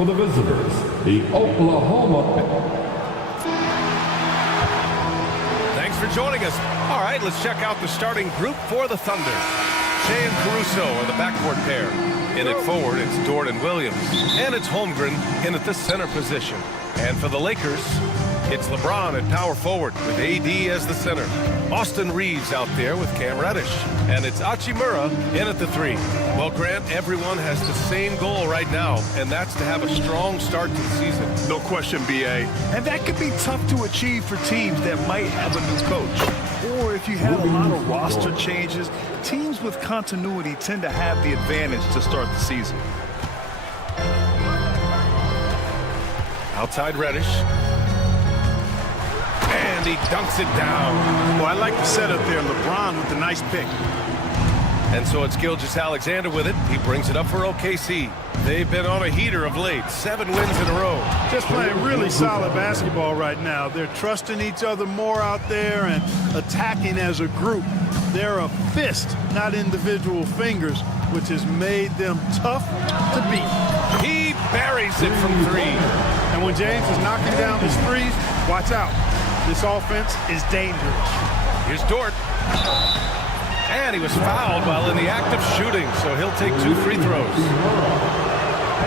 For the visitors, the Oklahoma. Thanks for joining us. All right, let's check out the starting group for the Thunder. Shea and Caruso are the backcourt pair. In at forward, it's Dort and Williams. And it's Holmgren in at the center position. And for the Lakers, it's LeBron at power forward with AD as the center. Austin Reeves out there with Cam Reddish. And it's Hachimura in at the 3. Well, Grant, everyone has the same goal right now, and that's to have a strong start to the season. No question, B.A. And that could be tough to achieve for teams that might have a new coach. Or if you had a lot of roster changes, teams with continuity tend to have the advantage to start the season. Outside Reddish. And he dunks it down. Well, I like the setup there. LeBron with the nice pick. And so it's Gilgeous-Alexander with it. He brings it up for OKC. They've been on a heater of late. 7 wins in a row. Just playing really solid basketball right now. They're trusting each other more out there and attacking as a group. They're a fist, not individual fingers, which has made them tough to beat. He buries it from 3. And when James is knocking down his threes, watch out. This offense is dangerous. Here's Dort. And he was fouled while in the act of shooting, so he'll take 2 free throws.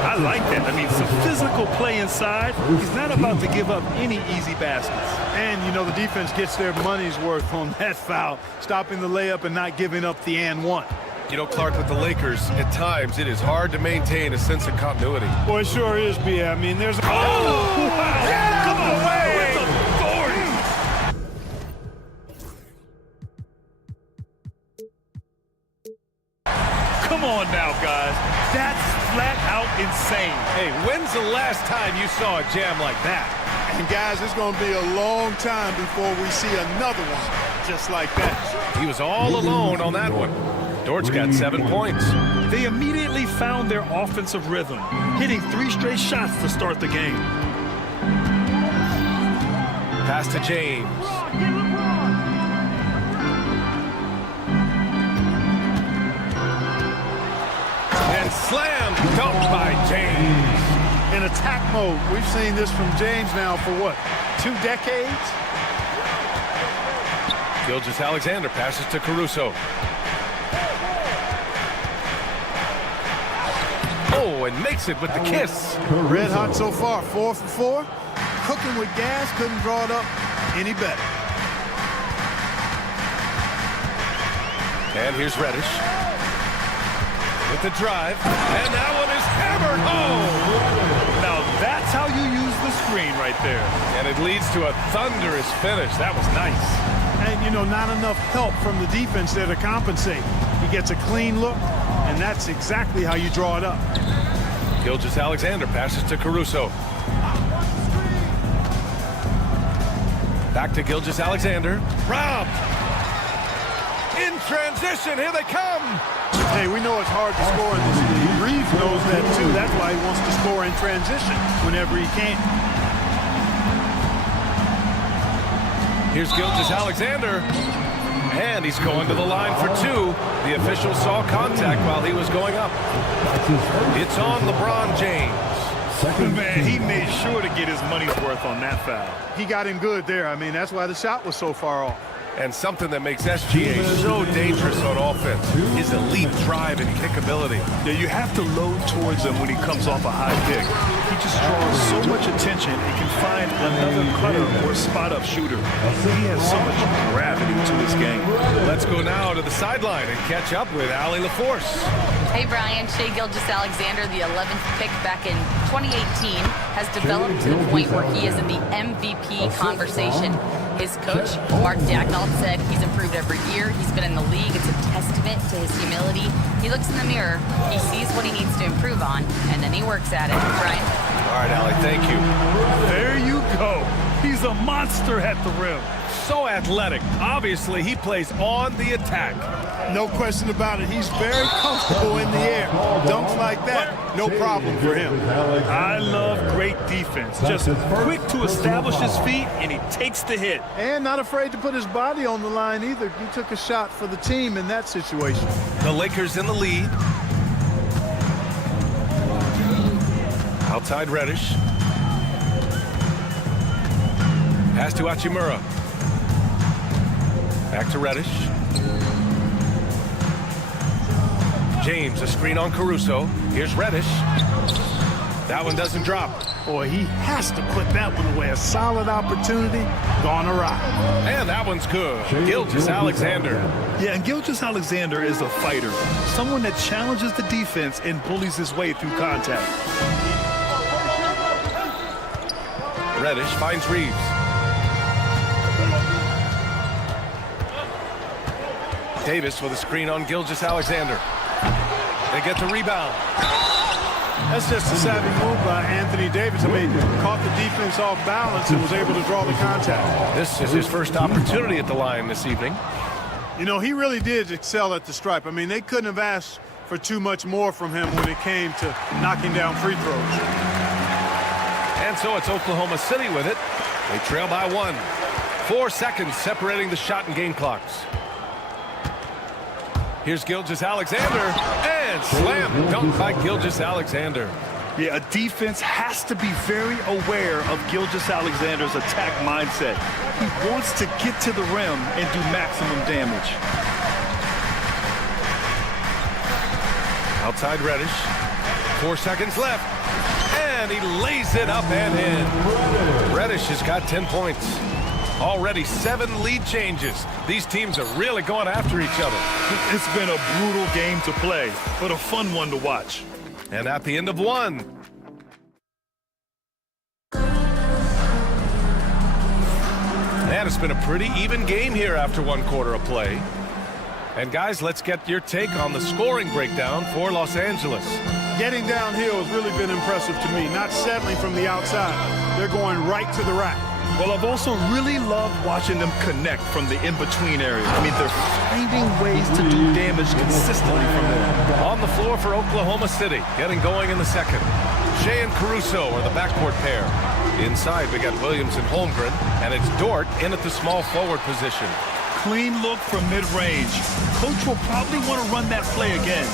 I like that. I mean, some physical play inside. He's not about to give up any easy baskets. And, you know, the defense gets their money's worth on that foul, stopping the layup and not giving up the and one. You know, Clark, with the Lakers, at times it is hard to maintain a sense of continuity. Boy, it sure is, B. I mean, there's... Oh, wow. Yeah, Come away with authority. Come on now, guys. That's flat out insane. Hey, when's the last time you saw a jam like that? And, guys, it's going to be a long time before we see another one just like that. He was all alone on that one. Dort's got 7 points. They immediately found their offensive rhythm, hitting 3 straight shots to start the game. Pass to James. And slam dunked by James. In attack mode, we've seen this from James now for what, 2 decades? Gilgeous-Alexander passes to Caruso. Oh, and makes it with the kiss. Red hot so far, 4 for 4. Cooking with gas, couldn't draw it up any better. And here's Reddish with the drive, and that one is hammered home. Now that's how you use the screen right there. And it leads to a thunderous finish. That was nice. And, you know, not enough help from the defense there to compensate. He gets a clean look, and that's exactly how you draw it up. Gilgeous-Alexander passes to Caruso. Back to Gilgeous-Alexander. Robbed. In transition, here they come. Hey, we know it's hard to score in this league. Reeves knows that, too. That's why he wants to score in transition whenever he can. Here's Gilgeous-Alexander. And he's going to the line for 2. The official saw contact while he was going up. It's on LeBron James. Man, he made sure to get his money's worth on that foul. He got him good there. I mean, that's why the shot was so far off. And something that makes SGA so dangerous on offense is elite drive and kickability. Yeah, you have to load towards him when he comes off a high pick. He just draws so much attention and can find another cutter or spot-up shooter. He has so much gravity to his game. Let's go now to the sideline and catch up with Allie LaForce. Hey, Brian. Shea Gilgeous-Alexander, the 11th pick back in 2018, has developed to the point where he is in the MVP conversation. His coach, Mark Daigneault, said he's improved every year. He's been in the league. It's a testament to his humility. He looks in the mirror, he sees what he needs to improve on, and then he works at it. Brian? All right, Allie, thank you. There you go. He's a monster at the rim. So athletic. Obviously, he plays on the attack. No question about it. He's very comfortable in the air. Dunks like that, no problem for him. I love great defense. Just quick to establish his feet, and he takes the hit. And not afraid to put his body on the line either. He took a shot for the team in that situation. The Lakers in the lead. Outside Reddish. Pass to Hachimura. Back to Reddish. James, a screen on Caruso. Here's Reddish. That one doesn't drop. Boy, he has to put that one away. A solid opportunity, gone awry. And that one's good. Gilgeous-Alexander. Yeah, and Gilgeous-Alexander is a fighter. Someone that challenges the defense and bullies his way through contact. Reddish finds Reeves. Davis with a screen on Gilgeous-Alexander. They get the rebound. That's just a savvy move by Anthony Davis. I mean, caught the defense off balance and was able to draw the contact. This is his first opportunity at the line this evening. You know, he really did excel at the stripe. I mean, they couldn't have asked for too much more from him when it came to knocking down free throws. And so it's Oklahoma City with it. They trail by 1. 4 seconds separating the shot and game clocks. Here's Gilgeous-Alexander, and slam dunk by Gilgeous-Alexander. Yeah, a defense has to be very aware of Gilgeous-Alexander's attack mindset. He wants to get to the rim and do maximum damage. Outside Reddish. 4 seconds left. And he lays it up and in. Reddish has got 10 points. Already 7 lead changes. These teams are really going after each other. It's been a brutal game to play, but a fun one to watch. And at the end of 1. And it's been a pretty even game here after 1 quarter of play. And guys, let's get your take on the scoring breakdown for Los Angeles. Getting downhill has really been impressive to me, not settling from the outside. They're going right to the rack. Well, I've also really loved watching them connect from the in-between area. I mean, they're finding ways to do damage consistently from there. On the floor for Oklahoma City, getting going in the second. Shea and Caruso are the backcourt pair. Inside, we got Williams and Holmgren, and it's Dort in at the small forward position. Clean look from mid-range. Coach will probably want to run that play again.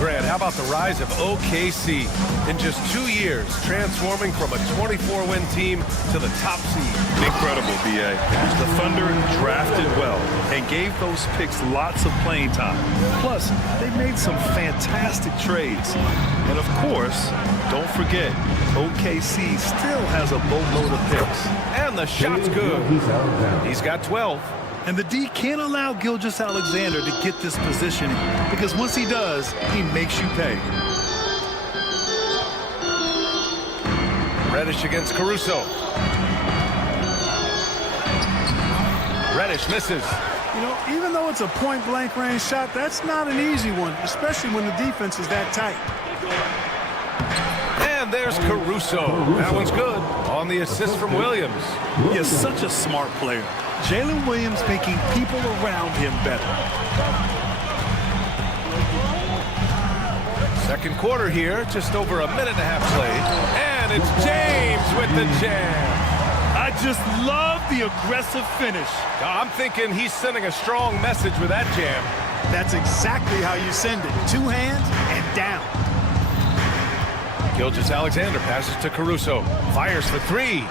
Grant, how about the rise of OKC? In just 2 years, transforming from a 24-win team to the top seed. Incredible, B.A. The Thunder drafted well and gave those picks lots of playing time. Plus, they made some fantastic trades. And of course, don't forget, OKC still has a boatload of picks. And the shot's good. He's got 12. And the D can't allow Gilgeous-Alexander to get this positioning because once he does, he makes you pay. Reddish against Caruso. Reddish misses. You know, even though it's a point-blank range shot, that's not an easy one, especially when the defense is that tight. And there's Caruso. That one's good on the assist from Williams. He is such a smart player. Jalen Williams making people around him better. Second quarter here, just over a minute and a half played. And it's James with the jam. I just love the aggressive finish. I'm thinking he's sending a strong message with that jam. That's exactly how you send it. 2 hands and down. Gilgeous-Alexander passes to Caruso. Fires for 3.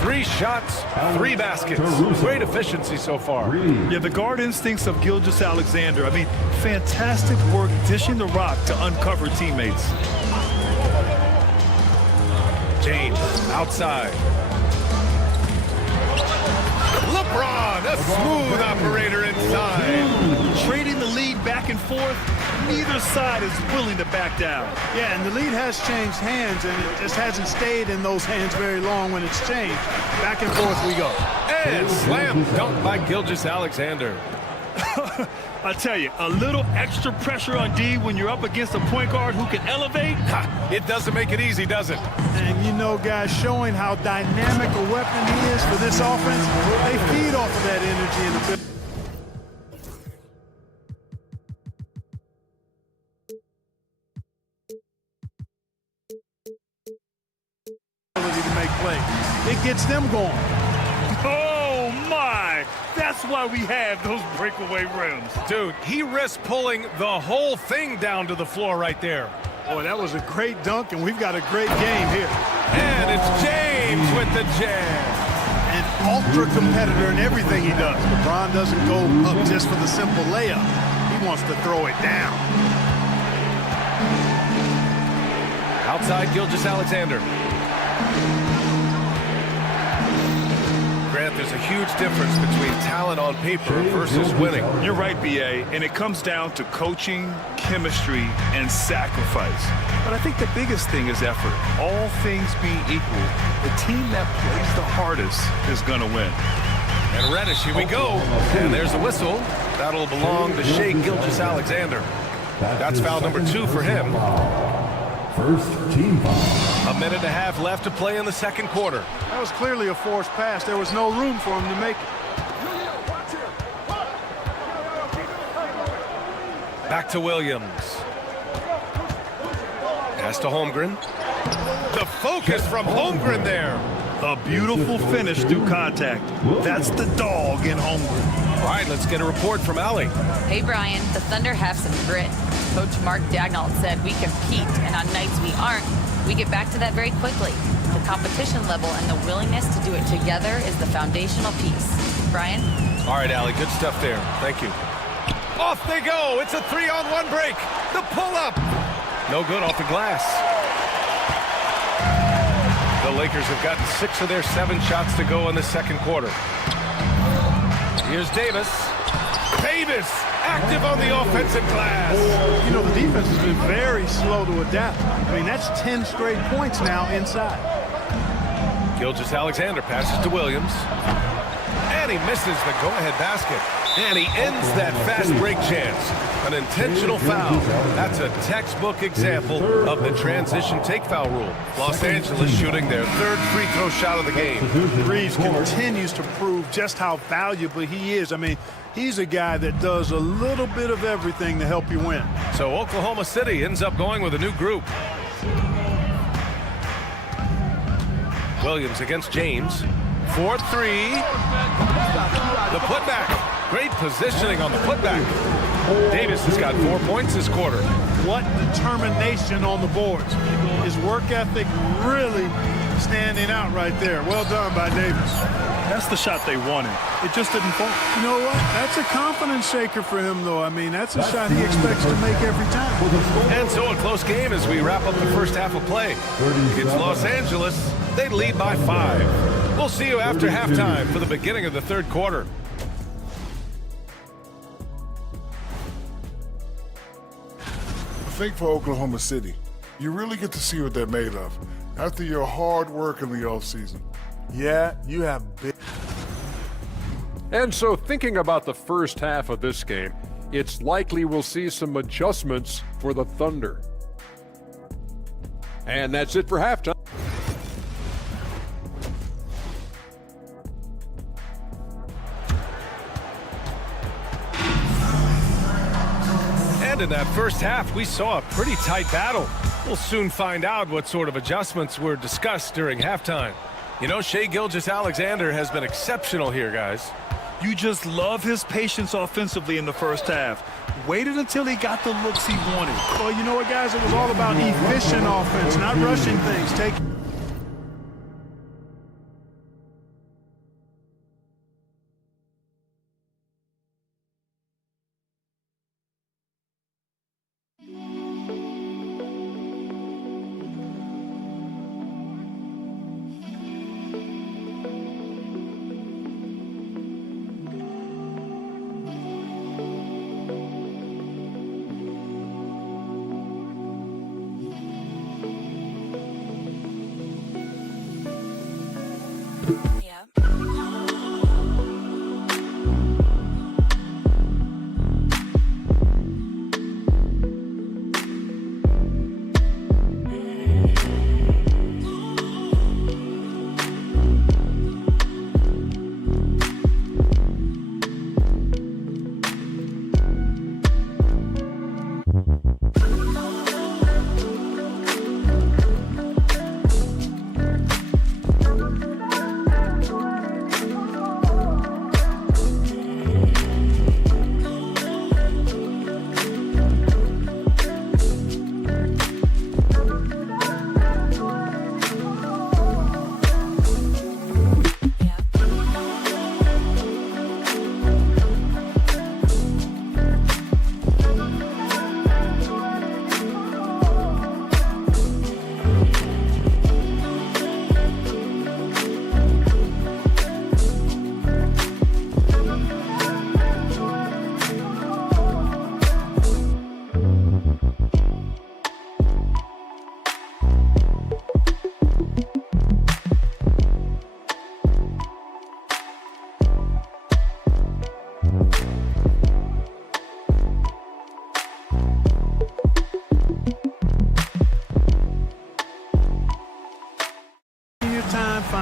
3 shots, 3 baskets. Great efficiency so far. Yeah, the guard instincts of Gilgeous-Alexander. I mean, fantastic work dishing the rock to uncover teammates. James outside. LeBron, a smooth operator inside. Trading the lead back and forth, neither side is willing to back down. Yeah, and the lead has changed hands, and it just hasn't stayed in those hands very long when it's changed. Back and forth we go. And slam dunk by Gilgeous-Alexander. I tell you, a little extra pressure on D when you're up against a point guard who can elevate. It doesn't make it easy, does it? And you know, guys, showing how dynamic a weapon he is for this offense, they feed off of that energy in the field. To make plays. It gets them going. Oh, my! That's why we have those breakaway rims. Dude, he risked pulling the whole thing down to the floor right there. Boy, that was a great dunk, and we've got a great game here. And it's James with the jam. An ultra competitor in everything he does. LeBron doesn't go up just for the simple layup. He wants to throw it down. Outside Gilgeous-Alexander. Grant, there's a huge difference between talent on paper versus winning. You're right, B.A., and it comes down to coaching, chemistry, and sacrifice. But I think the biggest thing is effort. All things being equal, the team that plays the hardest is going to win. And Reddish, here we go. And there's the whistle. That'll belong to Shai Gilgeous-Alexander. That's foul number 2 for him. First team foul. A minute and a half left to play in the second quarter. That was clearly a forced pass. There was no room for him to make it. Back to Williams. Pass to Holmgren. The focus from Holmgren there. A beautiful finish through contact. That's the dog in Holmgren. All right, let's get a report from Allie. Hey, Brian, the Thunder have some grit. Coach Mark Daigneault said we compete, and on nights we aren't, we get back to that very quickly. The competition level and the willingness to do it together is the foundational piece. Brian? All right, Allie, good stuff there. Thank you. Off they go. It's a 3-on-1 break. The pull-up. No good off the glass. The Lakers have gotten 6 of their 7 shots to go in the second quarter. Here's Davis. Davis active on the offensive glass. You know, the defense has been very slow to adapt. I mean, that's 10 straight points now inside. Gilgeous-Alexander passes to Williams. And he misses the go-ahead basket. And he ends that fast break chance. An intentional foul. That's a textbook example of the transition take foul rule. Los Angeles shooting their 3rd free throw shot of the game. Reeves continues to prove just how valuable he is. I mean, he's a guy that does a little bit of everything to help you win. So Oklahoma City ends up going with a new group. Williams against James. 4-3. The putback. Great positioning on the putback. Davis has got 4 points this quarter. What determination on the boards. His work ethic really standing out right there. Well done by Davis. That's the shot they wanted. It just didn't fall. You know what? That's a confidence shaker for him, though. I mean, that's a shot he expects to make every time. And so a close game as we wrap up the first half of play. Against Los Angeles, they lead by 5. We'll see you after halftime for the beginning of the third quarter. I think for Oklahoma City, you really get to see what they're made of after your hard work in the offseason. Yeah, you have big. And so thinking about the first half of this game, it's likely we'll see some adjustments for the Thunder. And that's it for halftime. And in that first half, we saw a pretty tight battle. We'll soon find out what sort of adjustments were discussed during halftime. You know, Shai Gilgeous-Alexander has been exceptional here, guys. You just love his patience offensively in the first half. Waited until he got the looks he wanted. Well, you know what, guys? It was all about efficient offense, not rushing things.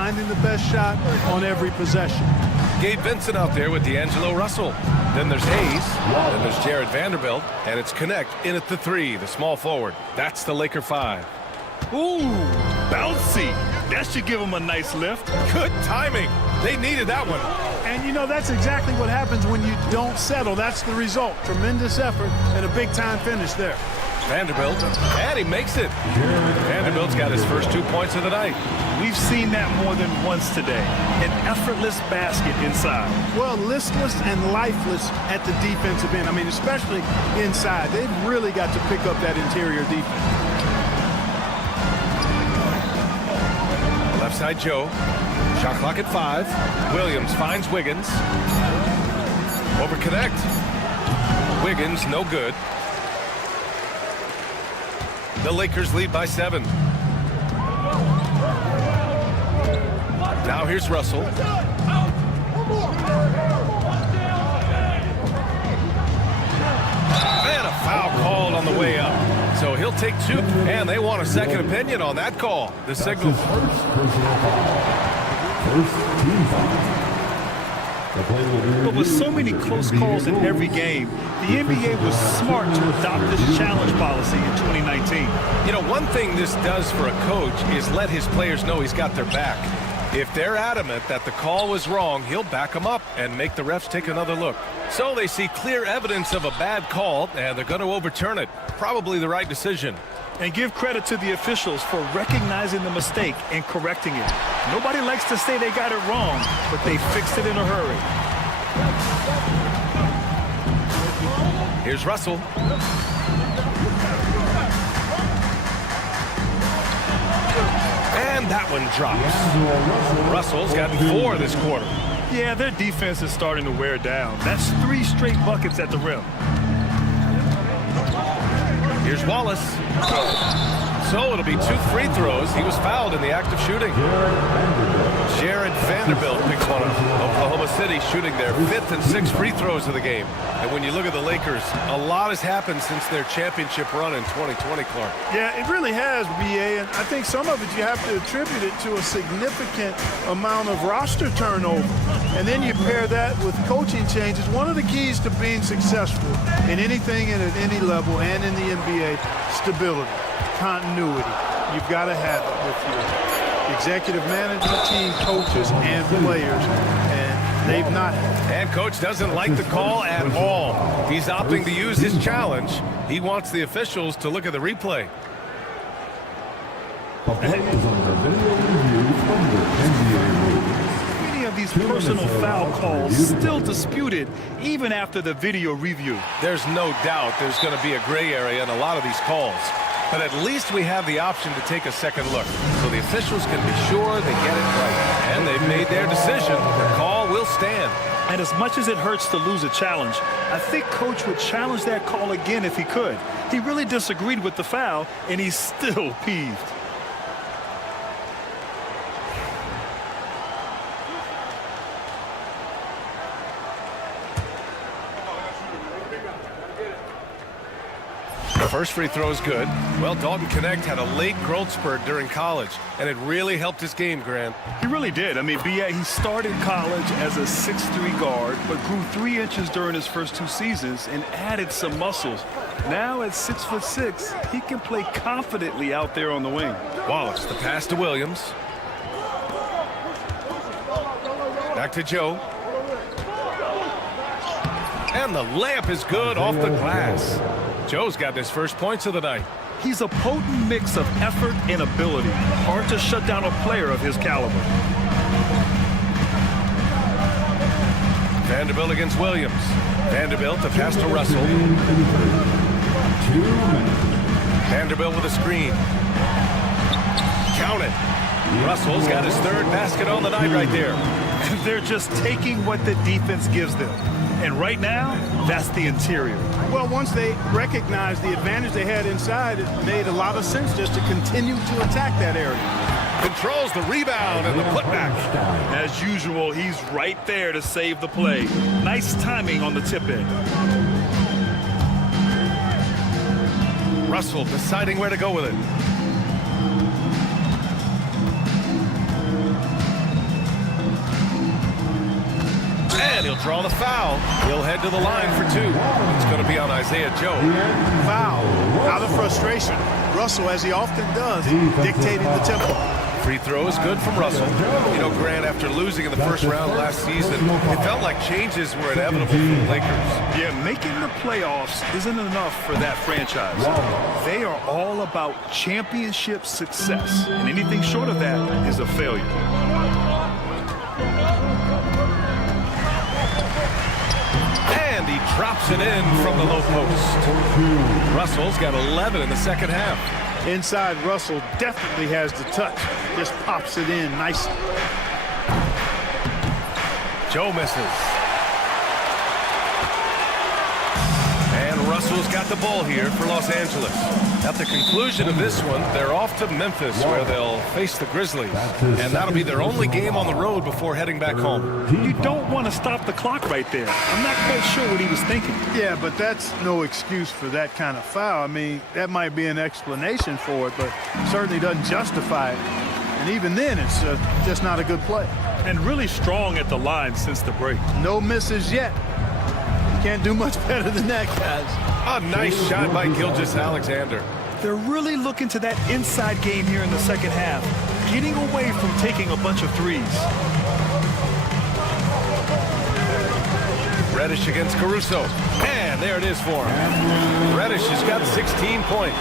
finding the best shot on every possession. Gabe Vincent out there with D'Angelo Russell. Then there's Hayes. Then there's Jared Vanderbilt. And it's Connect in at the 3, the small forward. That's the Laker 5. Ooh, bouncy. That should give him a nice lift. Good timing. They needed that one. And, you know, that's exactly what happens when you don't settle. That's the result. Tremendous effort and a big-time finish there. Vanderbilt, and he makes it. Vanderbilt's got his first 2 points of the night. We've seen that more than once today. An effortless basket inside. Well, listless and lifeless at the defensive end. I mean, especially inside. They've really got to pick up that interior defense. Left side Joe. Shot clock at 5. Williams finds Wiggins. Over Connect. Wiggins, no good. The Lakers lead by 7. Now here's Russell. And a foul called on the way up. So he'll take 2, and they want a second opinion on that call. The signal. First team foul. But with so many close calls in every game, the NBA was smart to adopt this challenge policy in 2019. You know, one thing this does for a coach is let his players know he's got their back. If they're adamant that the call was wrong, he'll back them up and make the refs take another look. So they see clear evidence of a bad call, and they're going to overturn it. Probably the right decision. And give credit to the officials for recognizing the mistake and correcting it. Nobody likes to say they got it wrong, but they fixed it in a hurry. Here's Russell. And that one drops. Russell's gotten 4 this quarter. Yeah, their defense is starting to wear down. That's 3 straight buckets at the rim. Here's Wallace. So it'll be 2 free throws. He was fouled in the act of shooting. Jared Vanderbilt picks one up. Oklahoma City shooting their 5th and 6th free throws of the game. And when you look at the Lakers, a lot has happened since their championship run in 2020, Clark. Yeah, it really has, BA, and I think some of it you have to attribute it to a significant amount of roster turnover. And then you pair that with coaching changes. One of the keys to being successful in anything and at any level and in the NBA, stability, continuity. You've got to have it with your executive management team, coaches, and players, and they've not. And coach doesn't like the call at all. He's opting to use his challenge. He wants the officials to look at the replay. Many of these personal foul calls still disputed even after the video review. There's no doubt there's going to be a gray area in a lot of these calls. But at least we have the option to take a second look, so the officials can be sure they get it right. And they've made their decision. The call will stand. And as much as it hurts to lose a challenge, I think Coach would challenge that call again if he could. He really disagreed with the foul, and he's still peeved. First free throw is good. Well, Dalton Connect had a late growth spurt during college, and it really helped his game, Grant. He really did. I mean, B.A., he started college as a 6'3" guard, but grew 3 inches during his first 2 seasons and added some muscles. Now at 6'6", he can play confidently out there on the wing. Wallace, the pass to Williams. Back to Joe. And the layup is good off the glass. Joe's got his first points of the night. He's a potent mix of effort and ability. Hard to shut down a player of his caliber. Vanderbilt against Williams. Vanderbilt, the pass to Russell. Vanderbilt with a screen. Count it. Russell's got his 3rd basket on the night right there. They're just taking what the defense gives them. And right now, that's the interior. Well, once they recognized the advantage they had inside, it made a lot of sense just to continue to attack that area. Controls the rebound and the putback. As usual, he's right there to save the play. Nice timing on the tip in. Russell deciding where to go with it. draw the foul. He'll head to the line for 2. It's going to be on Isaiah Joe. Foul. Out of frustration. Russell, as he often does, dictating the tempo. Free throw is good from Russell. You know, Grant, after losing in the first round last season, it felt like changes were inevitable for the Lakers. Yeah, making the playoffs isn't enough for that franchise. They are all about championship success, and anything short of that is a failure. And he drops it in from the low post. Russell's got 11 in the second half. Inside, Russell definitely has the touch. Just pops it in nicely. Joe misses. And Russell's got the ball here for Los Angeles. At the conclusion of this one, they're off to Memphis, where they'll face the Grizzlies. And that'll be their only game on the road before heading back home. You don't want to stop the clock right there. I'm not quite sure what he was thinking. Yeah, but that's no excuse for that kind of foul. I mean, that might be an explanation for it, but certainly doesn't justify it. And even then, it's just not a good play. And really strong at the line since the break. No misses yet. You can't do much better than that, guys. A nice shot by Gilgeous-Alexander. They're really looking to that inside game here in the second half, getting away from taking a bunch of threes. Reddish against Caruso. And there it is for him. Reddish has got 16 points.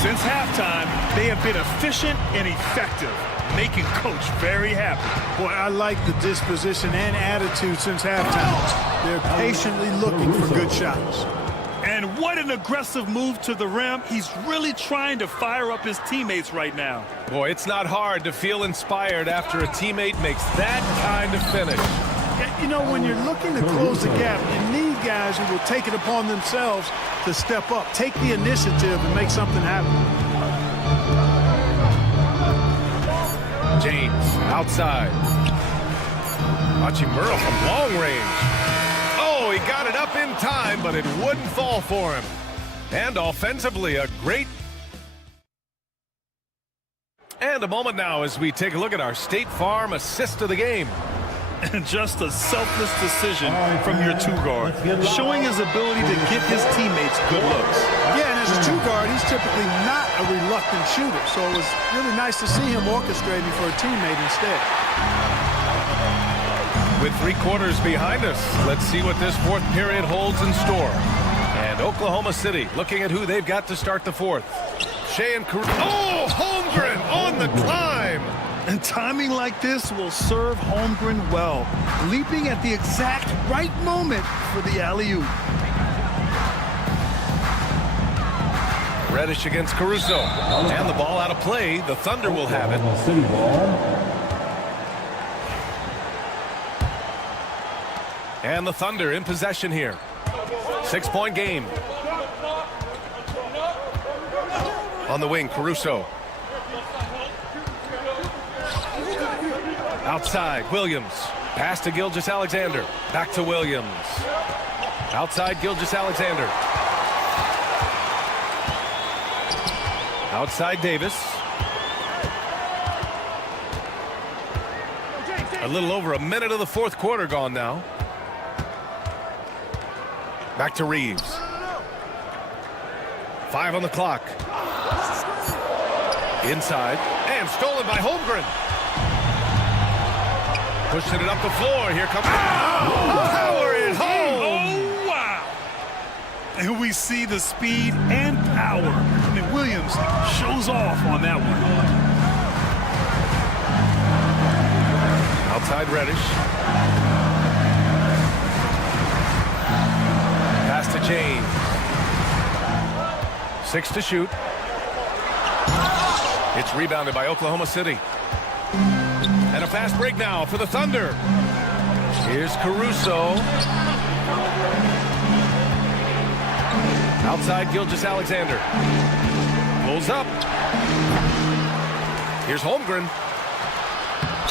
Since halftime, they have been efficient and effective, making Coach very happy. Boy, I like the disposition and attitude since halftime. They're patiently looking for good shots. And what an aggressive move to the rim. He's really trying to fire up his teammates right now. Boy, it's not hard to feel inspired after a teammate makes that kind of finish. You know, when you're looking to close the gap, you need guys who will take it upon themselves to step up, take the initiative, and make something happen. James, outside. Hachimura from long range. Oh, he got it up in time, but it wouldn't fall for him. And offensively, a great... And a moment now as we take a look at our State Farm assist of the game. And just a selfless decision from your two-guard, showing his ability to get his teammates good looks. Yeah, and as a two-guard, he's typically not a reluctant shooter, so it was really nice to see him orchestrating for a teammate instead. With 3 quarters behind us, let's see what this fourth period holds in store. And Oklahoma City looking at who they've got to start the fourth. Shea and Caruso. Oh, Holmgren on the climb. And timing like this will serve Holmgren well, leaping at the exact right moment for the alley-oop. Reddish against Caruso. And the ball out of play. The Thunder will have it. City ball. And the Thunder in possession here. 6-point game. On the wing, Caruso. Outside, Williams. Pass to Gilgeous-Alexander. Back to Williams. Outside, Gilgeous-Alexander. Outside, Davis. A little over a minute of the fourth quarter gone now. Back to Reeves. 5 on the clock. Inside. And stolen by Holmgren. Pushing it up the floor. Here comes power at home. Oh, wow. And we see the speed and power. I mean, Williams shows off on that one. Outside Reddish. Pass to James. 6 to shoot. It's rebounded by Oklahoma City. And a fast break now for the Thunder. Here's Caruso. Outside Gilgeous-Alexander. Pulls up. Here's Holmgren.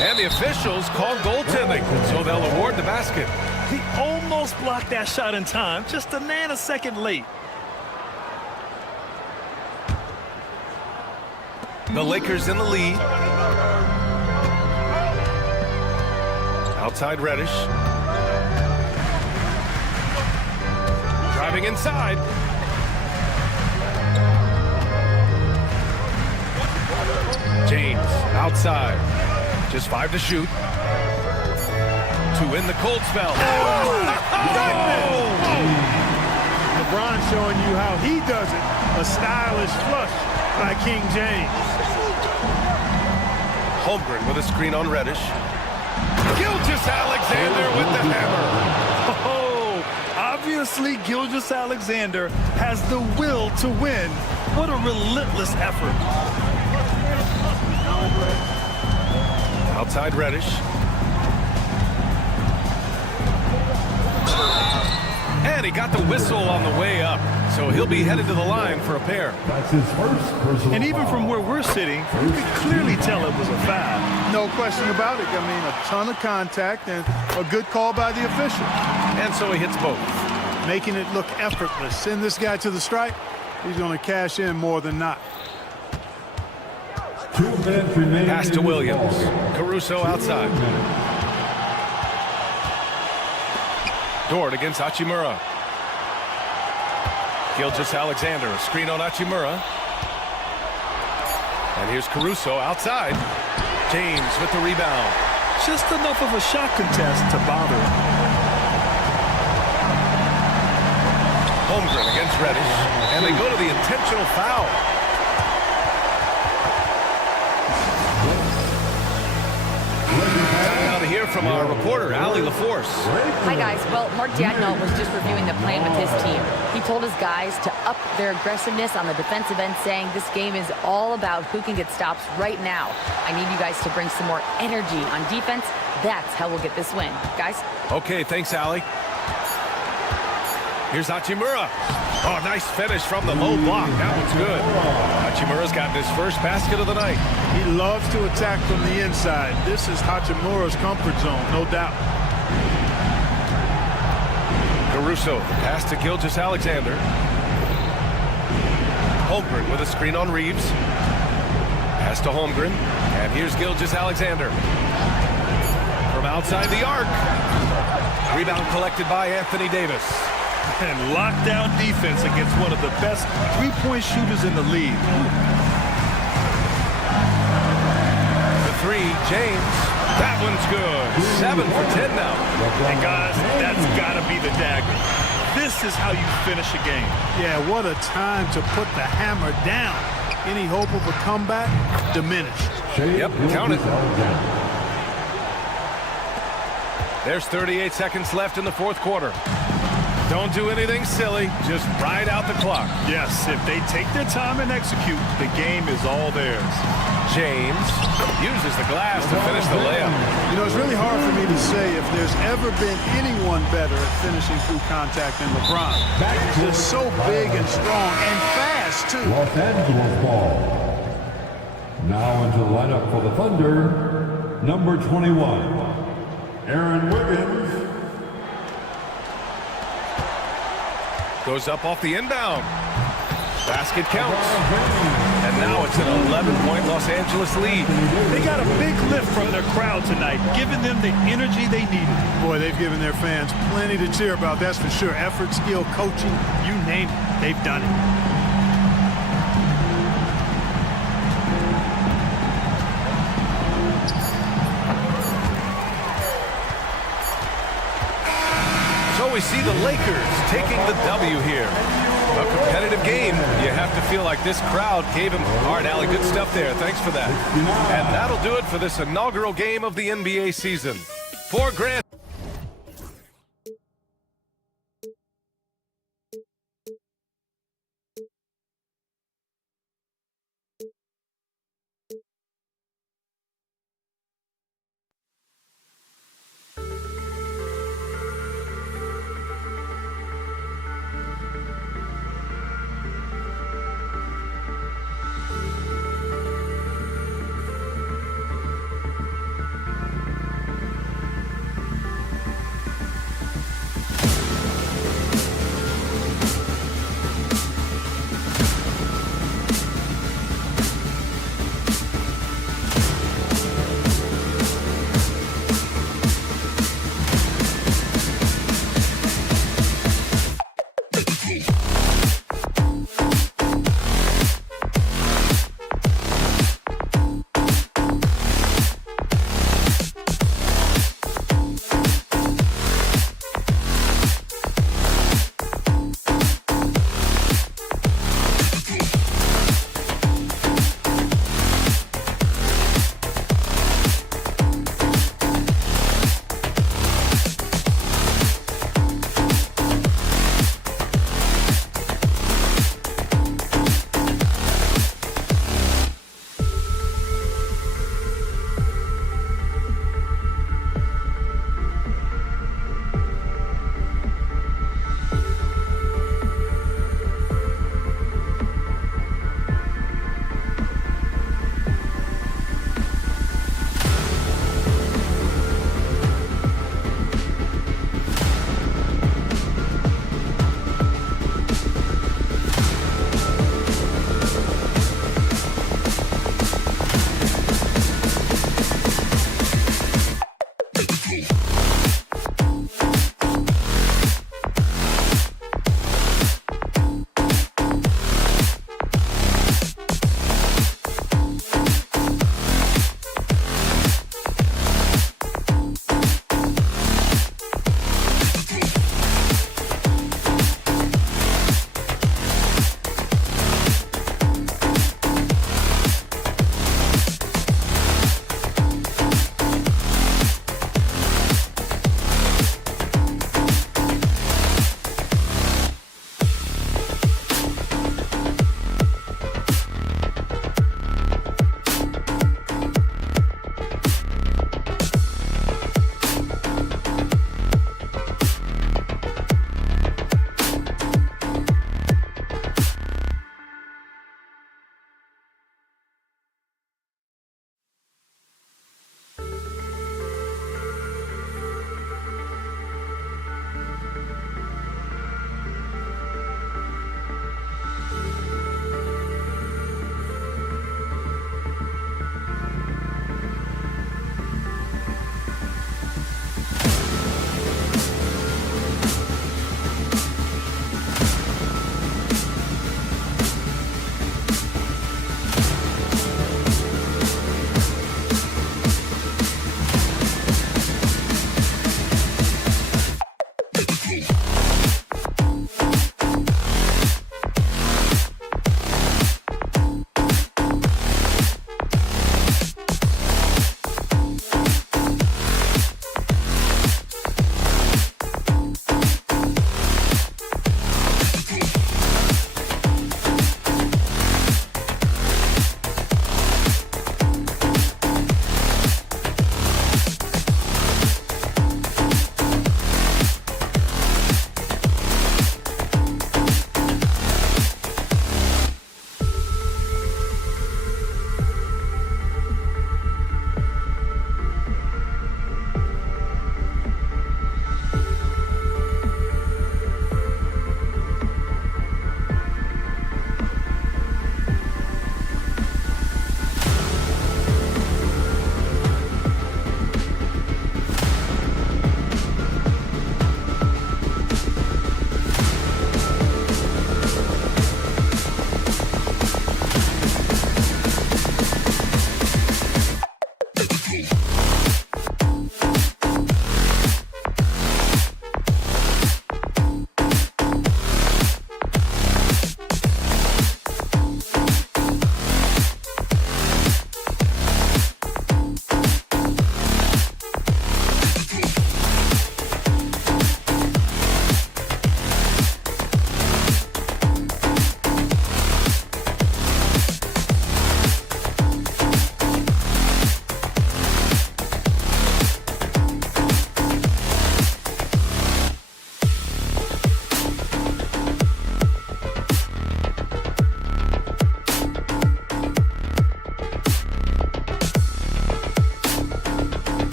And the officials call goaltending, so they'll award the basket. He almost blocked that shot in time, just a nanosecond late. The Lakers in the lead. Outside Reddish. Driving inside. James outside. Just 5 to shoot. To win the cold spell. LeBron showing you how he does it. A stylish flush by King James. Holmgren with a screen on Reddish. Gilgeous-Alexander with the hammer. Oh, obviously Gilgeous-Alexander has the will to win. What a relentless effort. Outside Reddish. And he got the whistle on the way up. So he'll be headed to the line for a pair. That's his first personal And even from where we're sitting, you can clearly tell it was a foul. No question about it. I mean, a ton of contact and a good call by the official. And so he hits both. Making it look effortless. Send this guy to the stripe. He's going to cash in more than not. 2 minutes remaining. Pass to Williams. Caruso outside. Dort against Hachimura. Gilgeous-Alexander, a screen on Hachimura. And here's Caruso outside. James with the rebound. Just enough of a shot contest to bother him. Holmgren against Reddish. And they go to the intentional foul. Time now to hear from our reporter, Allie LaForce. Hi, guys. Well, Mark Daigneault was just reviewing the plan with his team. He told his guys to up their aggressiveness on the defensive end, saying this game is all about who can get stops right now. I need you guys to bring some more energy on defense. That's how we'll get this win. Guys? Okay, thanks, Allie. Here's Hachimura. Oh, nice finish from the low block. That one's good. Hachimura's gotten his first basket of the night. He loves to attack from the inside. This is Hachimura's comfort zone, no doubt. Caruso, pass to Gilgeous-Alexander. Holmgren with a screen on Reeves. Pass to Holmgren. And here's Gilgeous-Alexander. From outside the arc. Rebound collected by Anthony Davis. And lockdown defense against one of the best three-point shooters in the league. The three, James. That one's good. 7 for 10 now. And guys, that's got to be the dagger. This is how you finish a game. Yeah, what a time to put the hammer down. Any hope of a comeback? Diminished. Yep, count it. There's 38 seconds left in the fourth quarter. Don't do anything silly. Just ride out the clock. Yes, if they take their time and execute, the game is all theirs. James uses the glass to finish the layup. You know, it's really hard for me to say if there's ever been anyone better at finishing through contact than LeBron. He's just so big and strong and fast, too. Los Angeles ball. Now into the lineup for the Thunder, number 21, Aaron Wiggins. Goes up off the inbound. Basket counts. And now it's an 11-point Los Angeles lead. They got a big lift from their crowd tonight, giving them the energy they needed. Boy, they've given their fans plenty to cheer about, that's for sure. Effort, skill, coaching, you name it, they've done it. So we see the Lakers taking the W here. A competitive game. You have to feel like this crowd gave him. All right, Allie, good stuff there. Thanks for that. And that'll do it for this inaugural game of the NBA season. For Grant.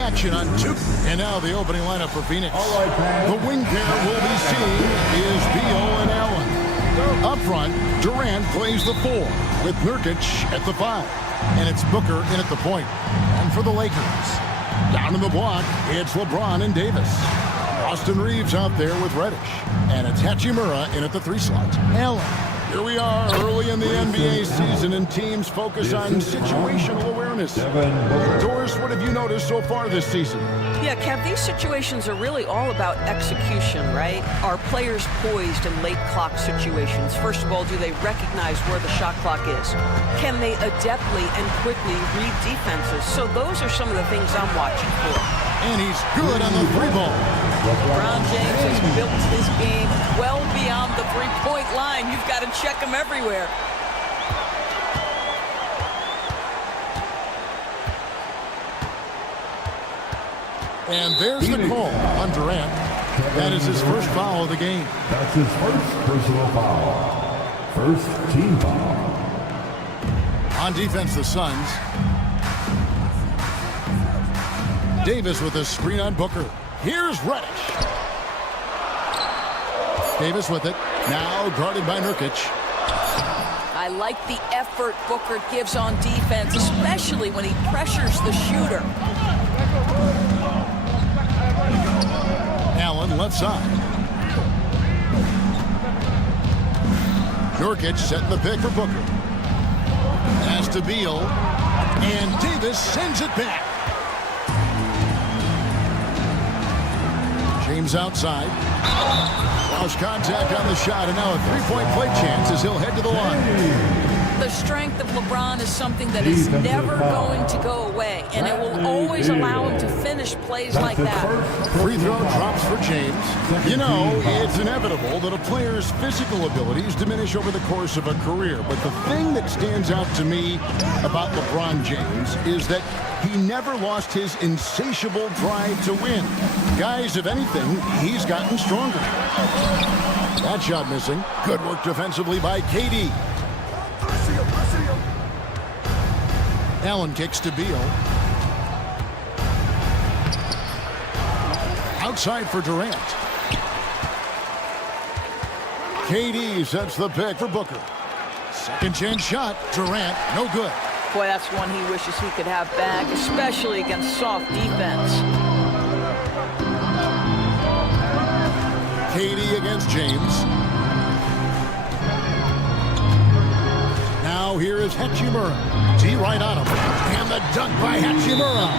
Action on two. And now the opening lineup for Phoenix. The wing pair we'll be seeing is Beal and Allen. Up front, Durant plays the 4 with Nurkic at the 5. And it's Booker in at the point. And for the Lakers, down in the block, it's LeBron and Davis. Austin Reeves out there with Reddish. And it's Hachimura in at the 3 slot. Allen. Here we are early in the NBA season, and teams focus on situational awareness. Doris, what have you noticed so far this season? Yeah, Kev, these situations are really all about execution, right? Are players poised in late clock situations? First of all, do they recognize where the shot clock is? Can they adeptly and quickly read defenses? So those are some of the things I'm watching for. And he's good on the 3-ball. LeBron James has built his game well beyond the three-point line. You've got to check him everywhere. And there's the call on Durant. That is his first foul of the game. That's his first personal foul. First team foul. On defense, the Suns. Davis with a screen on Booker. Here's Reddish. Davis with it. Now guarded by Nurkic. I like the effort Booker gives on defense, especially when he pressures the shooter. Allen left side. Nurkic setting the pick for Booker. Pass to Beal. And Davis sends it back. James outside. Lost contact on the shot, and now a three-point play chance as he'll head to the line. The strength of LeBron is something that is never going to go away, and it will always allow him to finish plays like that. Free throw drops for James. You know, it's inevitable that a player's physical abilities diminish over the course of a career, but the thing that stands out to me about LeBron James is that he never lost his insatiable drive to win. Guys, if anything, he's gotten stronger. That shot missing. Good work defensively by KD. Allen kicks to Beal. Outside for Durant. KD sets the pick for Booker. Second chance shot. Durant, no good. Boy, that's one he wishes he could have back, especially against soft defense. KD against James. Now here is Hachimura. T right on him. And the dunk by Hachimura.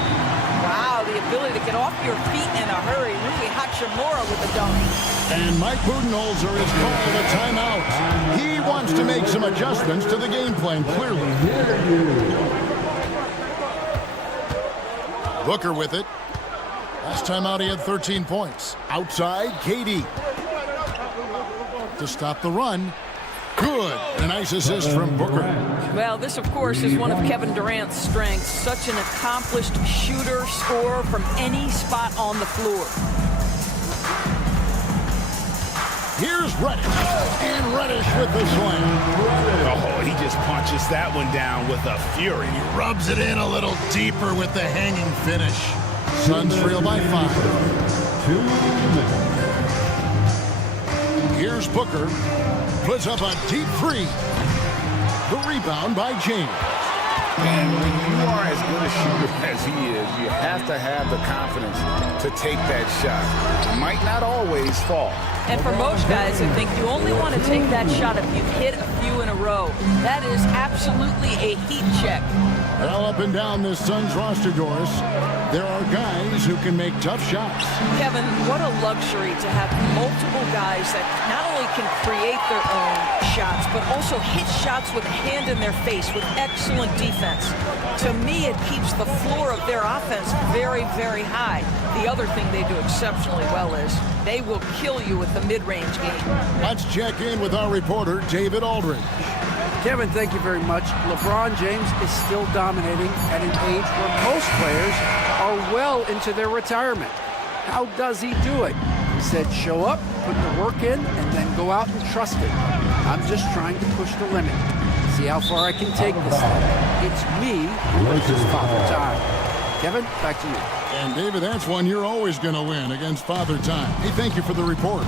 Wow, the ability to get off your feet in a hurry. Really Hachimura with the dunk. And Mike Budenholzer is called a timeout. He wants to make some adjustments to the game plan, clearly. Booker with it. Last time out he had 13 points. Outside, KD. To stop the run. Good. A nice assist from Booker. Well, this, of course, is one of Kevin Durant's strengths. Such an accomplished shooter, scorer from any spot on the floor. Here's Reddish. And Reddish with the slam. Oh, he just punches that one down with a fury. He rubs it in a little deeper with the hanging finish. Suns trail by 5. 2 minutes. Here's Booker. Puts up a deep three. The rebound by James. And when you are as good a shooter as he is, you have to have the confidence to take that shot. It might not always fall. And for most guys, I think you only want to take that shot if you've hit a few in a row. That is absolutely a heat check. Well, up and down this Suns roster, Doris. there are guys who can make tough shots. Kevin, what a luxury to have multiple guys that not only can create their own shots, but also hit shots with a hand in their face with excellent defense. To me, it keeps the floor of their offense very, very high. The other thing they do exceptionally well is they will kill you with the mid-range game. Let's check in with our reporter, David Aldridge. Kevin, thank you very much. LeBron James is still dominating at an age where most players are well into their retirement. How does he do it? He said show up, put the work in, and then go out and trust it. I'm just trying to push the limit. See how far I can take this thing. It's me versus Father Time. Kevin, back to you. And David, that's one you're always going to win against Father Time. Hey, thank you for the report.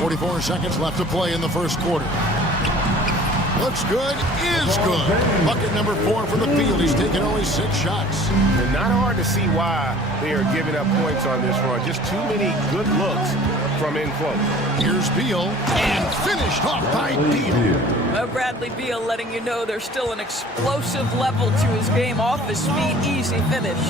44 seconds left to play in the first quarter. Looks good, is good. Bucket number 4 for the field. He's taken only 6 shots. And not hard to see why they are giving up points on this run. Just too many good looks from in close. Here's Beal, and finished off by Beal. Bradley Beal letting you know there's still an explosive level to his game. Off his feet, easy finish.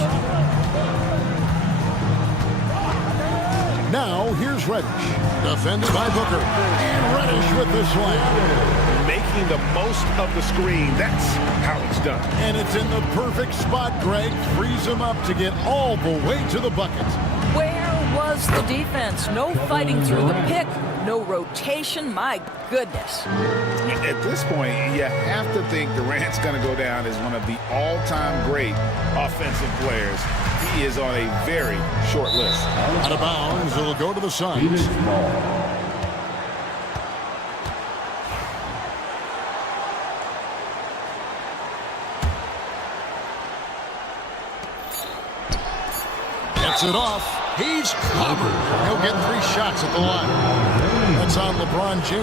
Now, here's Reddish, defended by Booker. And Reddish with the slam. Making the most of the screen. That's how it's done. And it's in the perfect spot, Greg. Frees him up to get all the way to the bucket. Where was the defense? No fighting through the pick, no rotation. My goodness. At this point, you have to think Durant's going to go down as one of the all-time great offensive players. He is on a very short list. Out of bounds, it'll go to the Suns. Gets it off. He's covered. He'll get 3 shots at the line. That's on LeBron James.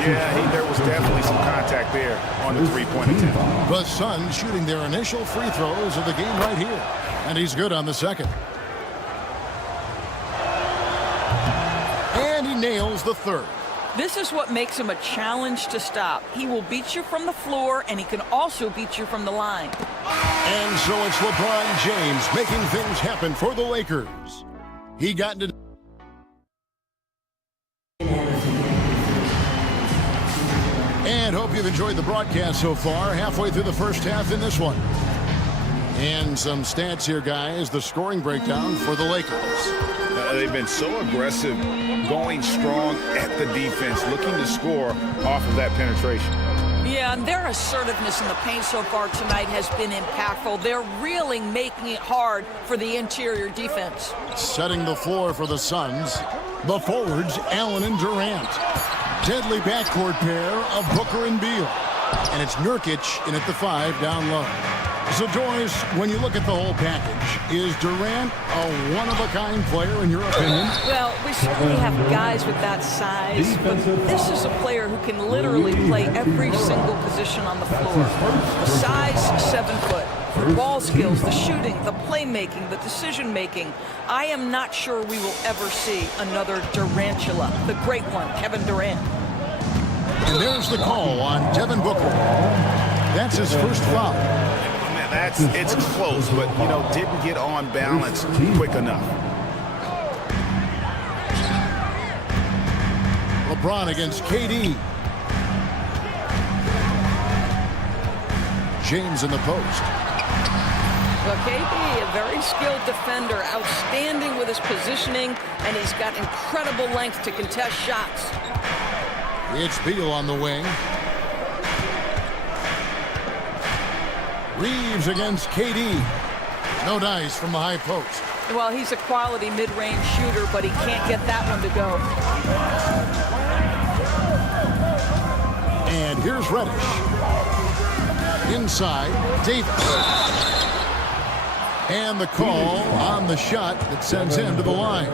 Yeah, there was definitely some contact there on the three-point attempt. The Suns shooting their initial free throws of the game right here. And he's good on the second. And he nails the third. This is what makes him a challenge to stop. He will beat you from the floor, and he can also beat you from the line. And so it's LeBron James making things happen for the Lakers. He got into... And hope you've enjoyed the broadcast so far. Halfway through the first half in this one. And some stats here, guys. The scoring breakdown for the Lakers. They've been so aggressive, going strong at the defense, looking to score off of that penetration. Yeah, and their assertiveness in the paint so far tonight has been impactful. They're really making it hard for the interior defense. Setting the floor for the Suns, the forwards, Allen and Durant. Deadly backcourt pair of Booker and Beal. And it's Nurkic in at the 5 down low. So, Doris, when you look at the whole package, is Durant a one-of-a-kind player in your opinion? Well, we certainly have guys with that size, but this is a player who can literally play every single position on the floor. The size, 7 foot. The ball skills, the shooting, the playmaking, the decision-making. I am not sure we will ever see another Durantula, the great one, Kevin Durant. And there's the call on Devin Booker. That's his first foul. It's close, but, didn't get on balance quick enough. LeBron against KD. James in the post. Well, KD, a very skilled defender, outstanding with his positioning, and he's got incredible length to contest shots. It's Beal on the wing. Reeves against KD. No dice from the high post. Well, he's a quality mid-range shooter, but he can't get that one to go. And here's Reddish. Inside, Davis. And the call on the shot that sends him to the line.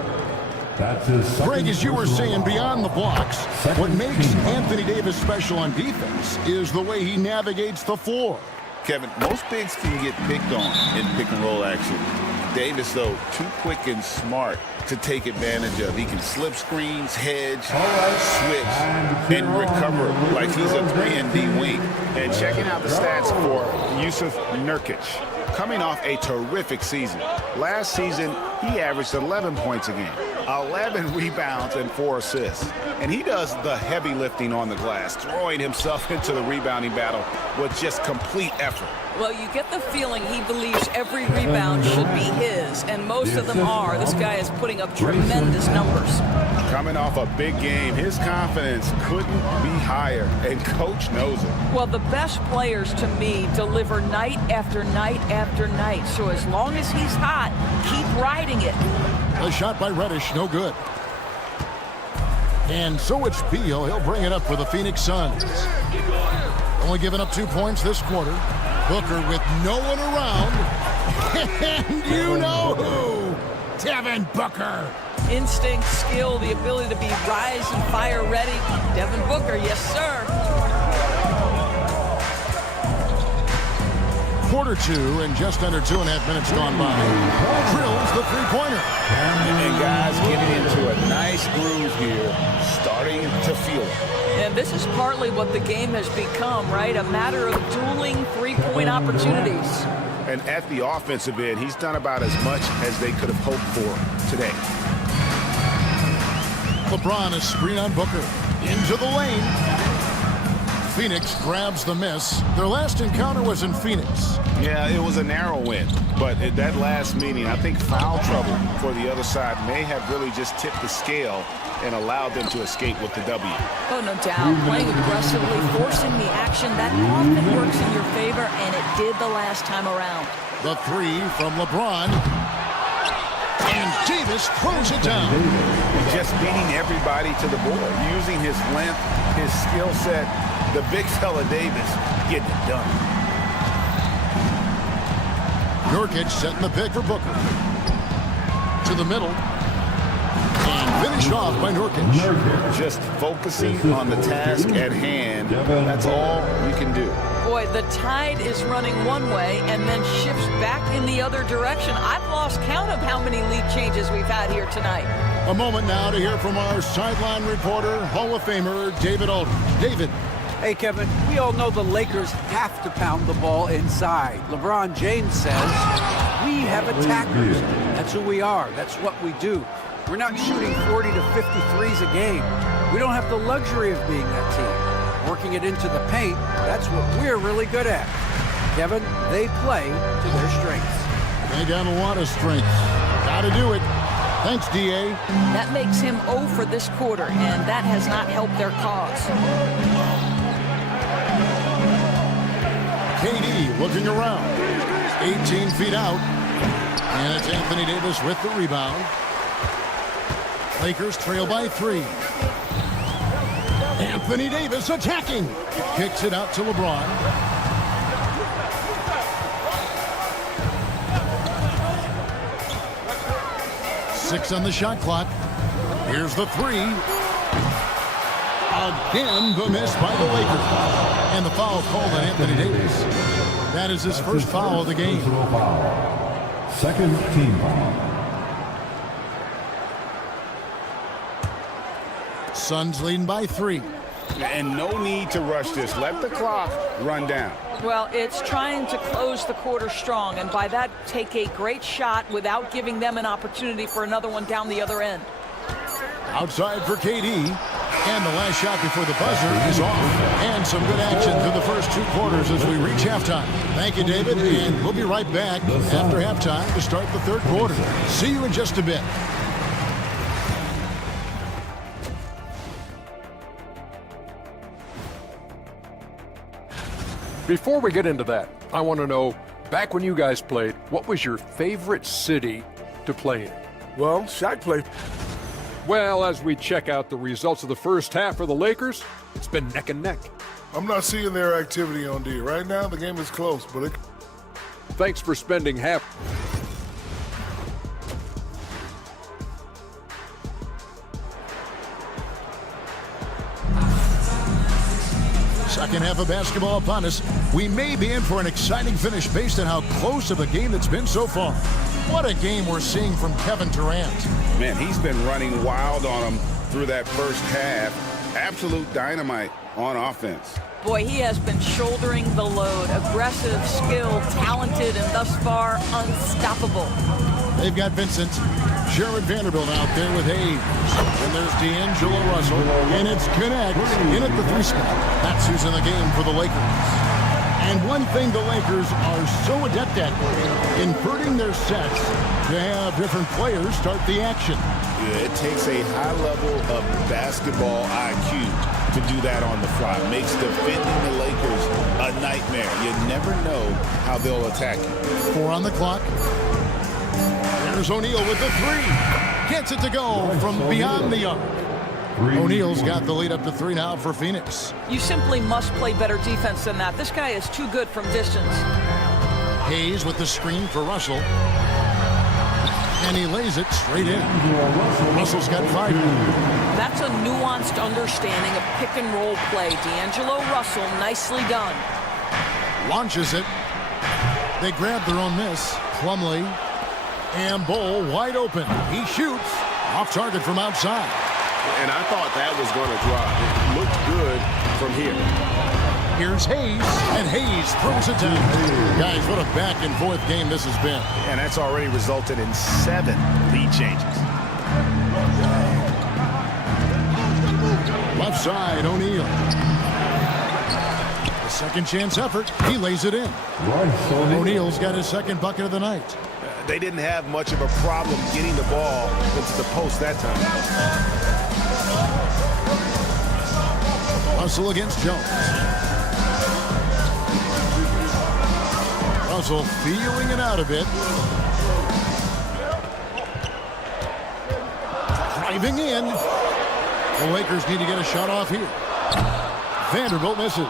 Greg, as you were saying, beyond the blocks, what makes Anthony Davis special on defense is the way he navigates the floor. Kevin, most bigs can get picked on in pick and roll action. Davis, though, too quick and smart to take advantage of. He can slip screens, hedge, switch, and recover like he's a 3-and-D wing. And checking out the stats for Yusuf Nurkic. Coming off a terrific season. Last season, he averaged 11 points a game, 11 rebounds, and 4 assists. And he does the heavy lifting on the glass, throwing himself into the rebounding battle with just complete effort. Well, you get the feeling he believes every rebound should be his, and most of them are. This guy is putting up tremendous numbers. Coming off a big game, his confidence couldn't be higher, and Coach knows it. Well, the best players, to me, deliver night after night after night. So as long as he's hot, keep riding it. A shot by Reddish, no good. And so it's Beal. He'll bring it up for the Phoenix Suns. Only giving up 2 points this quarter. Booker with no one around. And you know who? Devin Booker. Instinct, skill, the ability to be rise and fire ready. Devin Booker, yes, sir. Quarter 2 and just under 2.5 minutes gone by. Drills the three-pointer. And guys getting into a nice groove here, starting to feel it. And this is partly what the game has become, right? A matter of dueling three-point opportunities. And at the offensive end, he's done about as much as they could have hoped for today. LeBron a screen on Booker. Into the lane. Phoenix grabs the miss. Their last encounter was in Phoenix. Yeah, it was a narrow win. But at that last meeting, I think foul trouble for the other side may have really just tipped the scale and allowed them to escape with the W. Oh, no doubt. Playing aggressively, forcing the action, that often works in your favor, and it did the last time around. The three from LeBron. And Davis throws it down. Just beating everybody to the board, using his length, his skill set. The big fella Davis getting it done. Nurkic setting the pick for Booker. To the middle. And finished off by Nurkic. Just focusing on the task at hand. That's all you can do. Boy, the tide is running one way and then shifts back in the other direction. I've lost count of how many lead changes we've had here tonight. A moment now to hear from our sideline reporter, Hall of Famer David Aldridge. David. Hey, Kevin, we all know the Lakers have to pound the ball inside. LeBron James says, we have attackers. That's who we are. That's what we do. We're not shooting 40 to 53s a game. We don't have the luxury of being that team. Working it into the paint, that's what we're really good at. Kevin, they play to their strengths. They got a lot of strengths. Got to do it. Thanks, D.A. That makes him 0 for this quarter, and that has not helped their cause. KD looking around. 18 feet out. And it's Anthony Davis with the rebound. Lakers trail by 3. Anthony Davis attacking. Kicks it out to LeBron. Six on the shot clock. Here's the three. Again, the miss by the Lakers. And the foul called on Anthony Davis. That is his first foul of the game. Second team foul. Suns leading by 3. And no need to rush this. Let the clock run down. Well, it's trying to close the quarter strong, and by that, take a great shot without giving them an opportunity for another one down the other end. Outside for KD. And the last shot before the buzzer is off. And some good action through the first 2 quarters as we reach halftime. Thank you, David. And we'll be right back after halftime to start the third quarter. See you in just a bit. Before we get into that, I want to know, back when you guys played, what was your favorite city to play in? Well, Shaq played. Well, as we check out the results of the first half for the Lakers, it's been neck and neck. I'm not seeing their activity on D. Right now, the game is close, but it... Thanks for spending half. Second half of basketball upon us. We may be in for an exciting finish based on how close of a game it's been so far. What a game we're seeing from Kevin Durant. Man, he's been running wild on him through that first half. Absolute dynamite on offense. Boy, he has been shouldering the load. Aggressive, skilled, talented, and thus far unstoppable. They've got Vincent. Jared Vanderbilt out there with Hayes. And there's D'Angelo Russell. And it's Connect in at the 3 spot. That's who's in the game for the Lakers. And one thing the Lakers are so adept at, inverting their sets to have different players start the action. Yeah, it takes a high level of basketball IQ to do that on the fly. Makes defending the Lakers a nightmare. You never know how they'll attack you. 4 on the clock. There's O'Neal with the 3. Gets it to go from beyond the arc. O'Neal's got the lead up to 3 now for Phoenix. You simply must play better defense than that. This guy is too good from distance. Hayes with the screen for Russell. And he lays it straight in. Russell's got 5. That's a nuanced understanding of pick and roll play. D'Angelo Russell, nicely done. Launches it. They grab their own miss. Plumlee and Bull wide open. He shoots. Off target from outside. And I thought that was going to drop. It looked good from here. Here's Hayes, and Hayes throws it down. Guys, what a back-and-forth game this has been. And that's already resulted in 7 lead changes. Left side, O'Neal. A second chance effort. He lays it in. O'Neal's got his second bucket of the night. They didn't have much of a problem getting the ball into the post that time. Russell against Jones. Russell feeling it out a bit. Driving in. The Lakers need to get a shot off here. Vanderbilt misses.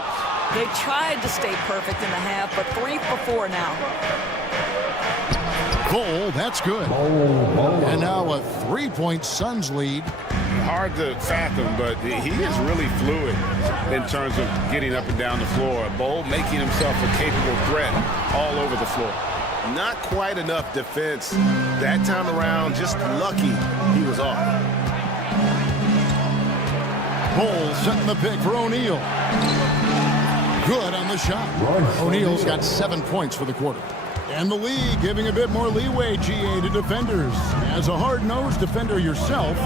They tried to stay perfect in the half, but 3 for 4 now. Goal, that's good. And now a 3-point Suns lead. Hard to fathom, but he is really fluid in terms of getting up and down the floor. Bull making himself a capable threat all over the floor. Not quite enough defense that time around. Just lucky he was off. Bull setting the pick for O'Neal. Good on the shot. O'Neal's got 7 points for the quarter. And the league giving a bit more leeway, GA, to defenders. As a hard-nosed defender yourself,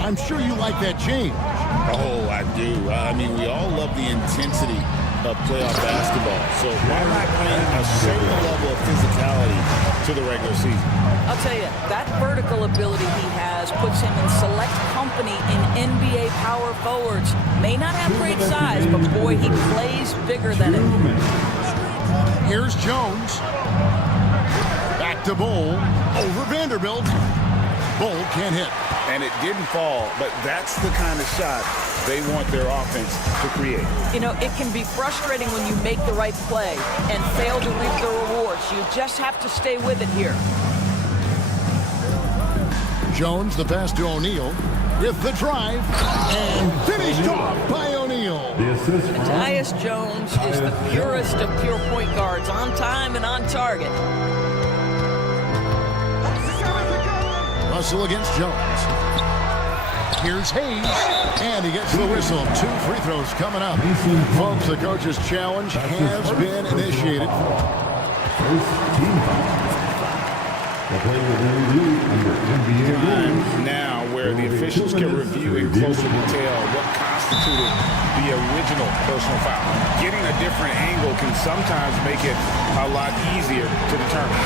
I'm sure you like that change. Oh, I do. I mean, we all love the intensity of playoff basketball. So why not bring a certain level of physicality to the regular season? I'll tell you, that vertical ability he has puts him in select company in NBA power forwards. May not have great size, but boy, he plays bigger than it. Here's Jones. Back to Bull. Over Vanderbilt. Bull can't hit. And it didn't fall, but that's the kind of shot they want their offense to create. You know, it can be frustrating when you make the right play and fail to reap the rewards. You just have to stay with it here. Jones, the pass to O'Neal. With the drive. And finished off by O'Neal. Tyus Jones is the purest of pure point guards. On time and on target. Russell against Jones. Here's Hayes, and he gets the whistle. 2 free throws coming up. Folks, the coach's challenge has been initiated. Now where the officials can review in closer detail what constituted the original personal foul. Getting a different angle can sometimes make it a lot easier to determine.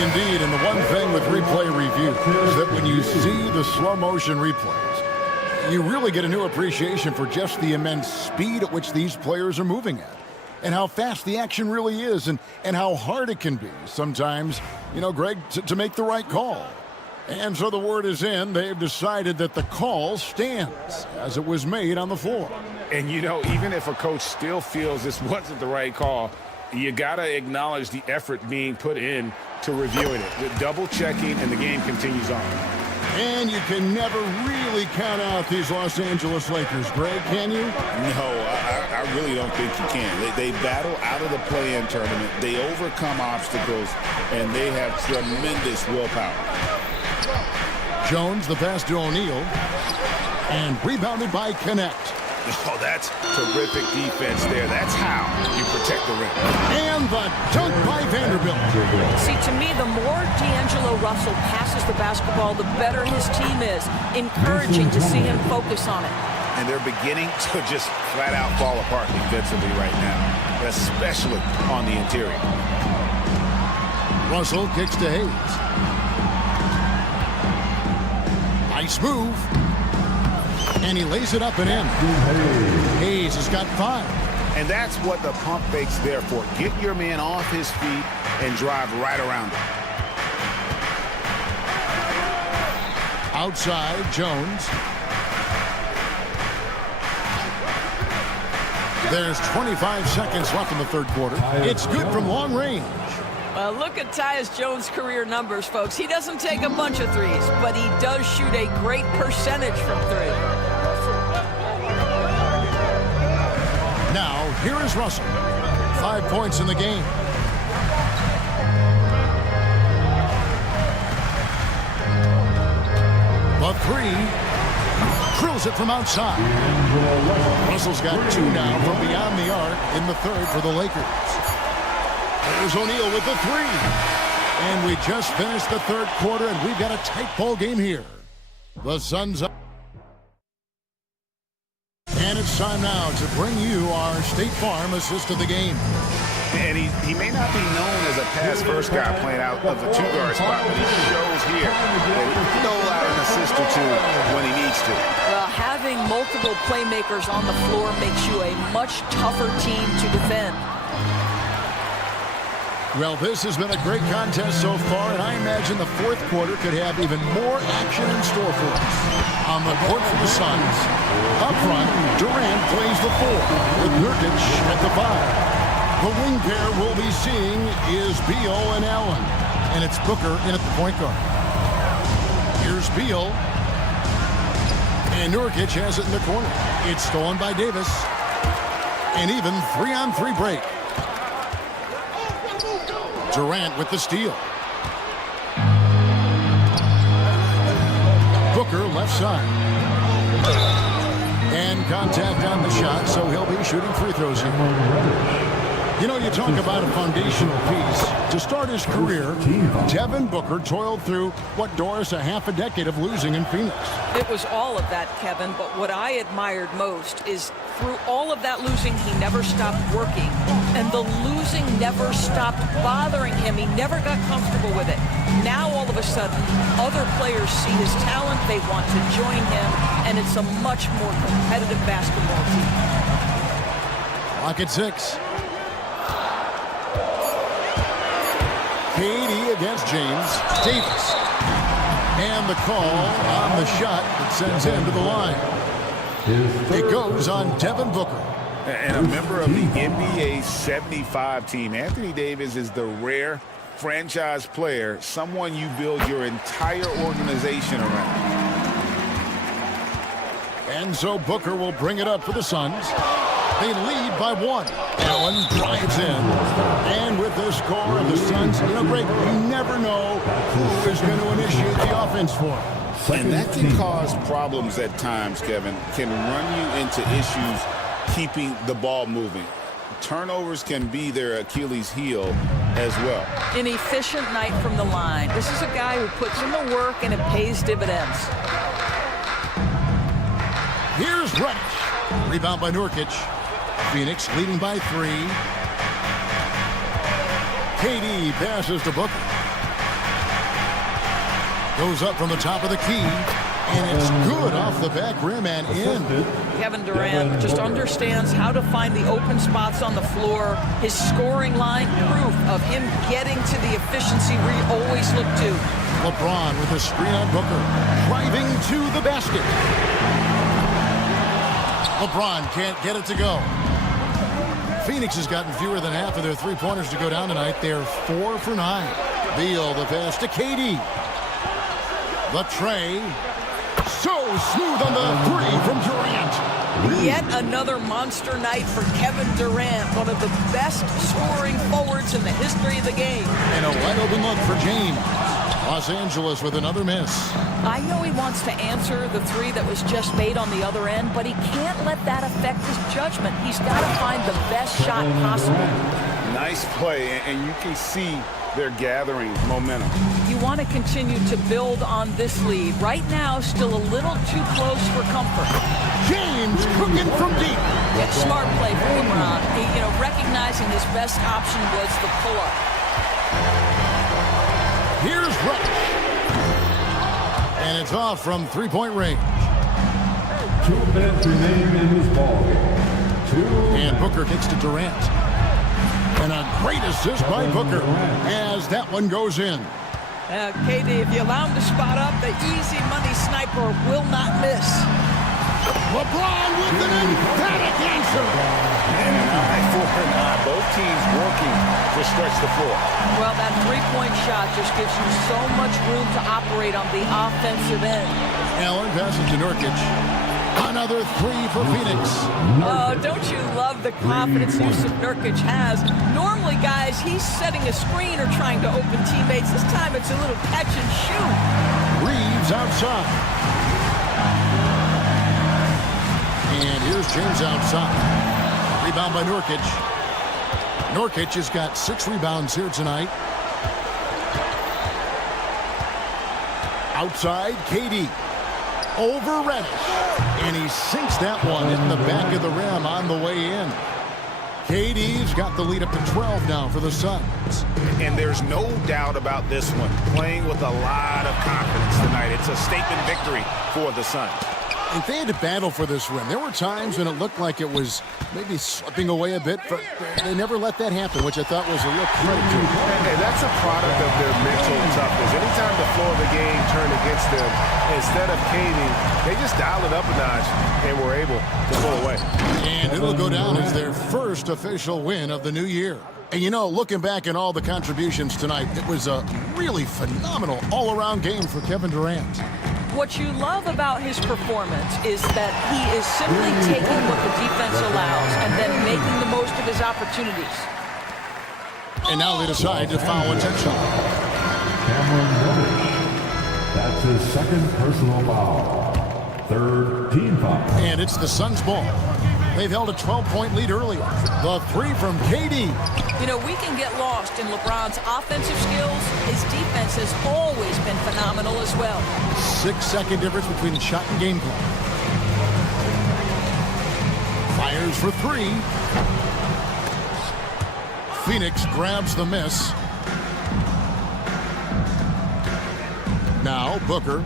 Indeed, and the one thing with replay review is that when you see the slow motion replays, you really get a new appreciation for just the immense speed at which these players are moving at, and how fast the action really is, and how hard it can be sometimes, you know, Greg, to make the right call. And so the word is in. They've decided that the call stands as it was made on the floor. And, you know, even if a coach still feels this wasn't the right call, you got to acknowledge the effort being put in to reviewing it. The double checking, and the game continues on. And you can never really count out these Los Angeles Lakers, Greg, can you? No, I really don't think you can. They battle out of the play-in tournament. They overcome obstacles, and they have tremendous willpower. Jones, the pass to O'Neal, and rebounded by Connect. Oh, that's terrific defense there. That's how you protect the rim. And the dunk by Vanderbilt. See, to me, the more D'Angelo Russell passes the basketball, the better his team is. Encouraging to see him focus on it. And they're beginning to just flat out fall apart defensively right now, especially on the interior. Russell kicks to Hayes. Nice move. And he lays it up and in. Hayes has got 5. And that's what the pump fake's there for. Get your man off his feet and drive right around him. Outside, Jones. There's 25 seconds left in the third quarter. It's good from long range. Well, look at Tyus Jones' career numbers, folks. He doesn't take a bunch of threes, but he does shoot a great percentage from 3. Now, here is Russell. 5 points in the game. The 3. Drills it from outside. Russell's got 2 now from beyond the arc in the third for the Lakers. There's O'Neal with the 3. And we just finished the third quarter, and we've got a tight ball game here. The Suns up. And it's time now to bring you our State Farm assist of the game. And he may not be known as a pass-first guy playing out of the 2-guard spot, but he shows here that he can dole out an assist or 2 when he needs to. Well, having multiple playmakers on the floor makes you a much tougher team to defend. Well, this has been a great contest so far, and I imagine the fourth quarter could have even more action in store for us. On the court for the Suns, up front, Durant plays the 4, with Nurkic at the 5. The wing pair we'll be seeing is Beal and Allen, and it's Booker in at the point guard. Here's Beal, and Nurkic has it in the corner. It's stolen by Davis. An even 3-on-3 break. Durant with the steal. Booker left side. And contact on the shot, so he'll be shooting free throws here. You know, you talk about a foundational piece. To start his career, Devin Booker toiled through, what, Doris, a half a decade of losing in Phoenix. It was all of that, Kevin, but what I admired most is through all of that losing, he never stopped working. And the losing never stopped bothering him. He never got comfortable with it. Now, all of a sudden, other players see his talent, they want to join him, and it's a much more competitive basketball team. Clock at 6. KD against James. Davis. And the call on the shot that sends him to the line. It goes on Devin Booker. And a member of the NBA 75 team, Anthony Davis is the rare franchise player, someone you build your entire organization around. And so Booker will bring it up for the Suns. They lead by 1. Allen drives in. And with the score of the Suns, you know, Greg, you never know who is going to initiate the offense for him. And that can cause problems at times, Kevin. Can run you into issues keeping the ball moving. Turnovers can be their Achilles heel as well. An efficient night from the line. This is a guy who puts in the work and it pays dividends. Here's Reddish. Rebound by Nurkic. Phoenix leading by 3. KD passes to Booker. Goes up from the top of the key. And it's good off the back rim and in. Kevin Durant just understands how to find the open spots on the floor. His scoring line, proof of him getting to the efficiency we always look to. LeBron with a screen on Booker. Driving to the basket. LeBron can't get it to go. Phoenix has gotten fewer than half of their three-pointers to go down tonight. They're 4 for 9. Beal, the pass to KD. The tray. So smooth on the three from Durant. Yet another monster night for Kevin Durant, one of the best scoring forwards in the history of the game. And a wide open look for James. Los Angeles with another miss. I know he wants to answer the three that was just made on the other end, but he can't let that affect his judgment. He's got to find the best shot possible. Nice play, and you can see they're gathering momentum. You want to continue to build on this lead. Right now, still a little too close for comfort. James cooking from deep. It's smart play for LeBron. Recognizing his best option was the pull-up. Here's Reddish. And it's off from three-point range. 2 minutes remaining in this ball game. And Booker kicks to Durant. And a great assist by Booker as that one goes in. KD, if you allow him to spot up, the easy money sniper will not miss. LeBron with an emphatic answer. And an eye for an eye. Both teams working to stretch the floor. Well, that three-point shot just gives you so much room to operate on the offensive end. Allen passes to Nurkic. Another three for Phoenix. Oh, don't you love the confidence Yusuf Nurkic has? Normally, guys, he's setting a screen or trying to open teammates. This time it's a little catch and shoot. Reeves outside. And here's James outside. Rebound by Nurkic. Nurkic has got 6 rebounds here tonight. Outside, KD. Over Reddish. And he sinks that one in the back of the rim on the way in. KD's got the lead up to 12 now for the Suns. And there's no doubt about this one. Playing with a lot of confidence tonight. It's a statement victory for the Suns. If they had to battle for this win, there were times when it looked like it was maybe slipping away a bit, but they never let that happen, which I thought was a real credit to them. And that's a product of their mental toughness. Anytime the flow of the game turned against them, instead of caving, they just dialed it up a notch and were able to pull away. And it'll go down as their first official win of the new year. And looking back at all the contributions tonight, it was a really phenomenal all-around game for Kevin Durant. What you love about his performance is that he is simply taking what the defense allows and then making the most of his opportunities. And now they decide to foul intentionally. Cameron Reddish. That's his second personal foul. Third team foul. And it's the Suns' ball. They've held a 12-point lead earlier. The three from KD. We can get lost in LeBron's offensive skills. His defense has always been phenomenal as well. 6-second difference between shot and game clock. Fires for three. Phoenix grabs the miss. Now Booker.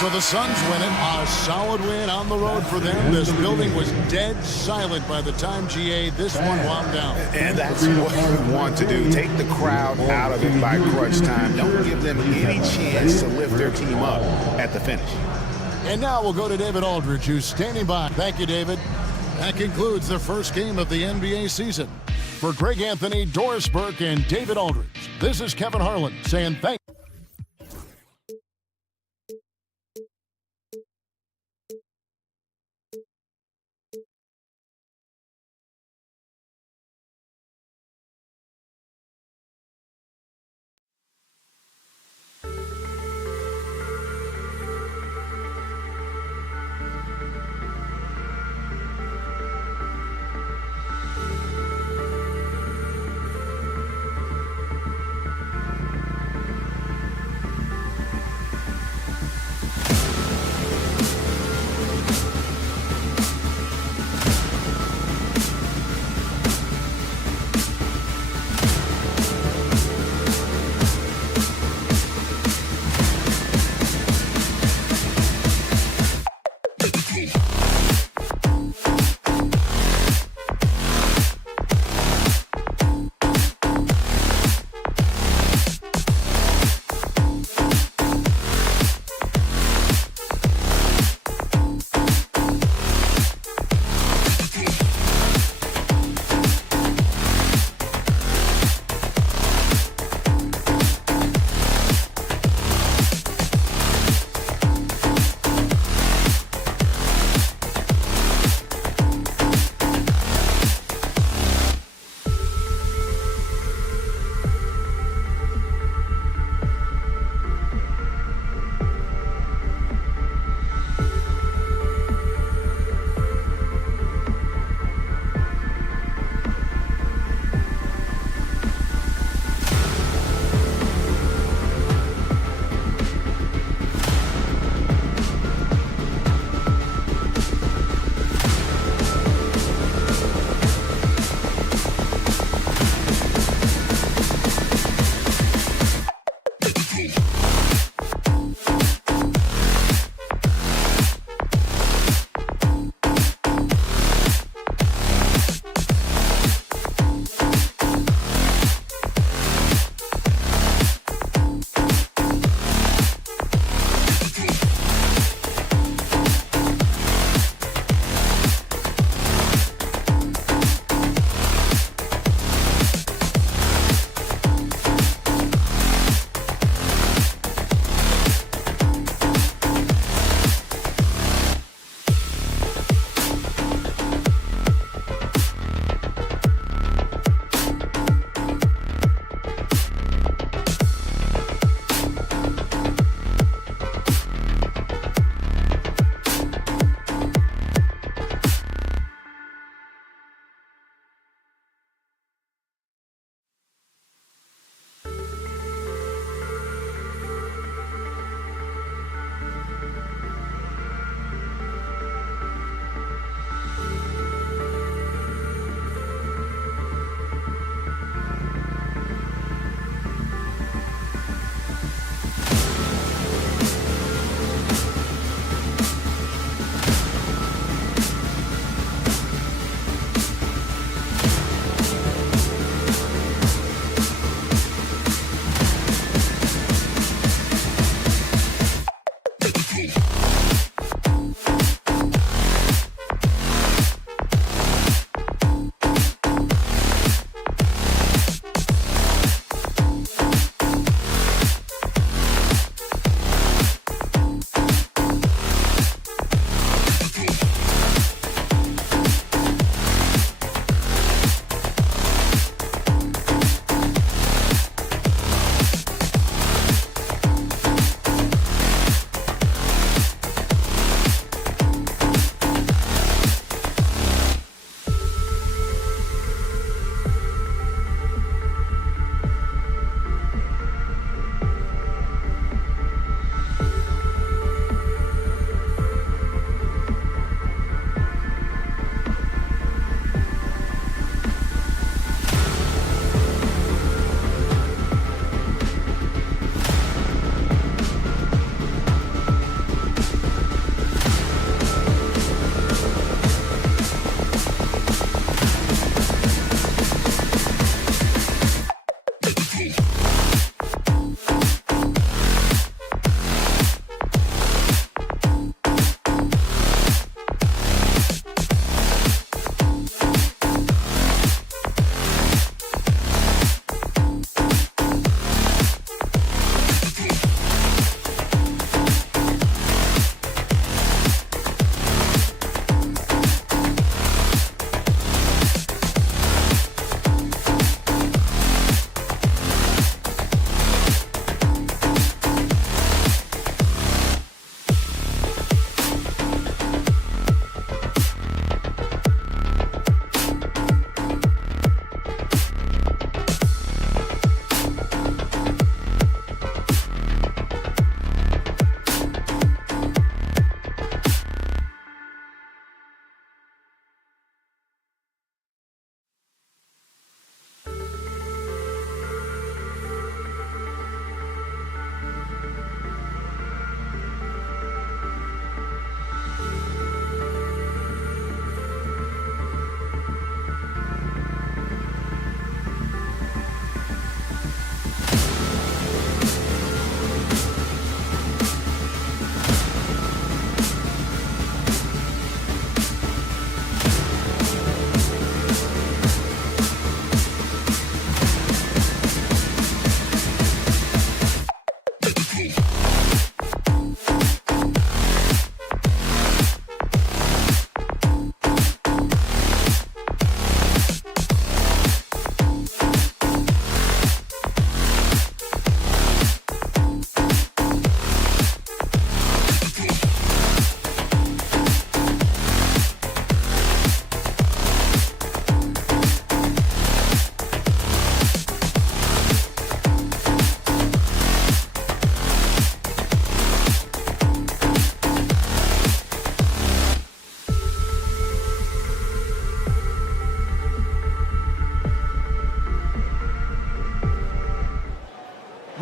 So the Suns win it. A solid win on the road for them. This building was dead silent by the time this one wound down. And that's what you want to do. Take the crowd out of it by crunch time. Don't give them any chance to lift their team up at the finish. And now we'll go to David Aldridge, who's standing by. Thank you, David. That concludes the first game of the NBA season. For Greg Anthony, Doris Burke, and David Aldridge, this is Kevin Harlan saying thank you.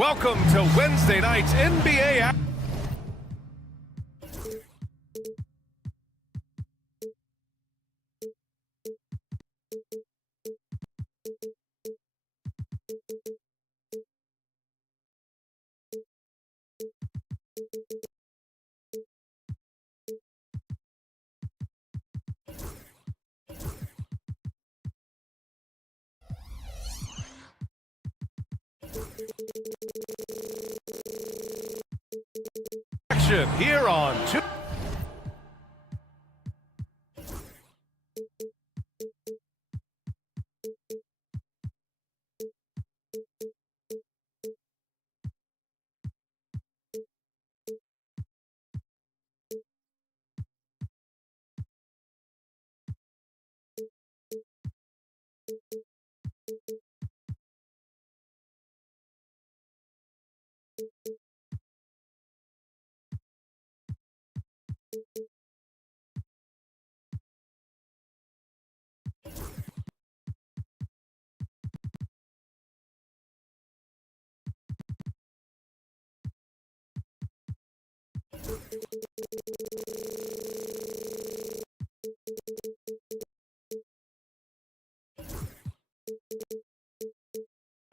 Welcome to Wednesday night's NBA action. Here on two.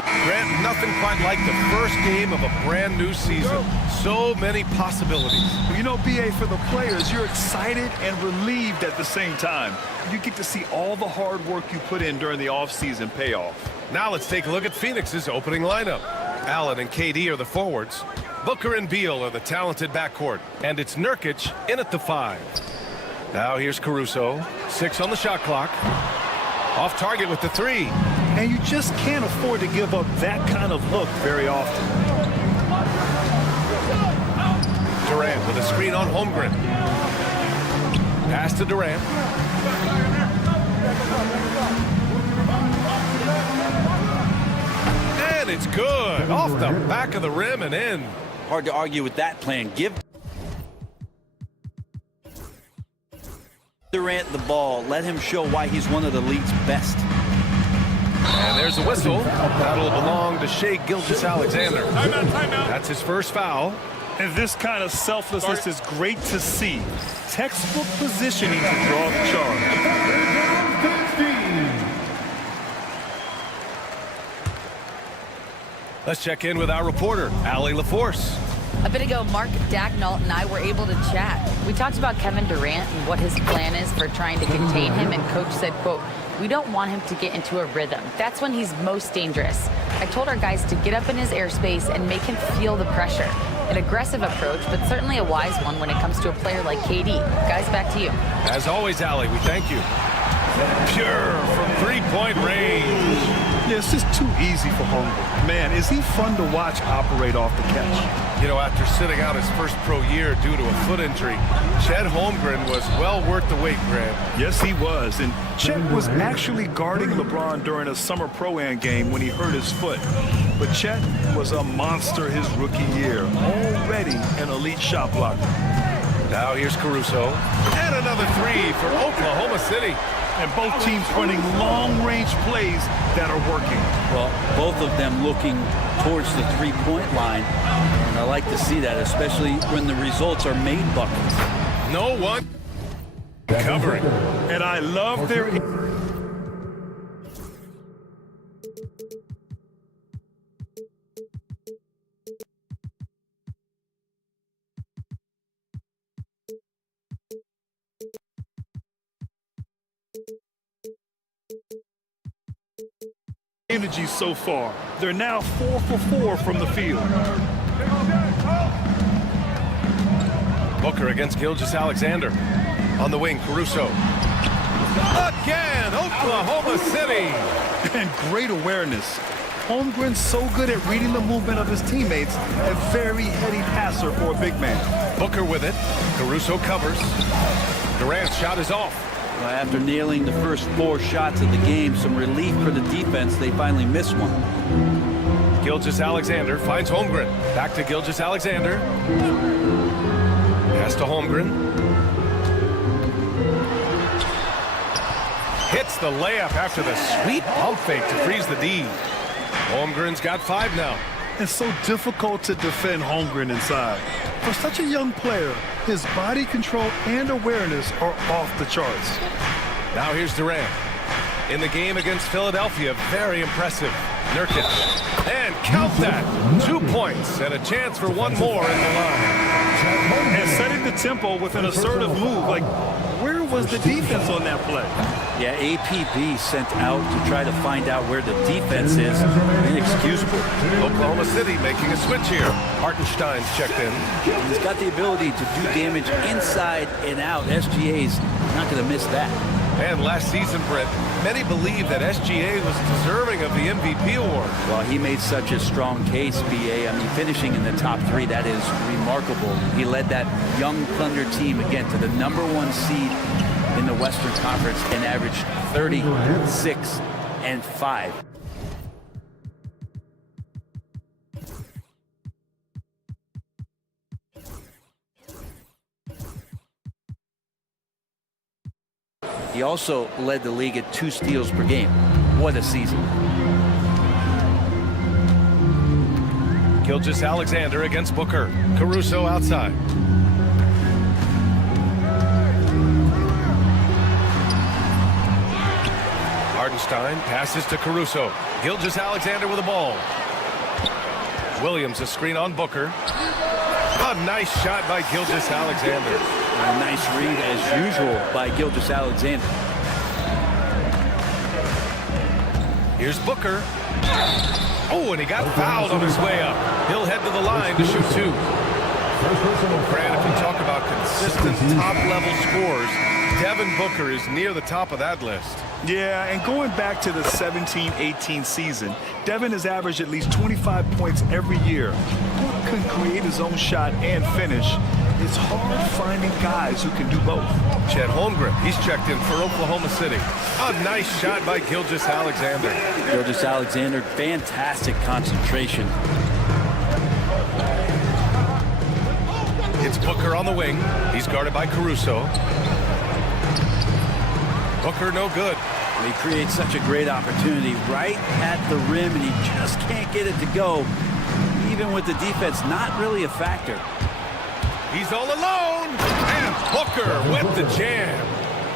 Grant, nothing quite like the first game of a brand new season. So many possibilities. You know, BA, for the players, you're excited and relieved at the same time. You get to see all the hard work you put in during the offseason pay off. Now let's take a look at Phoenix's opening lineup. Allen and KD are the forwards. Booker and Beal are the talented backcourt. And it's Nurkic in at the 5. Now here's Caruso. 6 on the shot clock. Off target with the 3. And you just can't afford to give up that kind of look very often. Durant with a screen on Holmgren. Pass to Durant. And it's good. Off the back of the rim and in. Hard to argue with that plan. Give Durant the ball. Let him show why he's one of the league's best. And there's a whistle. That'll belong to Shai Gilgeous-Alexander. Timeout. That's his first foul. And this kind of selflessness is great to see. Textbook positioning to draw the charge. Let's check in with our reporter, Allie LaForce. A bit ago, Mark Dagnall and I were able to chat. We talked about Kevin Durant and what his plan is for trying to contain him, and Coach said, quote, "We don't want him to get into a rhythm. That's when he's most dangerous." I told our guys to get up in his airspace and make him feel the pressure. An aggressive approach, but certainly a wise one when it comes to a player like KD. Guys, back to you. As always, Allie, we thank you. Pure from three-point range. Yeah, it's just too easy for Holmgren. Man, is he fun to watch operate off the catch. You know, after sitting out his first pro year due to a foot injury, Chet Holmgren was well worth the wait, Grant. Yes, he was. And Chet was actually guarding LeBron during a summer Pro-Am game when he hurt his foot. But Chet was a monster his rookie year. Already an elite shot blocker. Now here's Caruso. And another 3 for Oklahoma City. And both teams running long-range plays that are working. Well, both of them looking towards the three-point line. And I like to see that, especially when the results are made buckets. No one covering. And I love their... energy so far. They're now 4 for 4 from the field. Booker against Gilgeous-Alexander. On the wing, Caruso. Again, Oklahoma City. And great awareness. Holmgren's so good at reading the movement of his teammates. A very heady passer for a big man. Booker with it. Caruso covers. Durant's shot is off. After nailing the first 4 shots of the game, some relief for the defense. They finally missed one. Gilgeous-Alexander finds Holmgren. Back to Gilgeous-Alexander. Pass to Holmgren. Hits the layup after the sweet pump fake to freeze the D. Holmgren's got 5 now. and so difficult to defend Holmgren inside. For such a young player, his body control and awareness are off the charts. Now here's Durant. In the game against Philadelphia, very impressive. Nurkic. And count that. 2 points and a chance for one more in the line. And setting the tempo with an assertive move. Like, where was the defense on that play? Yeah, APB sent out to try to find out where the defense is. Inexcusable. Oklahoma City making a switch here. Hartenstein's checked in. He's got the ability to do damage inside and out. SGA's not going to miss that. And last season, Brett, many believe that SGA was deserving of the MVP award. Well, he made such a strong case, BA. I mean, finishing in the top 3, that is remarkable. He led that young Thunder team, again, to the #1 seed in the Western Conference and averaged 36 and 5. He also led the league at 2 steals per game. What a season. Gilgeous-Alexander against Booker. Caruso outside. Hartenstein passes to Caruso. Gilgeous-Alexander with the ball. Williams a screen on Booker. A nice shot by Gilgeous-Alexander. A nice read, as usual, by Gilgeous-Alexander. Here's Booker. Oh, and he got fouled on his way up. He'll head to the line to shoot 2. Brad, if you talk about consistent top-level scores, Devin Booker is near the top of that list. Yeah, and going back to the 17-18 season, Devin has averaged at least 25 points every year. Booker can create his own shot and finish. It's hard finding guys who can do both. Chet Holmgren, he's checked in for Oklahoma City. A nice shot by Gilgeous-Alexander. Gilgeous-Alexander, fantastic concentration. It's Booker on the wing. He's guarded by Caruso. Booker no good. He creates such a great opportunity right at the rim, and he just can't get it to go. Even with the defense not really a factor. He's all alone, and Booker with the jam.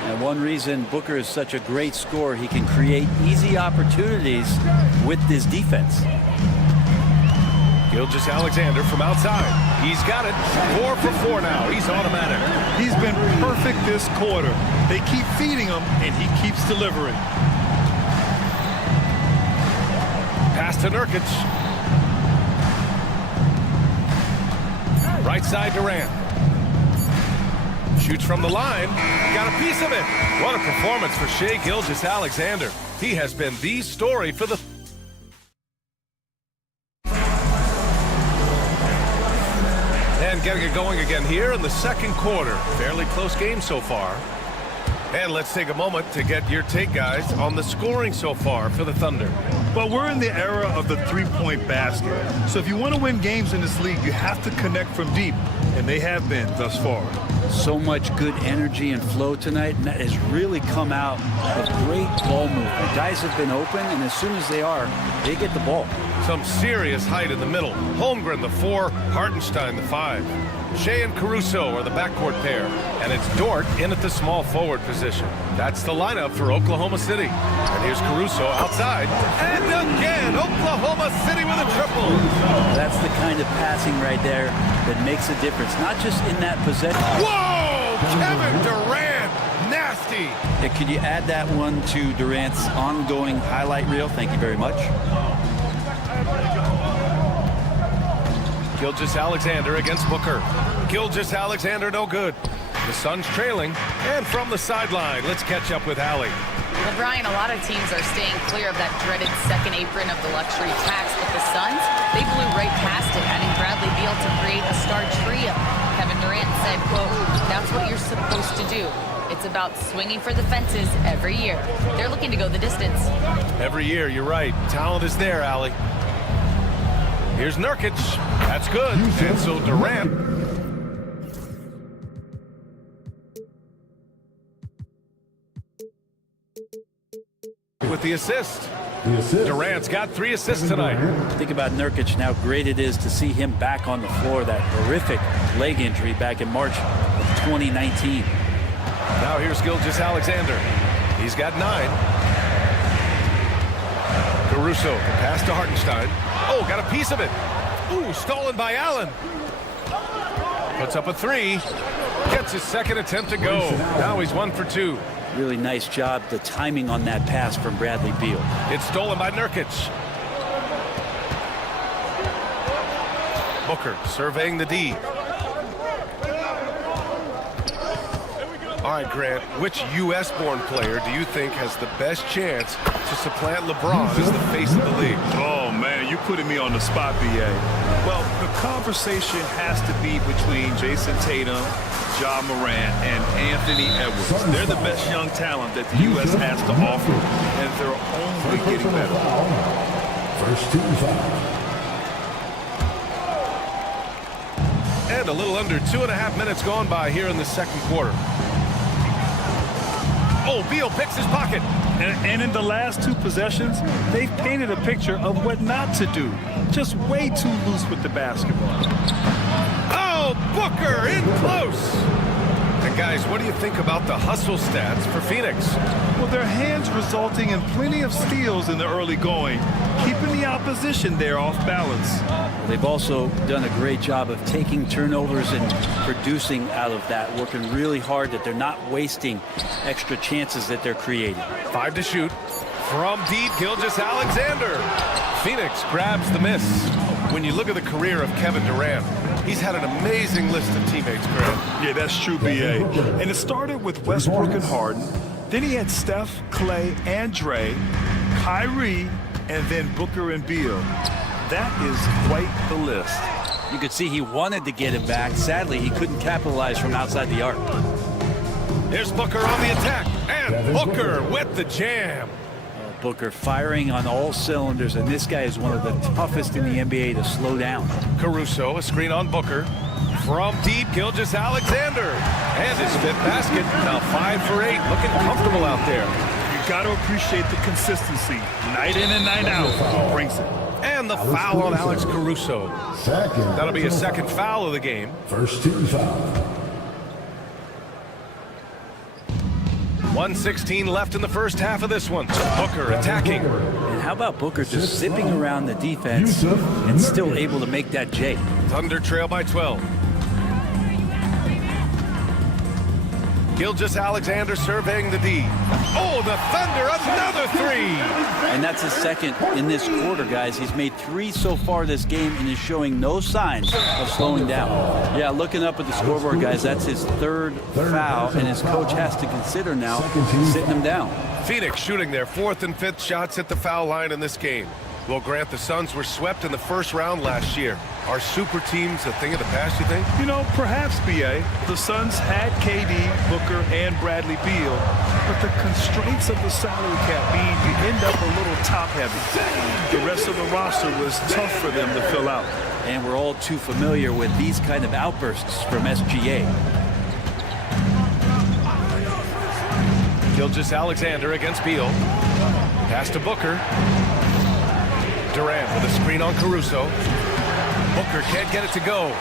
And one reason Booker is such a great scorer, he can create easy opportunities with his defense. Gilgeous-Alexander from outside. He's got it. 4 for 4 now. He's automatic. He's been perfect this quarter. They keep feeding him, and he keeps delivering. Pass to Nurkic. Right side Durant. Shoots from the line. Got a piece of it. What a performance for Shai Gilgeous-Alexander. He has been the story for the... And getting it going again here in the second quarter. Fairly close game so far. And let's take a moment to get your take, guys, on the scoring so far for the Thunder. Well, we're in the era of the three-point basket. So if you want to win games in this league, you have to connect from deep, and they have been thus far. So much good energy and flow tonight, and that has really come out of great ball movement. Guys have been open, and as soon as they are, they get the ball. Some serious height in the middle. Holmgren, the 4, Hartenstein, the 5. Shai and Caruso are the backcourt pair, and it's Dort in at the small forward position. That's the lineup for Oklahoma City. And here's Caruso outside, and again, Oklahoma City with a triple. That's the kind of passing right there that makes a difference, not just in that possession. Whoa! Kevin Durant, nasty. Yeah, could you add that one to Durant's ongoing highlight reel? Thank you very much. Gilgeous-Alexander against Booker. Gilgeous-Alexander no good. The Suns trailing, and from the sideline, let's catch up with Allie. Well, Brian, a lot of teams are staying clear of that dreaded second apron of the luxury tax, but the Suns, they blew right past it, adding Bradley Beal to create a star trio. Kevin Durant said, quote, "That's what you're supposed to do. It's about swinging for the fences every year." They're looking to go the distance. Every year, you're right. Talent is there, Allie. Here's Nurkic. That's good. And so Durant. With the assist. The assist. Durant's got 3 assists tonight. Think about Nurkic and how great it is to see him back on the floor. That horrific leg injury back in March of 2019. Now here's Gilgeous-Alexander. He's got 9. Caruso, pass to Hartenstein. Oh, got a piece of it. Ooh, stolen by Allen. Puts up a 3. Gets his second attempt to go. Now he's 1 for 2. Really nice job, the timing on that pass from Bradley Beal. It's stolen by Nurkic. Booker surveying the D. All right, Grant, which U.S.-born player do you think has the best chance to supplant LeBron as the face of the league? Oh, man, you're putting me on the spot, B.A. Well, the conversation has to be between Jason Tatum, Ja Morant, and Anthony Edwards. They're the best young talent that the U.S. has to offer, and they're only getting better. First team foul. And a little under 2.5 minutes gone by here in the second quarter. Oh, Beal picks his pocket. And in the last 2 possessions, they've painted a picture of what not to do. Just way too loose with the basketball. Oh, Booker in close. And guys, what do you think about the hustle stats for Phoenix? Well, their hands resulting in plenty of steals in the early going, keeping the opposition there off balance. They've also done a great job of taking turnovers and producing out of that, working really hard that they're not wasting extra chances that they're creating. 5 to shoot from deep. Gilgeous-Alexander. Phoenix grabs the miss. When you look at the career of Kevin Durant, he's had an amazing list of teammates, Grant. Yeah, that's true, B.A. And it started with Westbrook and Harden. Then he had Steph, Clay, and Dre, Kyrie, and then Booker and Beal. That is quite the list. You could see he wanted to get it back. Sadly, he couldn't capitalize from outside the arc. Here's Booker on the attack. And Booker with the jam. Booker firing on all cylinders, and this guy is one of the toughest in the NBA to slow down. Caruso, a screen on Booker. From deep, Gilgeous-Alexander. And his 5th basket. Now 5 for 8. Looking comfortable out there. You got to appreciate the consistency. Night in and night out. He brings it. And the foul on Alex Caruso. That'll be a second foul of the game. First team foul. 1:16 left in the first half of this one. Booker attacking. And how about Booker just zipping around the defense and still able to make that J? Thunder trail by 12. Gilgeous-Alexander surveying the D. Oh, the Thunder, another 3. And that's his second in this quarter, guys. He's made 3 so far this game and is showing no signs of slowing down. Yeah, looking up at the scoreboard, guys, that's his 3rd foul, and his coach has to consider now sitting him down. Phoenix shooting their 4th and 5th shots at the foul line in this game. Well, Grant, the Suns were swept in the first round last year. Are super teams a thing of the past, you think? You know, perhaps, B.A. The Suns had KD, Booker, and Bradley Beal, but the constraints of the salary cap mean you end up a little top-heavy. The rest of the roster was tough for them to fill out. And we're all too familiar with these kind of outbursts from SGA. Gilgeous-Alexander against Beal. Pass to Booker. Durant with a screen on Caruso. Booker can't get it to go.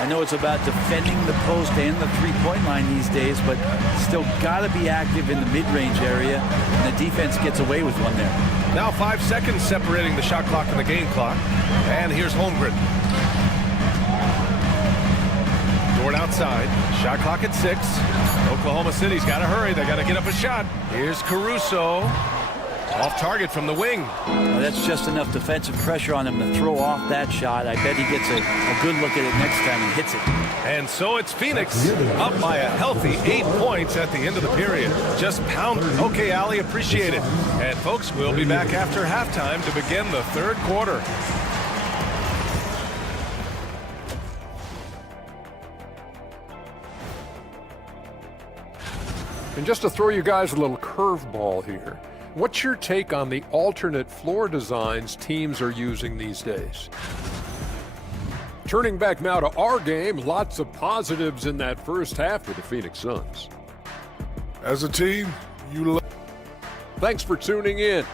I know it's about defending the post and the three-point line these days, but still got to be active in the mid-range area, and the defense gets away with one there. Now 5 seconds separating the shot clock and the game clock. And here's Holmgren. Dort outside. Shot clock at 6. Oklahoma City's got to hurry. They got to get up a shot. Here's Caruso. Off target from the wing. Well, that's just enough defensive pressure on him to throw off that shot. I bet he gets a good look at it next time and hits it. And so it's Phoenix up by a healthy 8 points at the end of the period. Just pound. Okay, Ali, appreciate it. And folks, we'll be back after halftime to begin the 3rd quarter. And just to throw you guys a little curveball here, what's your take on the alternate floor designs teams are using these days? Turning back now to our game, lots of positives in that first half for the Phoenix Suns. As a team, you Thanks for tuning in.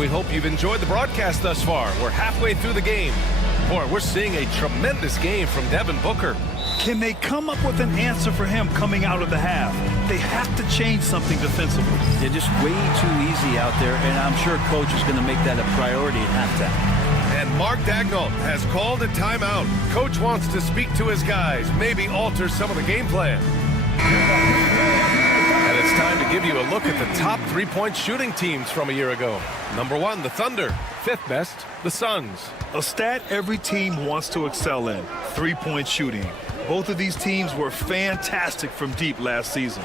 We hope you've enjoyed the broadcast thus far. We're halfway through the game. Boy, we're seeing a tremendous game from Devin Booker. Can they come up with an answer for him coming out of the half? They have to change something defensively. They're just way too easy out there, and I'm sure coach is going to make that a priority at halftime. And Mark Daigneault has called a timeout. Coach wants to speak to his guys, maybe alter some of the game plan. And it's time to give you a look at the top three-point shooting teams from a year ago. Number 1, the Thunder. 5th best, the Suns. A stat every team wants to excel in, three-point shooting. Both of these teams were fantastic from deep last season.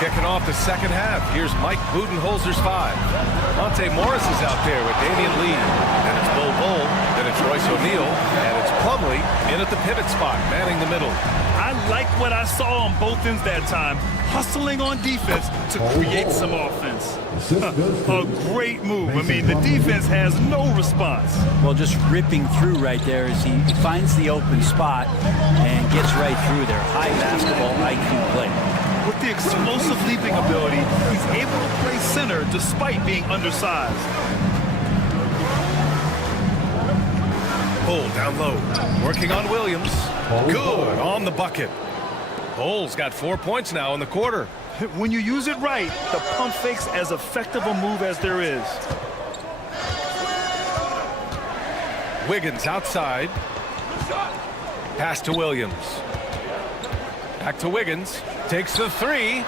Kicking off the second half, here's Mike Budenholzer's 5. Monte Morris is out there with Damian Lee. Then it's Bol Bol, then it's Royce O'Neal, and it's Plumlee in at the pivot spot, manning the middle. I like what I saw on both ends that time, hustling on defense to create some offense. A great move. I mean, the defense has no response. Well, just ripping through right there as he finds the open spot and gets right through there. High basketball IQ play. With the explosive leaping ability, he's able to play center despite being undersized. Bol down low, working on Williams. Good on the bucket. Bol's got 4 points now in the quarter. When you use it right, the pump fake's as effective a move as there is. Wiggins outside. Pass to Williams. Back to Wiggins. Takes the 3.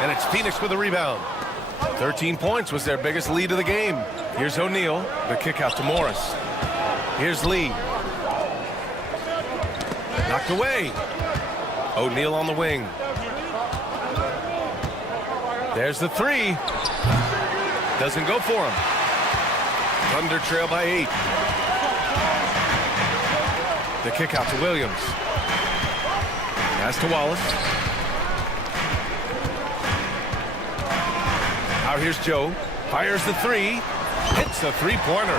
And it's Phoenix with a rebound. 13 points was their biggest lead of the game. Here's O'Neal. The kick out to Morris. Here's Lee. Knocked away. O'Neal on the wing. There's the 3. Doesn't go for him. Thunder trail by 8. The kick out to Williams. Pass to Wallace. Now here's Joe. Fires the 3. Hits the three-pointer.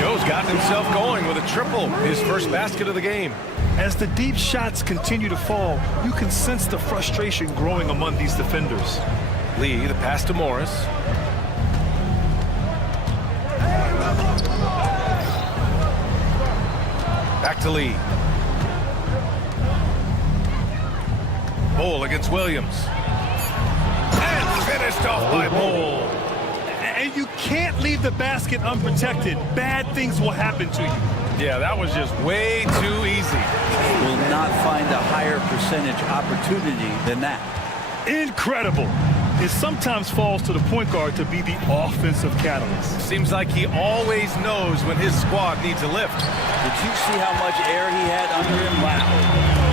Joe's gotten himself going with a triple. His first basket of the game. As the deep shots continue to fall, you can sense the frustration growing among these defenders. Lee, the pass to Morris. Back to Lee. Bol against Williams. And finished off by Bol. And you can't leave the basket unprotected. Bad things will happen to you. Yeah, that was just way too easy. Will not find a higher percentage opportunity than that. Incredible. It sometimes falls to the point guard to be the offensive catalyst. Seems like he always knows when his squad needs a lift. Did you see how much air he had under him? Wow.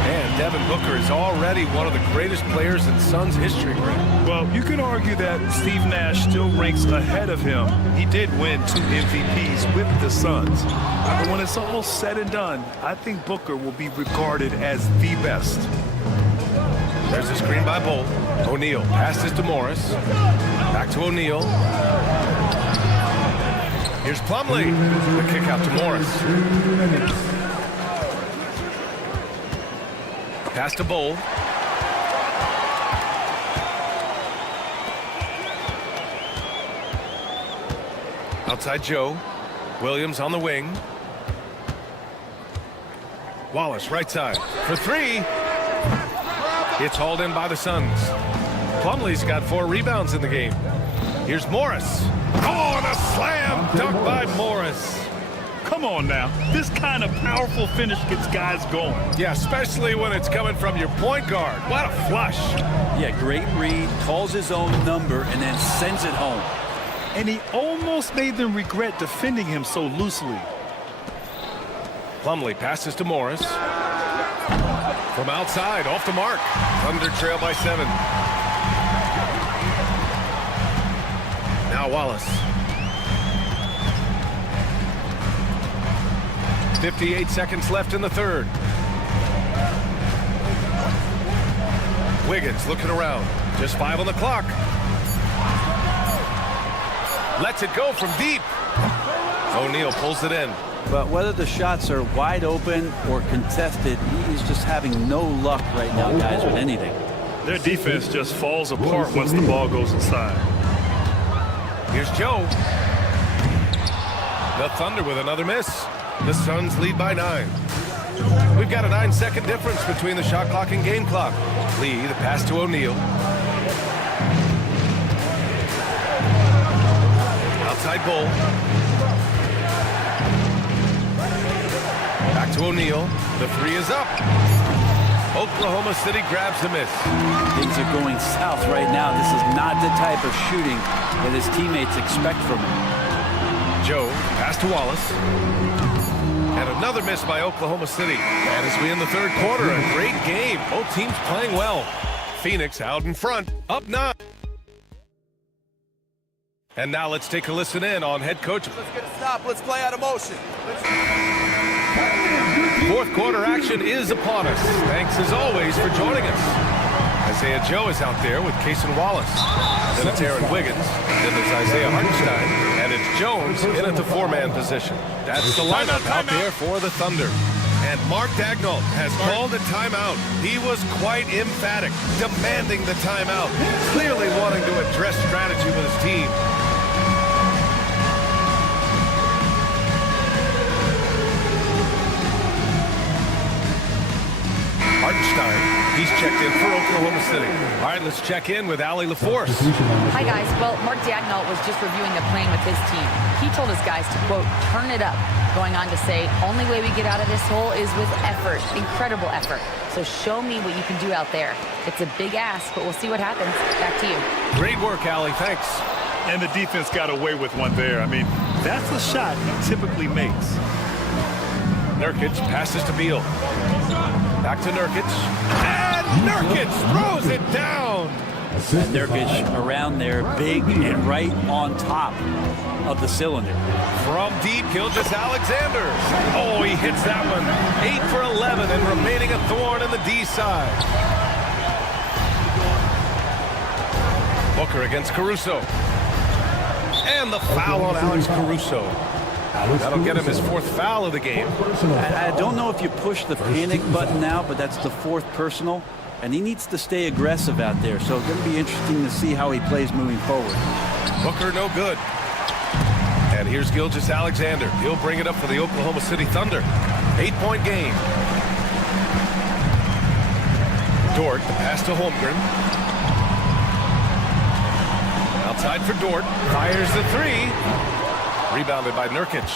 And Devin Booker is already one of the greatest players in Suns history, Greg. Well, you can argue that Steve Nash still ranks ahead of him. He did win 2 MVPs with the Suns. But when it's all said and done, I think Booker will be regarded as the best. There's a screen by Bol. O'Neal passes to Morris. Back to O'Neal. Here's Plumlee. The kick out to Morris. Pass to Bol. Outside Joe. Williams on the wing. Wallace right side for 3. It's hauled in by the Suns. Plumlee's got 4 rebounds in the game. Here's Morris. Oh, and a slam dunk by Morris. Come on now. This kind of powerful finish gets guys going. Yeah, especially when it's coming from your point guard. What a flush. Yeah, great read, calls his own number, and then sends it home. And he almost made them regret defending him so loosely. Plumlee passes to Morris. From outside, off the mark. Thunder trail by 7. Now Wallace. 58 seconds left in the third. Wiggins looking around. Just 5 on the clock. Lets it go from deep. O'Neal pulls it in. But whether the shots are wide open or contested, he's just having no luck right now, guys, with anything. Their defense just falls apart once the ball goes inside. Here's Joe. The Thunder with another miss. The Suns lead by 9. We've got a 9-second difference between the shot clock and game clock. Lee, the pass to O'Neal. Outside Bull. Back to O'Neal. The 3 is up. Oklahoma City grabs the miss. Things are going south right now. This is not the type of shooting that his teammates expect from him. Joe, pass to Wallace. And another miss by Oklahoma City. And as we in the third quarter, a great game. Both teams playing well. Phoenix out in front, up 9. And now let's take a listen in on head coach. Let's get a stop. Let's play out of motion. Fourth quarter action is upon us. Thanks as always for joining us. Isaiah Joe is out there with Cason Wallace. Then it's Aaron Wiggins. Then there's Isaiah Hartenstein. And it's Jones in at the 4-man position. That's the lineup out there for the Thunder. And Mark Daigneault has called a timeout. He was quite emphatic, demanding the timeout, clearly wanting to address strategy with his team. Hartenstein, he's checked in for Oklahoma City. All right, let's check in with Allie LaForce. Hi, guys. Well, Mark Daigneault was just reviewing the playing with his team. He told his guys to, quote, turn it up, going on to say, only way we get out of this hole is with effort, incredible effort. So show me what you can do out there. It's a big ask, but we'll see what happens. Back to you. Great work, Allie. Thanks. And the defense got away with one there. I mean, that's a shot he typically makes. Nurkic passes to Beal. Back to Nurkic. And Nurkic throws it down. And Nurkic around there, big and right on top of the cylinder. From deep, Gilgeous-Alexander. Oh, he hits that one. 8 for 11 and remaining a thorn in the D side. Booker against Caruso. And the foul on Alex Caruso. That'll get him his 4th foul of the game. I don't know if you push the panic button now, but that's the 4th personal, and he needs to stay aggressive out there. So it's going to be interesting to see how he plays moving forward. Booker no good. And here's Gilgeous-Alexander. He'll bring it up for the Oklahoma City Thunder. 8-point game. Dort, the pass to Holmgren. Outside for Dort. Fires the 3. Rebounded by Nurkic.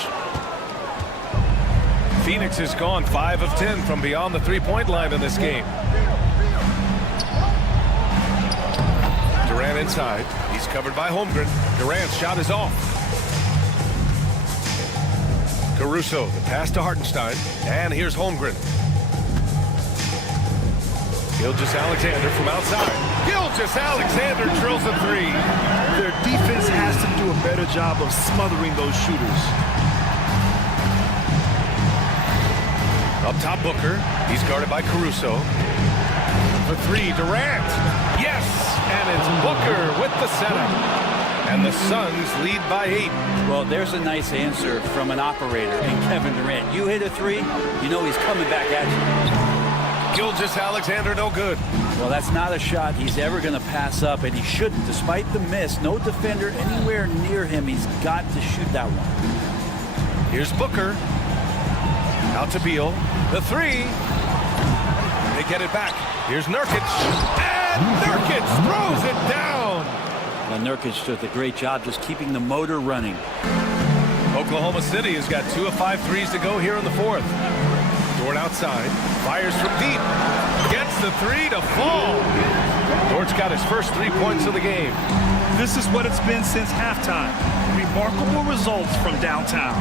Phoenix is gone 5 of 10 from beyond the 3-point line in this game. Durant inside. He's covered by Holmgren. Durant's shot is off. Caruso, the pass to Hartenstein. And here's Holmgren. Gilgeous-Alexander from outside. Gilgeous-Alexander drills a 3. Their defense has to do a better job of smothering those shooters. Up top, Booker. He's guarded by Caruso. For 3, Durant. Yes! And it's Booker with the setup. And the Suns lead by 8. Well, there's a nice answer from an operator in Kevin Durant. You hit a 3, you know he's coming back at you. Gilgeous-Alexander no good. Well, that's not a shot he's ever going to pass up, and he shouldn't. Despite the miss, no defender anywhere near him. He's got to shoot that one. Here's Booker. Out to Beal. The 3. They get it back. Here's Nurkic. And Nurkic throws it down. Well, Nurkic did a great job just keeping the motor running. Oklahoma City has got 2 of 5 threes to go here in the 4th. Dort outside. Fires from deep. Gets the 3 to fall. Dort's got his first 3 points of the game. This is what it's been since halftime. Remarkable results from downtown.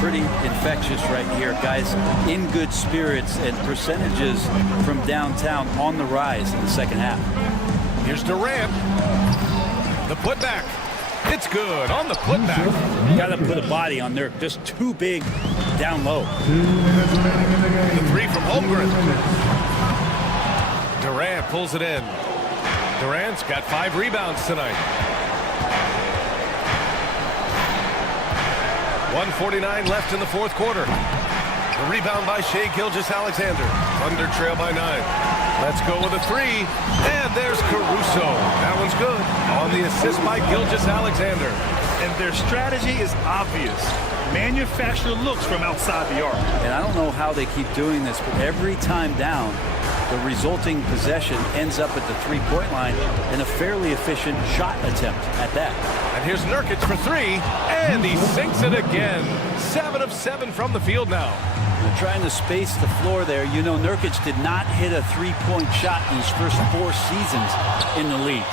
Pretty infectious right here, guys. In good spirits, and percentages from downtown on the rise in the second half. Here's Durant. The putback. It's good on the putback. You got to put a body on there. Just too big down low. The 3 from Holmgren. Durant pulls it in. Durant's got 5 rebounds tonight. 1:49 left in the 4th quarter. The rebound by Shai Gilgeous-Alexander. Thunder trail by 9. Let's go with a 3. And there's Caruso. That one's good. On the assist by Gilgeous-Alexander. and their strategy is obvious. Manufacture looks from outside the arc. And I don't know how they keep doing this, but every time down, the resulting possession ends up at the three-point line and a fairly efficient shot attempt at that. And here's Nurkic for three, and he sinks it again. 7 of 7 from the field now. They're trying to space the floor there. You know, Nurkic did not hit a three-point shot in his first 4 seasons in the league.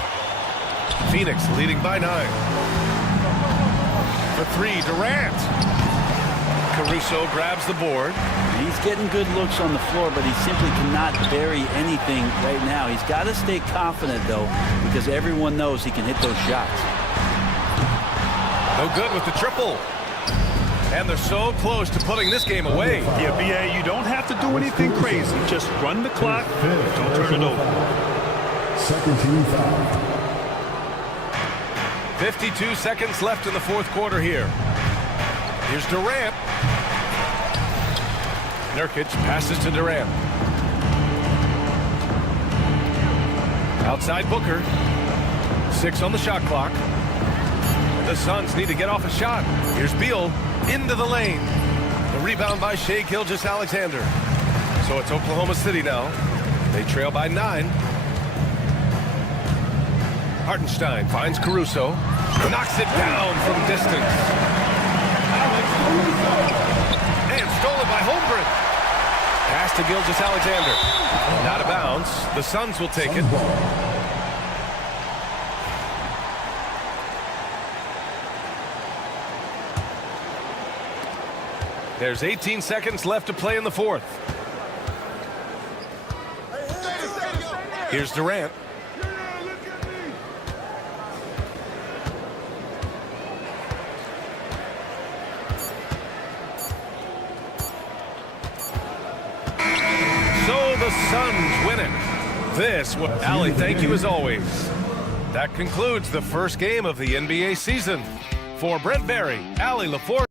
Phoenix leading by 9. For three, Durant. Caruso grabs the board. He's getting good looks on the floor, but he simply cannot bury anything right now. He's got to stay confident, though, because everyone knows he can hit those shots. No good with the triple. And they're so close to putting this game away. Yeah, B.A., you don't have to do anything crazy. Just run the clock. Don't turn it over. Second team foul. 52 seconds left in the fourth quarter here. Here's Durant. Nurkic passes to Durant. Outside Booker. 6 on the shot clock. The Suns need to get off a shot. Here's Beal into the lane. The rebound by Shai Gilgeous-Alexander. So it's Oklahoma City now. They trail by 9. Hartenstein finds Caruso. Knocks it down from distance. And stolen by Holmgren. Pass to Gilgeous-Alexander. Not out of bounds. The Suns will take it. There's 18 seconds left to play in the fourth. Here's Durant. So the Suns win it. Allie, thank you as always. That concludes the first game of the NBA season. For Brent Barry, Allie LaForge.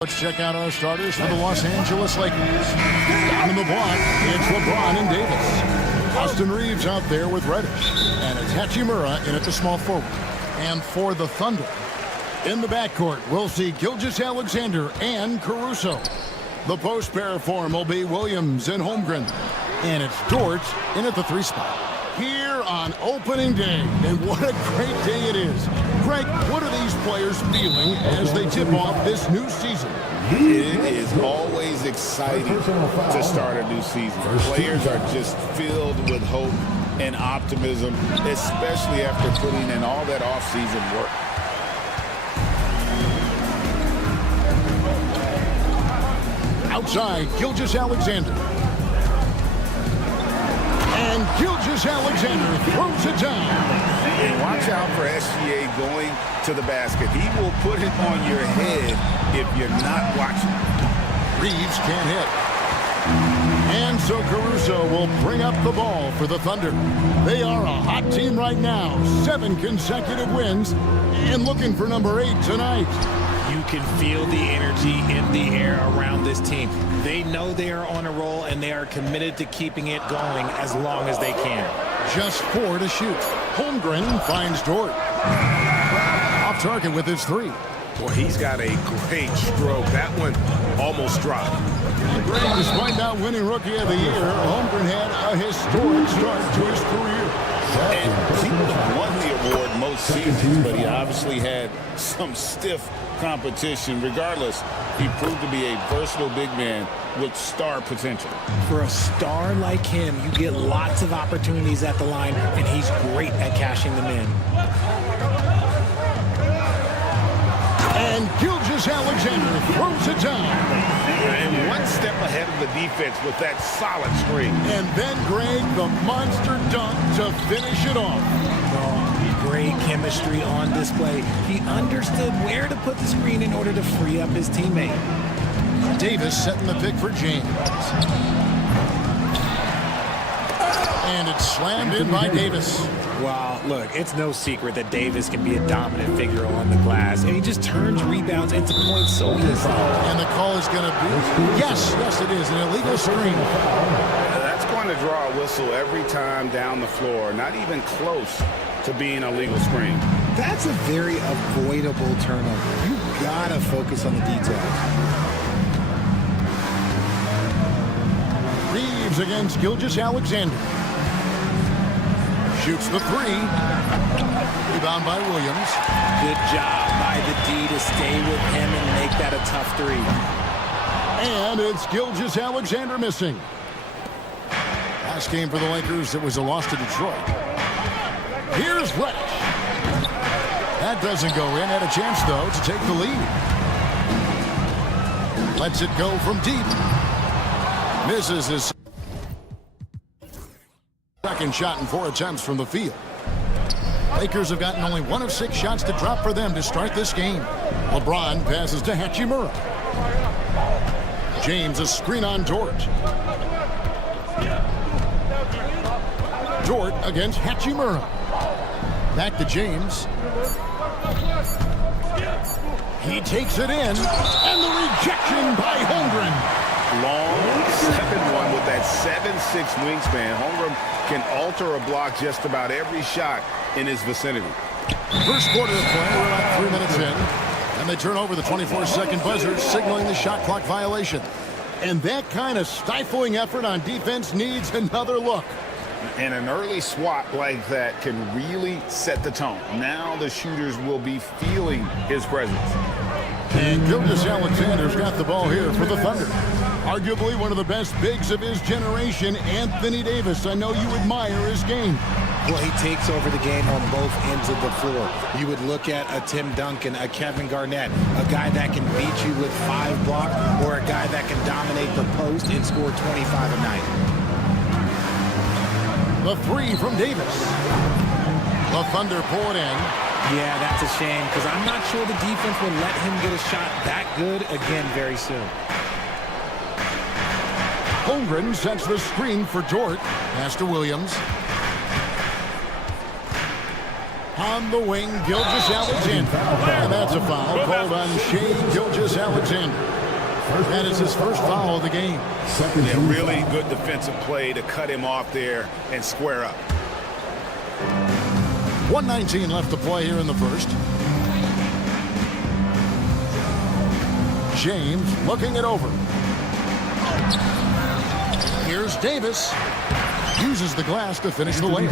Let's check out our starters for the Los Angeles Lakers. Down in the block, it's LeBron and Davis. Austin Reeves out there with Reddish. And it's Hachimura in at the small forward. And for the Thunder, in the backcourt, we'll see Gilgeous-Alexander and Caruso. The post pair form will be Williams and Holmgren. And it's Dort in at the 3 spot. Here on opening day, and what a great day it is. Greg, what are these players feeling as they tip off this new season? It is always exciting to start a new season. Players are just filled with hope and optimism, especially after putting in all that off-season work. Outside, Gilgeous-Alexander. And Gilgeous-Alexander throws it down. And watch out for SGA going to the basket. He will put it on your head if you're not watching. Reeves can't hit. And so Caruso will bring up the ball for the Thunder. They are a hot team right now. 7 consecutive wins and looking for number 8 tonight. You can feel the energy in the air around this team. They know they are on a roll, and they are committed to keeping it going as long as they can. Just 4 to shoot. Holmgren finds Dort. Off target with his 3. Well, he's got a great stroke. That one almost dropped. Despite not winning Rookie of the Year, Holmgren had a historic start to his career. And he won the award most seasons, but he obviously had some stiff competition. Regardless, he proved to be a versatile big man with star potential. For a star like him, you get lots of opportunities at the line, and he's great at cashing them in. And Gilgeous-Alexander throws it down. And one step ahead of the defense with that solid screen. And then Greg, the monster dunk to finish it off. Great chemistry on display. He understood where to put the screen in order to free up his teammate. Davis setting the pick for James. And it's slammed in by Davis. Well, look, it's no secret that Davis can be a dominant figure on the glass, and he just turns rebounds into points so easily. And the call is going to be, yes, it is, an illegal screen. That's going to draw a whistle every time down the floor, not even close to being a legal screen. That's a very avoidable turnover. You gotta focus on the details. Reeves against Gilgeous-Alexander. Shoots the 3. Rebound by Williams. Good job by the D to stay with him and make that a tough 3. And it's Gilgeous-Alexander missing. Last game for the Lakers, it was a loss to Detroit. Here's Reddish. That doesn't go in. Had a chance, though, to take the lead. Lets it go from deep. Misses his second shot in 4 attempts from the field. Lakers have gotten only 1 of 6 shots to drop for them to start this game. LeBron passes to Hachimura. James, a screen on Dort. Dort against Hachimura. Back to James. He takes it in, and the rejection by Holmgren. Long 7-1 with that 7'6" wingspan. Holmgren can alter a block just about every shot in his vicinity. First quarter of play, we're about 3 minutes in, and they turn over the 24-second buzzer, signaling the shot clock violation. And that kind of stifling effort on defense needs another look. And an early swat like that can really set the tone. Now the shooters will be feeling his presence. And Gilgeous-Alexander's got the ball here for the Thunder. Arguably one of the best bigs of his generation, Anthony Davis. I know you admire his game. Well, he takes over the game on both ends of the floor. You would look at a Tim Duncan, a Kevin Garnett, a guy that can beat you with 5 blocks, or a guy that can dominate the post and score 25 a night. The 3 from Davis. The Thunder pull it in. Yeah, that's a shame, because I'm not sure the defense will let him get a shot that good again very soon. Holmgren sets the screen for Dort. Pass to Williams. On the wing, Gilgeous-Alexander. And that's a foul called on Shea Gilgeous-Alexander. That is his first foul of the game. Yeah, really good defensive play to cut him off there and square up. 1:19 left to play here in the first. James looking it over. Here's Davis. Uses the glass to finish the layup.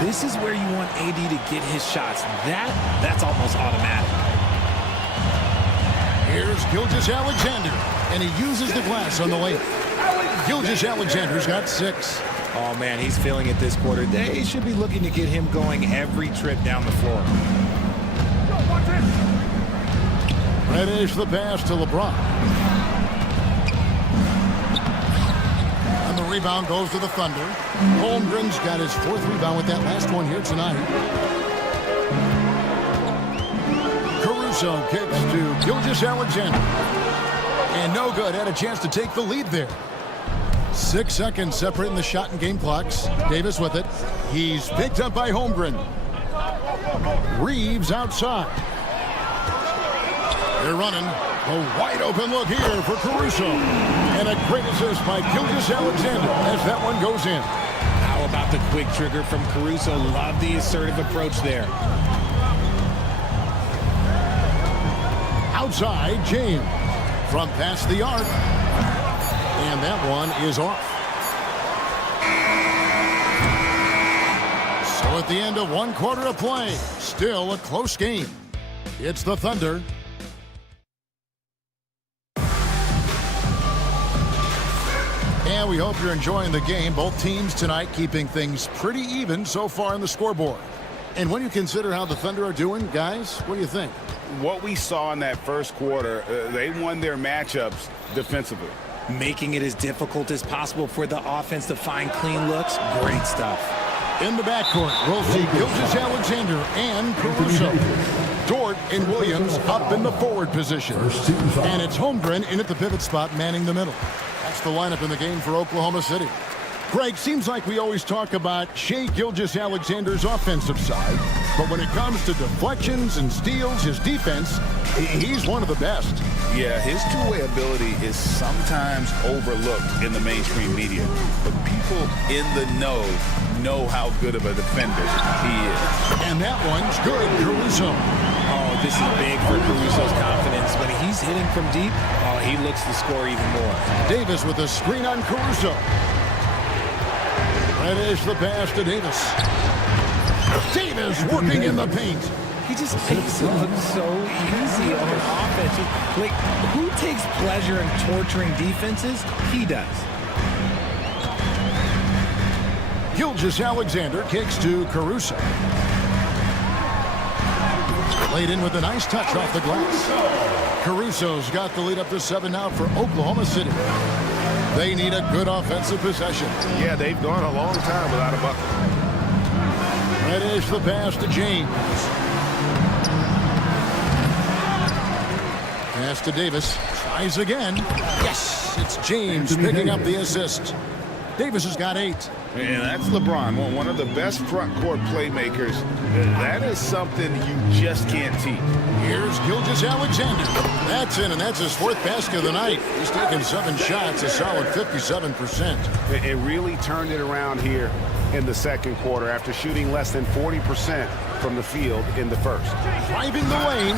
This is where you want AD to get his shots. That's almost automatic. Here's Gilgeous-Alexander, and he uses the glass on the layup. Gilgeous-Alexander's got 6. Oh, man, he's feeling it this quarter. They should be looking to get him going every trip down the floor. Reddish the pass to LeBron. And the rebound goes to the Thunder. Holmgren's got his 4th rebound with that last one here tonight. Caruso kicks to Gilgeous-Alexander. And no good. Had a chance to take the lead there. 6 seconds separating the shot and game clocks. Davis with it. He's picked up by Holmgren. Reeves outside. They're running. A wide open look here for Caruso. And a great assist by Gilgeous-Alexander as that one goes in. How about the quick trigger from Caruso? Love the assertive approach there. Outside, James. From past the arc. And that one is off. So at the end of 1 quarter of play, still a close game. It's the Thunder. And we hope you're enjoying the game. Both teams tonight keeping things pretty even so far on the scoreboard. And when you consider how the Thunder are doing, guys, what do you think? What we saw in that first quarter, they won their matchups defensively. Making it as difficult as possible for the offense to find clean looks. Great stuff. In the backcourt, we'll see Gilgeous-Alexander and Caruso. Dort and Williams up in the forward position. And it's Holmgren in at the pivot spot, manning the middle. That's the lineup in the game for Oklahoma City. Greg, seems like we always talk about Shea Gilgeous-Alexander's offensive side, but when it comes to deflections and steals, his defense, he's one of the best. Yeah, his two-way ability is sometimes overlooked in the mainstream media, but people in the know how good of a defender he is. And that one's good, Caruso. Oh, this is big for Caruso's confidence. When he's hitting from deep, he looks to score even more. Davis with a screen on Caruso. Reddish the pass to Davis. Davis working in the paint. He just makes it look so easy on offense. Like, who takes pleasure in torturing defenses? He does. Gilgeous-Alexander kicks to Caruso. Laid in with a nice touch off the glass. Caruso's got the lead up to 7 now for Oklahoma City. They need a good offensive possession. Yeah, they've gone a long time without a bucket. Reddish the pass to James. Pass to Davis. Tries again. Yes, it's James picking up the assist. Davis has got 8. And that's LeBron, one of the best front court playmakers. That is something you just can't teach. Here's Gilgeous-Alexander. That's in, and that's his 4th basket of the night. He's taken 7 shots, a solid 57%. It really turned it around here in the second quarter after shooting less than 40% from the field in the first. Driving the lane.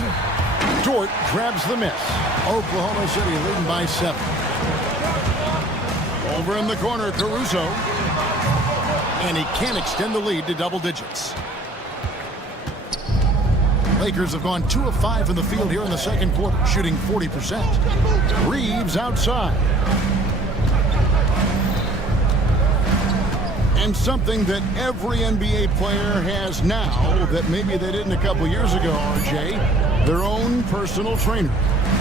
Dort grabs the miss. Oklahoma City leading by 7. Over in the corner, Caruso. And he can't extend the lead to double digits. Lakers have gone 2 of 5 from the field here in the second quarter, shooting 40%. Reeves outside. And something that every NBA player has now that maybe they didn't a couple years ago, RJ, their own personal trainer.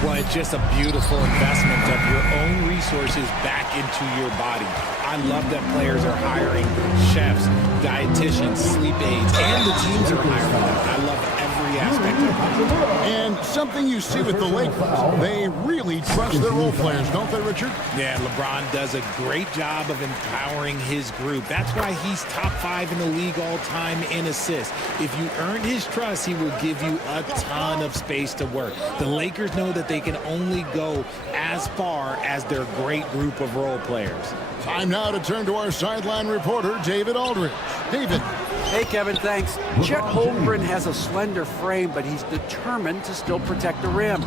Well, it's just a beautiful investment of your own resources back into your body. I love that players are hiring chefs, dietitians, sleep aides, and the teams are hiring them. I love every every aspect of it. And something you see with the Lakers, they really trust their role players, don't they, Richard? Yeah, LeBron does a great job of empowering his group. That's why he's top 5 in the league all time in assists. If you earn his trust, he will give you a ton of space to work. The Lakers know that they can only go as far as their great group of role players. Time now to turn to our sideline reporter, David Aldridge. David. Hey, Kevin, thanks. Chet Holmgren has a slender frame, but he's determined to still protect the rim.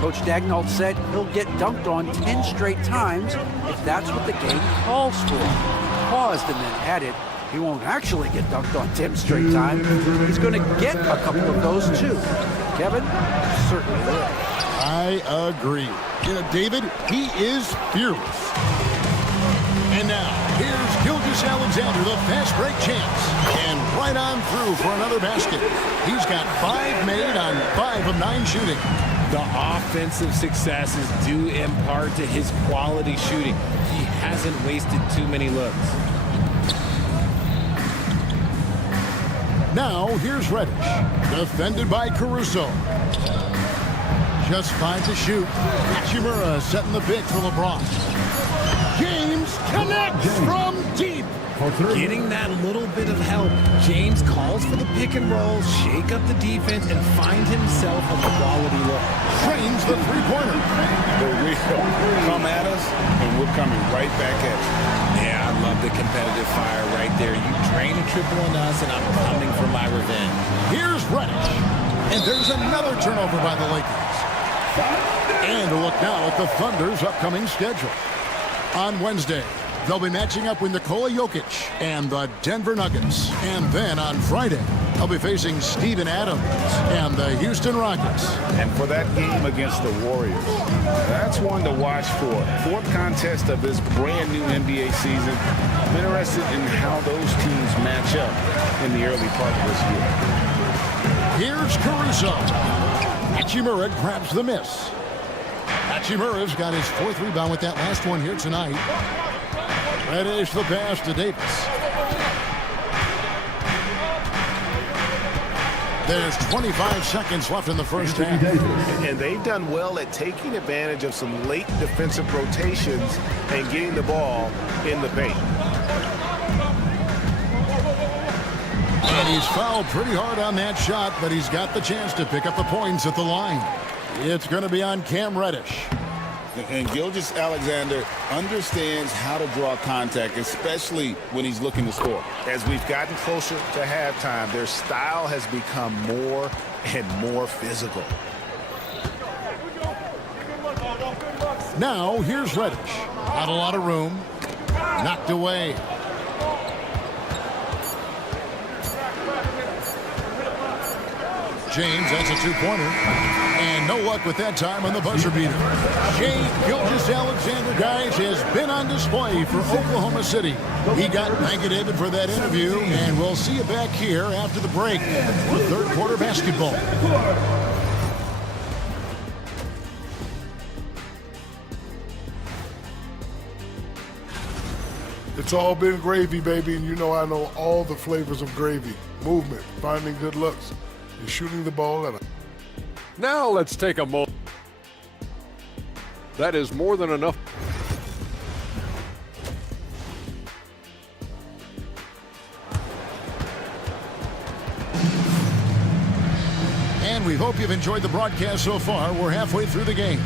Coach Daigneault said he'll get dunked on 10 straight times if that's what the game calls for. He paused and then added, he won't actually get dunked on 10 straight times. He's going to get a couple of those, too. Kevin certainly will. I agree. You know, David, he is fearless. And now, here's Gilgeous-Alexander, the fast break champs. And right on through for another basket. He's got 5 made on 5 of 9 shooting. The offensive successes due in part to his quality shooting. He hasn't wasted too many looks. Now, here's Reddish, defended by Caruso. Just 5 to shoot. Hachimura setting the pick for LeBron. James connects from deep. Getting that little bit of help. James calls for the pick and roll, shake up the defense, and find himself a quality look. Trains the three-pointer. There we go. Come at us, and we're coming right back at you. Yeah, I love the competitive fire right there. You drain a triple on us, and I'm coming for my revenge. Here's Reddish. And there's another turnover by the Lakers. And a look now at the Thunder's upcoming schedule. On Wednesday, they'll be matching up with Nikola Jokic and the Denver Nuggets. And then on Friday, they'll be facing Steven Adams and the Houston Rockets. And for that game against the Warriors, that's one to watch for. 4th contest of this brand new NBA season. I'm interested in how those teams match up in the early part of this year. Here's Caruso. Hachimura grabs the miss. Hachimura's got his 4th rebound with that last one here tonight. Reddish the pass to Davis. There's 25 seconds left in the first half. And they've done well at taking advantage of some late defensive rotations and getting the ball in the paint. And he's fouled pretty hard on that shot, but he's got the chance to pick up the points at the line. It's going to be on Cam Reddish. And Gilgeous-Alexander understands how to draw contact, especially when he's looking to score. As we've gotten closer to halftime, their style has become more and more physical. Now, here's Reddish. Not a lot of room. Knocked away. James, that's a 2-pointer. And no luck with that time on the buzzer beater. Shai Gilgeous-Alexander, guys, has been on display for Oklahoma City. He got thank you, David, for that interview, and we'll see you back here after the break for 3rd quarter basketball. It's all been gravy, baby, and you know I know all the flavors of gravy. Movement, finding good looks, and shooting the ball at a... Now let's take a moment. That is more than enough. And we hope you've enjoyed the broadcast so far. We're halfway through the game.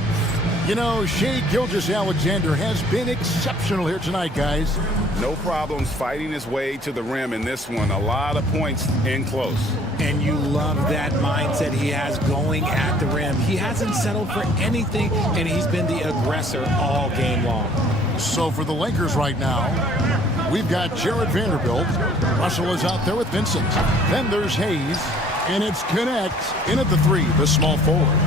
You know, Shai Gilgeous-Alexander has been exceptional here tonight, guys. No problems fighting his way to the rim in this one. A lot of points in close. And you love that mindset he has going at the rim. He hasn't settled for anything, and he's been the aggressor all game long. So for the Lakers right now, we've got Jared Vanderbilt. Russell is out there with Vincent. Then there's Hayes, and it's Connect in at the 3, the small forward.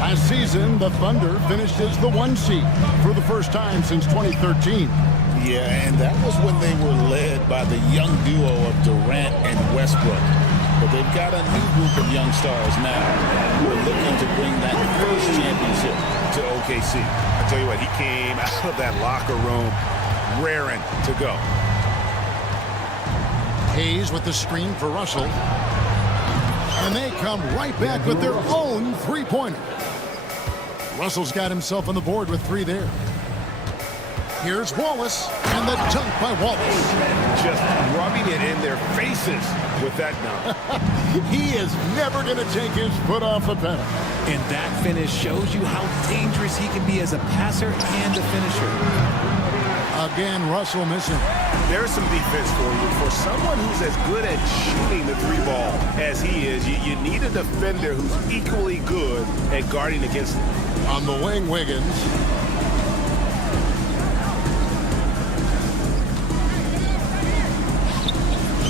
Last season, the Thunder finished as the 1 seed for the first time since 2013. Yeah, and that was when they were led by the young duo of Durant and Westbrook. But they've got a new group of young stars now who are looking to bring that first championship to OKC. I tell you what, he came out of that locker room raring to go. Hayes with the screen for Russell. And they come right back with their own three-pointer. Russell's got himself on the board with 3 there. Here's Wallace, and the dunk by Wallace. Just rubbing it in their faces with that dunk. He is never going to take his foot off the pedal. And that finish shows you how dangerous he can be as a passer and a finisher. Again, Russell missing. There's some defense for you. For someone who's as good at shooting the 3-ball as he is, you need a defender who's equally good at guarding against him. On the wing, Wiggins.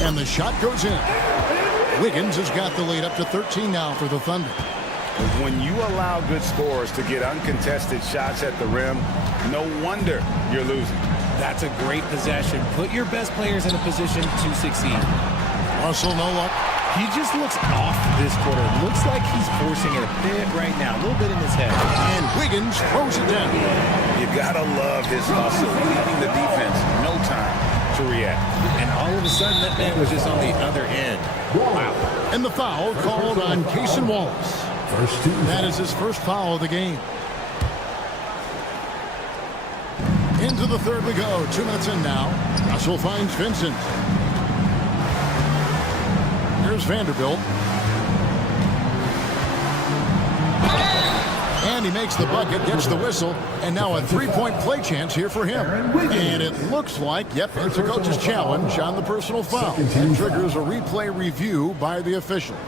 And the shot goes in. Wiggins has got the lead up to 13 now for the Thunder. When you allow good scorers to get uncontested shots at the rim, no wonder you're losing. That's a great possession. Put your best players in a position to succeed. Russell, no luck. He just looks off this quarter. Looks like he's forcing it a bit right now. A little bit in his head. And Wiggins throws it down. You gotta love his hustle, leaving the defense no time to react. And all of a sudden, that man was just on the other end. Wow. And the foul called on Cason Wallace. That is his first foul of the game. Into the third we go. 2 minutes in now. Russell finds Vincent. Here's Vanderbilt. And he makes the bucket, gets the whistle, and now a three-point play chance here for him. And it looks like, yep, it's a coach's challenge on the personal foul. That triggers a replay review by the officials.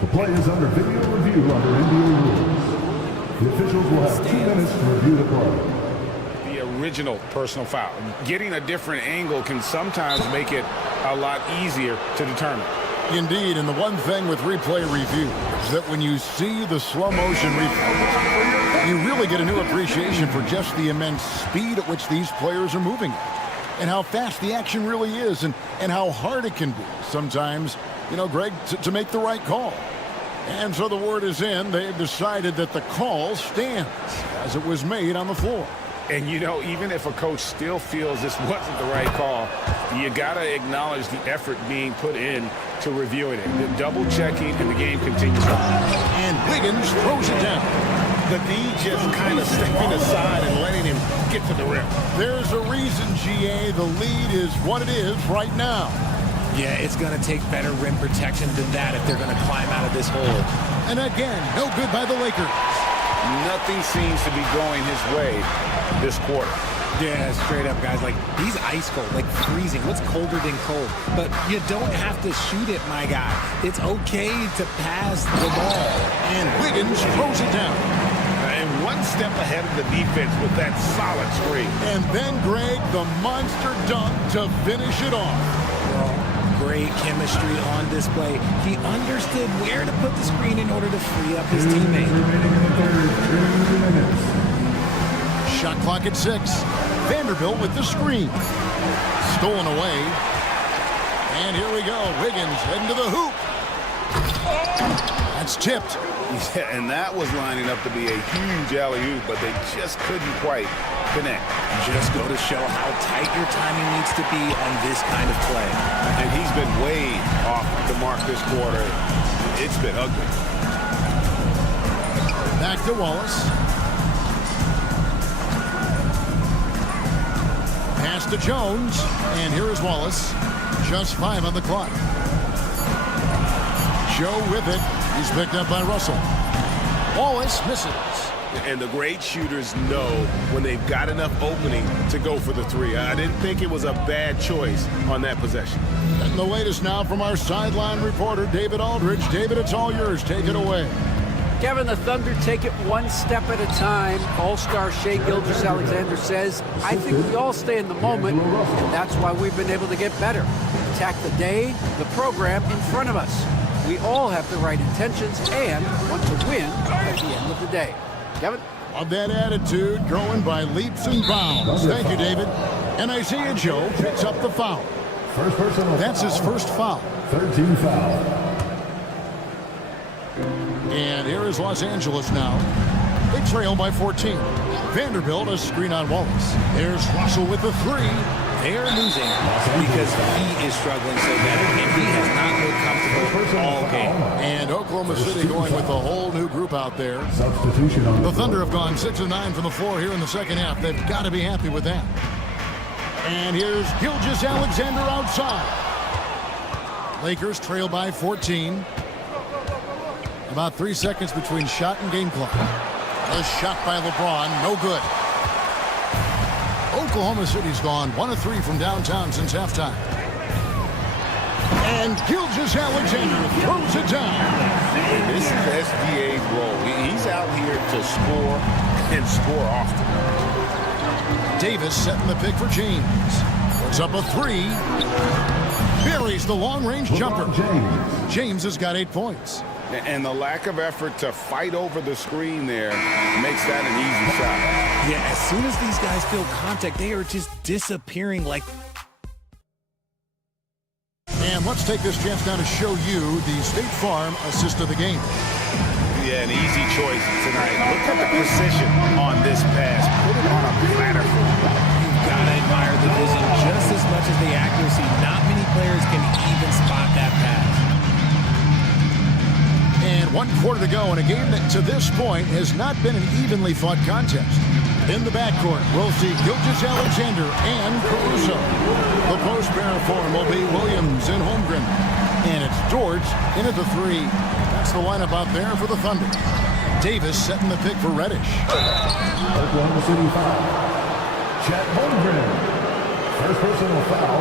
The play is under video review under NBA rules. The officials will have 2 minutes to review the play. The original personal foul. Getting a different angle can sometimes make it a lot easier to determine. Indeed, and the one thing with replay review is that when you see the slow motion replay, you really get a new appreciation for just the immense speed at which these players are moving and how fast the action really is and how hard it can be sometimes, you know, Greg, to make the right call. And so the word is in. They've decided that the call stands as it was made on the floor. And, you know, even if a coach still feels this wasn't the right call, you got to acknowledge the effort being put in to reviewing it. The double checking, and the game continues on. And Wiggins throws it down. The D just kind of stepping aside and letting him get to the rim. There's a reason, GA, the lead is what it is right now. Yeah, it's going to take better rim protection than that if they're going to climb out of this hole. And again, no good by the Lakers. Nothing seems to be going his way this quarter. Yeah, straight up, guys. Like, he's ice cold, like freezing. What's colder than cold? But you don't have to shoot it, my guy. It's okay to pass the ball. And Wiggins throws it down. And one step ahead of the defense with that solid screen. And then, Greg, the monster dunk to finish it off. Great chemistry on display. He understood where to put the screen in order to free up his teammate. Shot clock at 6. Vanderbilt with the screen. Stolen away. And here we go. Wiggins heading to the hoop. That's tipped. Yeah, and that was lining up to be a huge alley-oop, but they just couldn't quite connect. Just go to show how tight your timing needs to be on this kind of play. And he's been way off the mark this quarter. It's been ugly. Back to Wallace. Pass to Jones. And here is Wallace. Just 5 on the clock. Joe with it. He's picked up by Russell. Wallace misses. And the great shooters know when they've got enough opening to go for the three. I didn't think it was a bad choice on that possession. And the latest now from our sideline reporter, David Aldridge. David, it's all yours. Take it away. Kevin, the Thunder take it one step at a time. All-star Shai Gilgeous-Alexander says, I think we all stay in the moment, and that's why we've been able to get better. Attack the day, the program in front of us. We all have the right intentions and want to win at the end of the day. Kevin? Of that attitude, growing by leaps and bounds. Thank you, David. And Isaiah Joe picks up the foul. That's his first foul. 13 foul. And here is Los Angeles now. They trail by 14. Vanderbilt, a screen on Wallace. There's Russell with the three. They're losing because he is struggling so bad, and he has not looked comfortable all game. And Oklahoma City going with a whole new group out there. The Thunder have gone 6 of 9 from the floor here in the second half. They've got to be happy with that. And here's Gilgeous-Alexander outside. Lakers trail by 14. About 3 seconds between shot and game clock. A shot by LeBron, no good. Oklahoma City's gone 1 of 3 from downtown since halftime. And Gilgeous-Alexander throws it down. This is SGA's role. He's out here to score and score often. Davis setting the pick for James. Puts up a three. Buries the long-range jumper. James has got 8 points. And the lack of effort to fight over the screen there makes that an easy shot. Yeah, as soon as these guys feel contact, they are just disappearing like... And let's take this chance now to show you the State Farm assist of the game. Yeah, an easy choice tonight. Look at the precision on this pass. Put it on a platter. You've got to admire the vision just as much as the accuracy. Not many players can even spot that pass. And 1 quarter to go in a game that to this point has not been an evenly fought contest. In the backcourt, we'll see Gilgeous-Alexander and Caruso. The post pair form will be Williams and Holmgren. And it's Dort in at the three. That's the lineup out there for the Thunder. Davis setting the pick for Reddish. Oklahoma City foul. Chet Holmgren. First personal foul.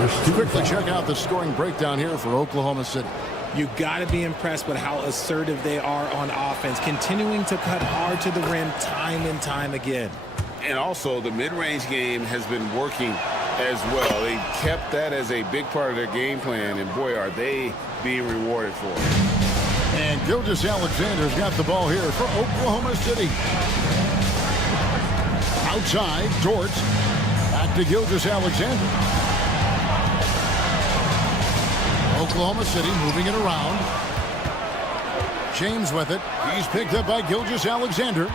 Let's quickly check out the scoring breakdown here for Oklahoma City. You got to be impressed with how assertive they are on offense, continuing to cut hard to the rim time and time again. And also, the mid-range game has been working as well. They kept that as a big part of their game plan, and boy, are they being rewarded for it. And Gilgeous-Alexander's got the ball here for Oklahoma City. Outside, Dort. Back to Gilgeous-Alexander. Oklahoma City moving it around. James with it. He's picked up by Gilgeous-Alexander.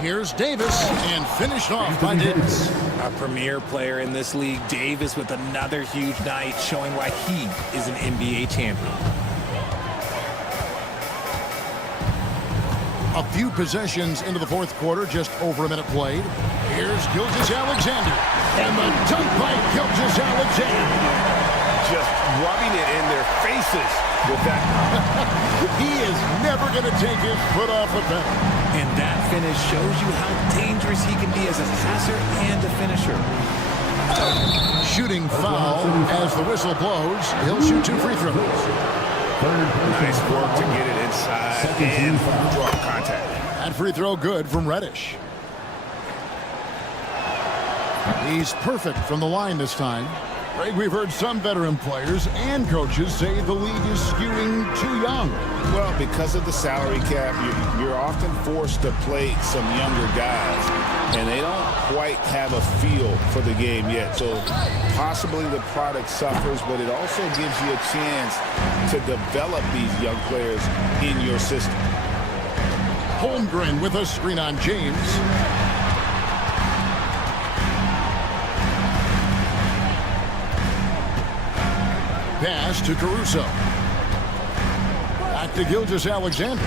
Here's Davis and finished off by Davis. A premier player in this league, Davis with another huge night, showing why he is an NBA champion. A few possessions into the fourth quarter, just over a minute played. Here's Gilgeous-Alexander. And the dunk by Gilgeous-Alexander. Just rubbing it in their faces with that. He is never going to take his foot off the pedal. And that finish shows you how dangerous he can be as a passer and a finisher. Shooting foul as the whistle blows. He'll shoot 2 free throws. Nice work to get it inside and draw contact. That free throw good from Reddish. He's perfect from the line this time. Greg, we've heard some veteran players and coaches say the league is skewing too young. Well, because of the salary cap, you're often forced to play some younger guys, and they don't quite have a feel for the game yet. So possibly the product suffers, but it also gives you a chance to develop these young players in your system. Holmgren with a screen on James. Pass to Caruso. Back to Gilgeous-Alexander.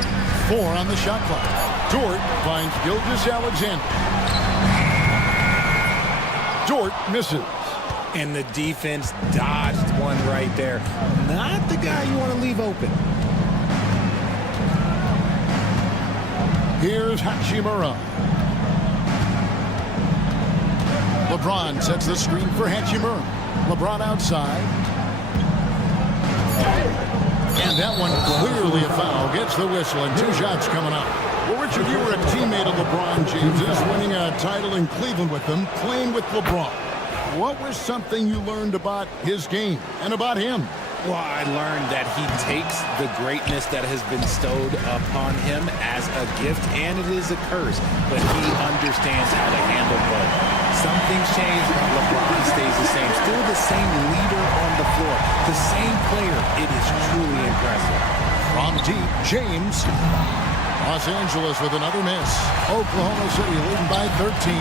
4 on the shot clock. Dort finds Gilgeous-Alexander. Dort misses. And the defense dodged one right there. Not the guy you want to leave open. Here's Hachimura. LeBron sets the screen for Hachimura. LeBron outside. And that one clearly a foul. Gets the whistle and 2 shots coming up. Well, Richard, you were a teammate of LeBron James's, winning a title in Cleveland with them, playing with LeBron. What was something you learned about his game and about him? Well, I learned that he takes the greatness that has been bestowed upon him as a gift, and it is a curse, but he understands how to handle both. Some things change, but LeBron stays the same. Still the same leader on the floor, the same player. It is truly impressive. From deep, James. Los Angeles with another miss. Oklahoma City leading by 13.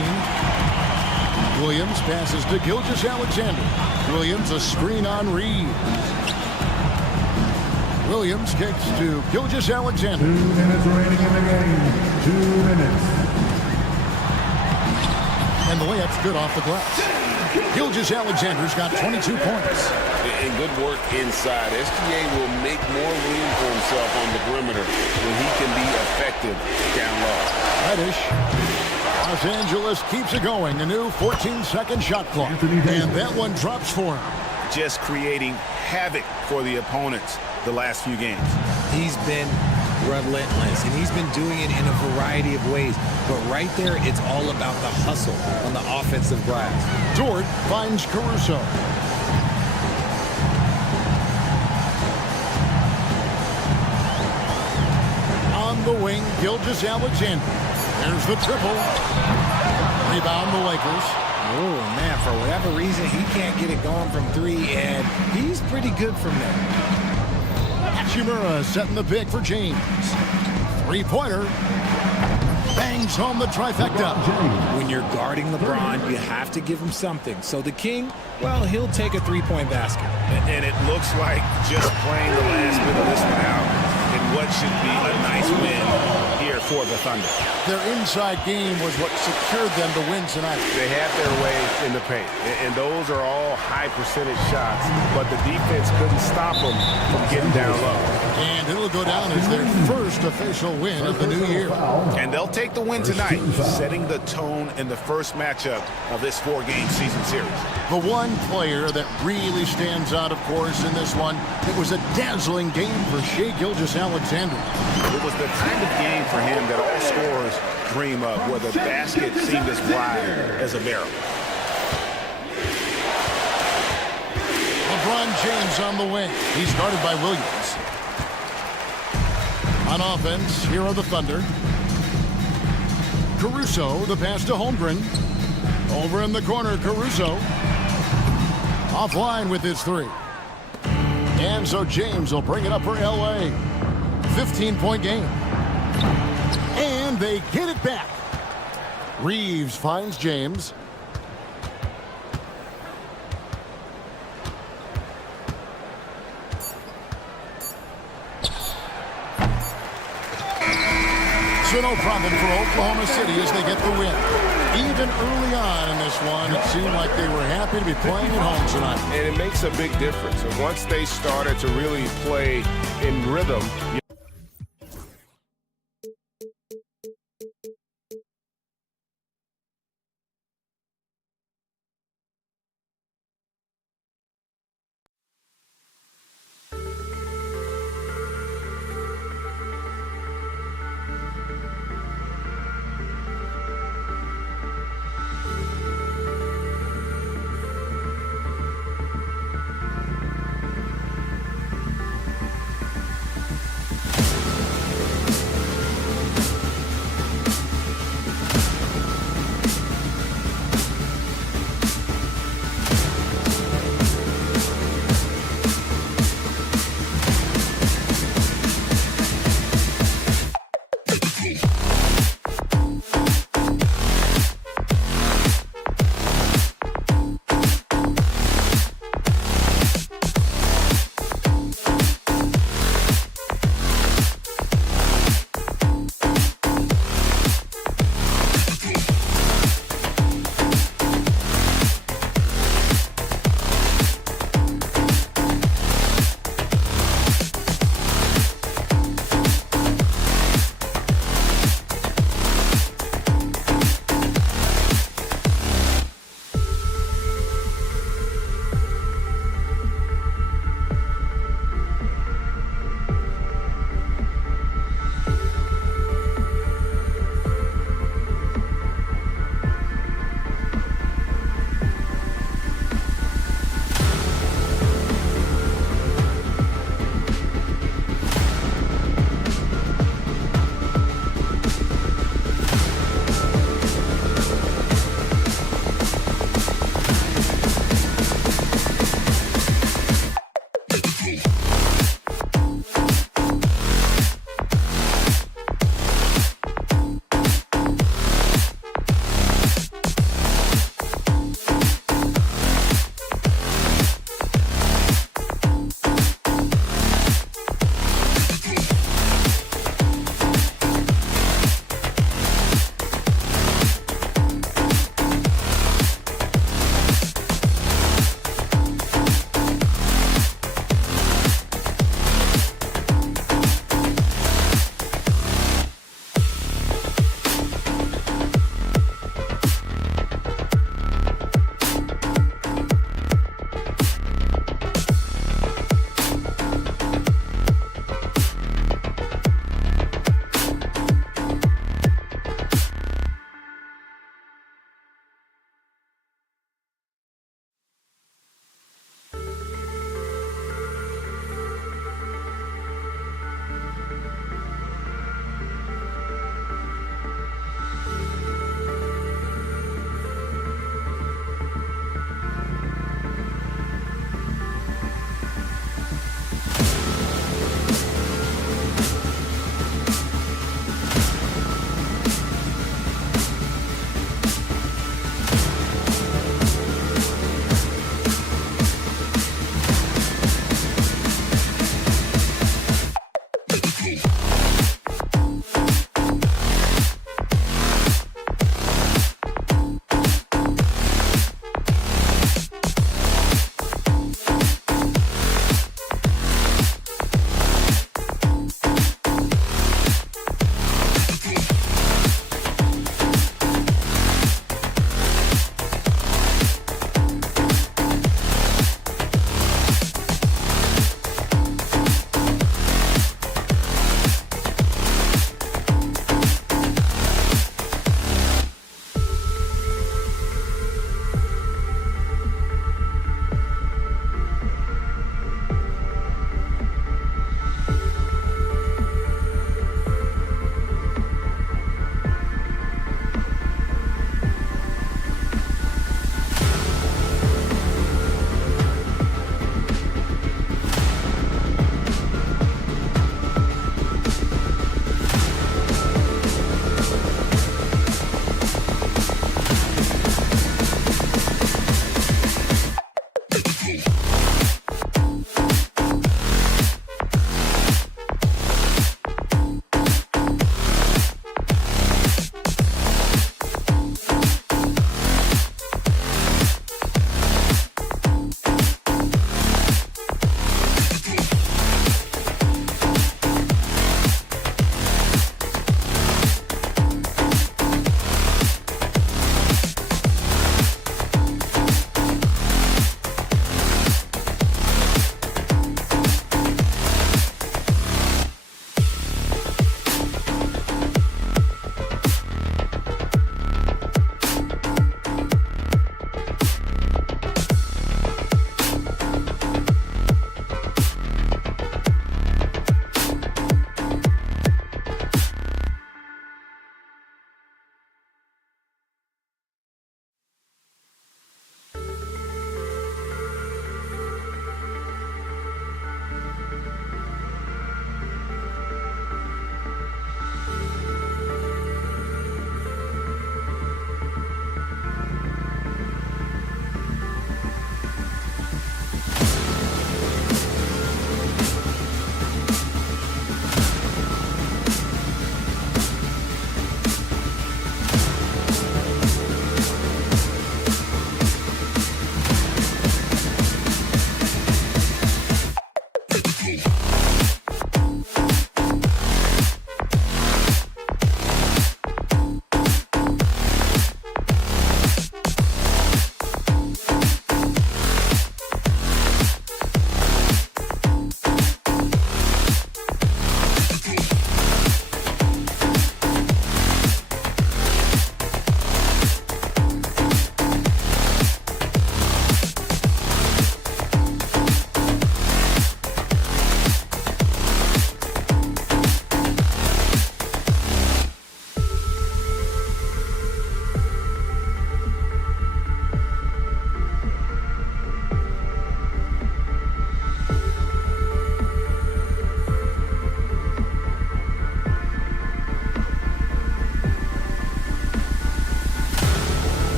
Williams passes to Gilgeous-Alexander. Williams a screen on Reed. Williams kicks to Gilgeous-Alexander. 2 minutes remaining in the game. 2 minutes. And the layup's good off the glass. Gilgeous-Alexander's got 22 points. And good work inside. SGA will make more room for himself on the perimeter when he can be effective down low. Reddish. Los Angeles keeps it going. A new 14-second shot clock. And that one drops for him. Just creating havoc for the opponents the last few games. He's been relentless, and he's been doing it in a variety of ways. But right there, it's all about the hustle on the offensive glass. Dort finds Caruso. On the wing, Gilgeous-Alexander. There's the triple. Rebound the Lakers. Oh, man, for whatever reason, he can't get it going from three, and he's pretty good from there. Hachimura setting the pick for James. Three-pointer. Bangs home the trifecta. When you're guarding LeBron, you have to give him something. So the King, well, he'll take a three-point basket. And it looks like just playing the last bit of this one out in what should be a nice win here for the Thunder. Their inside game was what secured them to win tonight. They had their way in the paint, and those are all high percentage shots, but the defense couldn't stop them from getting down low. And it'll go down as their first official win of the new year. And they'll take the win tonight, setting the tone in the first matchup of this 4-game season series. The one player that really stands out, of course, in this one, it was a dazzling game for Shai Gilgeous-Alexander. It was the kind of game for him that all scorers dream of, where the basket seemed as wide as a barrel. LeBron James on the wing. He's guarded by Williams. On offense, here are the Thunder. Caruso, the pass to Holmgren. Over in the corner, Caruso. Offline with his three. And so James will bring it up for L.A. 15-point game. And they get it back. Reeves finds James. So no problem for Oklahoma City as they get the win. Even early on in this one, it seemed like they were happy to be playing at home tonight. And it makes a big difference. And once they started to really play in rhythm,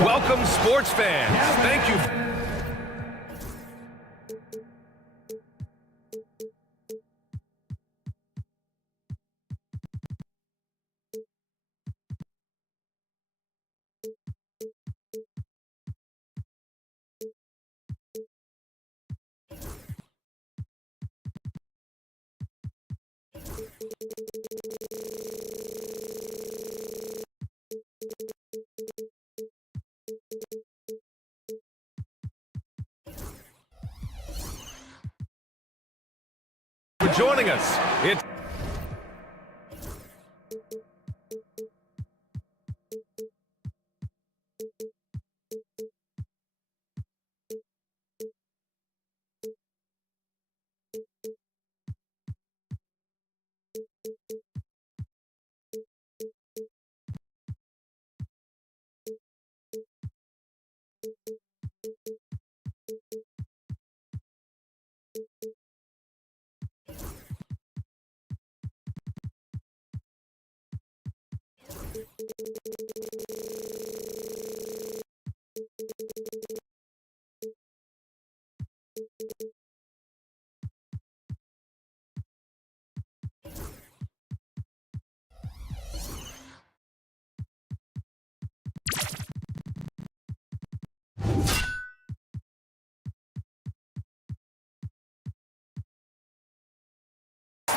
Welcome, sports fans. Thank you. For joining us. It's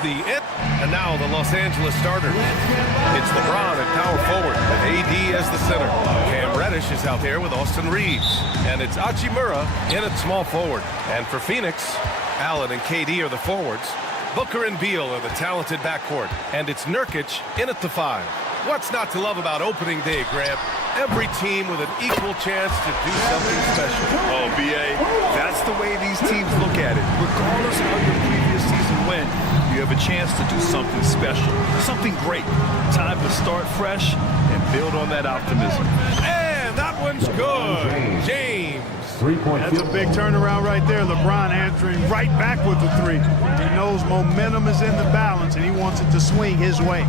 and now the Los Angeles starters. It's LeBron at power forward with AD as the center. Cam Reddish is out there with Austin Reeves. And it's Hachimura in at small forward. And for Phoenix, Allen and KD are the forwards. Booker and Beal are the talented backcourt. And it's Nurkic in at the 5. What's not to love about opening day, Grant? Every team with an equal chance to do something special. Oh, B.A., that's the way these teams look at it. Regardless of your previous season win, you have a chance to do something special, something great. Time to start fresh and build on that optimism. And that one's good. James. That's a big turnaround right there. LeBron answering right back with the 3. He knows momentum is in the balance, and he wants it to swing his way.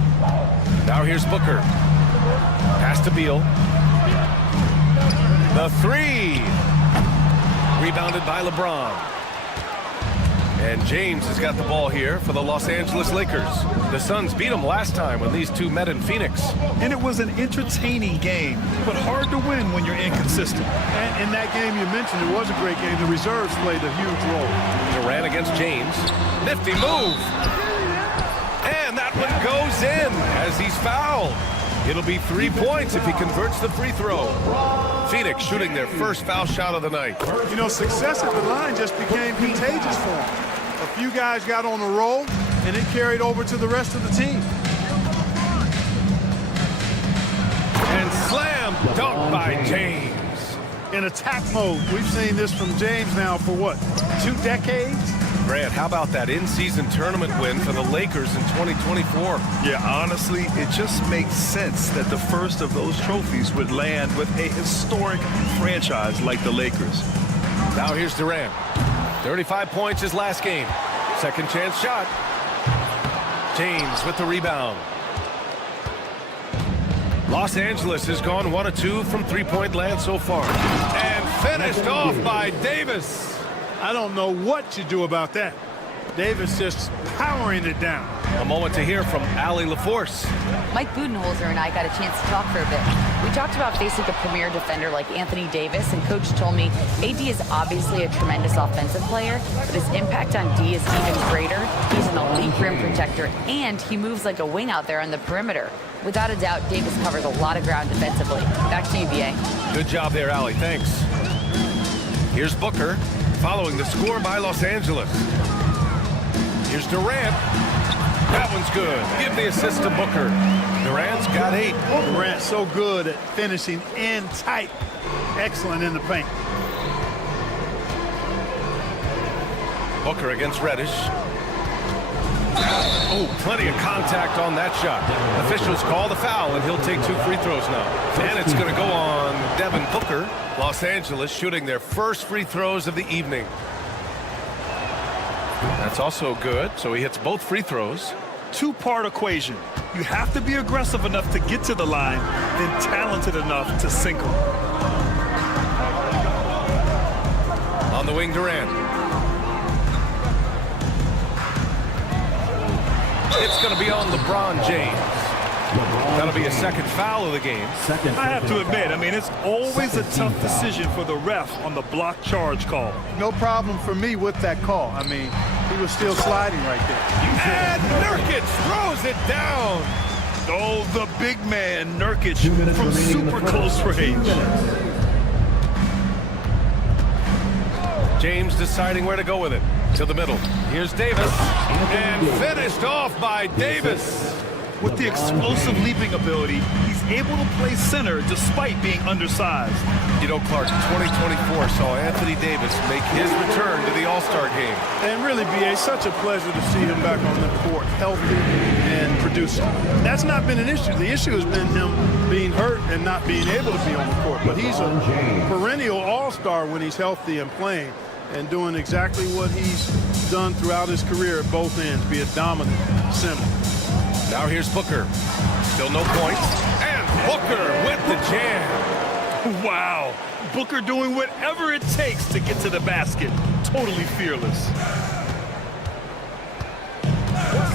Now here's Booker. Pass to Beal. The 3. Rebounded by LeBron. And James has got the ball here for the Los Angeles Lakers. The Suns beat them last time when these two met in Phoenix. And it was an entertaining game, but hard to win when you're inconsistent. And in that game you mentioned, it was a great game. The reserves played a huge role. Durant against James. Nifty move. And that one goes in as he's fouled. It'll be 3 points if he converts the free throw. Phoenix shooting their first foul shot of the night. You know, success at the line just became contagious for him. A few guys got on a roll, and it carried over to the rest of the team. And slam dunk by James. In attack mode. We've seen this from James now for what, 2 decades? Grant, how about that in-season tournament win for the Lakers in 2024? Yeah, honestly, it just makes sense that the first of those trophies would land with a historic franchise like the Lakers. Now here's Durant. 35 points his last game. Second chance shot. James with the rebound. Los Angeles has gone 1 of 2 from three-point land so far. And finished off by Davis. I don't know what you do about that. Davis just powering it down. A moment to hear from Allie LaForce. Mike Budenholzer and I got a chance to talk for a bit. We talked about facing a premier defender like Anthony Davis, and Coach told me AD is obviously a tremendous offensive player, but his impact on D is even greater. He's an elite rim protector, and he moves like a wing out there on the perimeter. Without a doubt, Davis covers a lot of ground defensively. Back to you, B.A. Good job there, Allie. Thanks. Here's Booker following the score by Los Angeles. Here's Durant. That one's good. Give the assist to Booker. Durant's got 8. Durant so good at finishing in tight. Excellent in the paint. Booker against Reddish. Oh, plenty of contact on that shot. Officials call the foul, and he'll take 2 free throws now. And it's going to go on Devin Booker. Los Angeles shooting their first free throws of the evening. That's also good, so he hits both free throws. 2-part equation. You have to be aggressive enough to get to the line, then talented enough to sink them. On the wing, Durant. It's going to be on LeBron James. That'll be a second foul of the game. I have to admit, I mean, it's always a tough decision for the ref on the block charge call. No problem for me with that call. I mean, he was still sliding right there. And Nurkic throws it down. Oh, the big man, Nurkic, from super close range. James deciding where to go with it. To the middle. Here's Davis. And finished off by Davis. With the explosive leaping ability, he's able to play center despite being undersized. You know, Clark, 2024 saw Anthony Davis make his return to the All-Star game. And really, B.A., such a pleasure to see him back on the court, healthy and producing. That's not been an issue. The issue has been him being hurt and not being able to be on the court. But he's a perennial All-Star when he's healthy and playing and doing exactly what he's done throughout his career at both ends, be a dominant center. Now here's Booker. Still no points. And Booker with the jam. Wow. Booker doing whatever it takes to get to the basket. Totally fearless.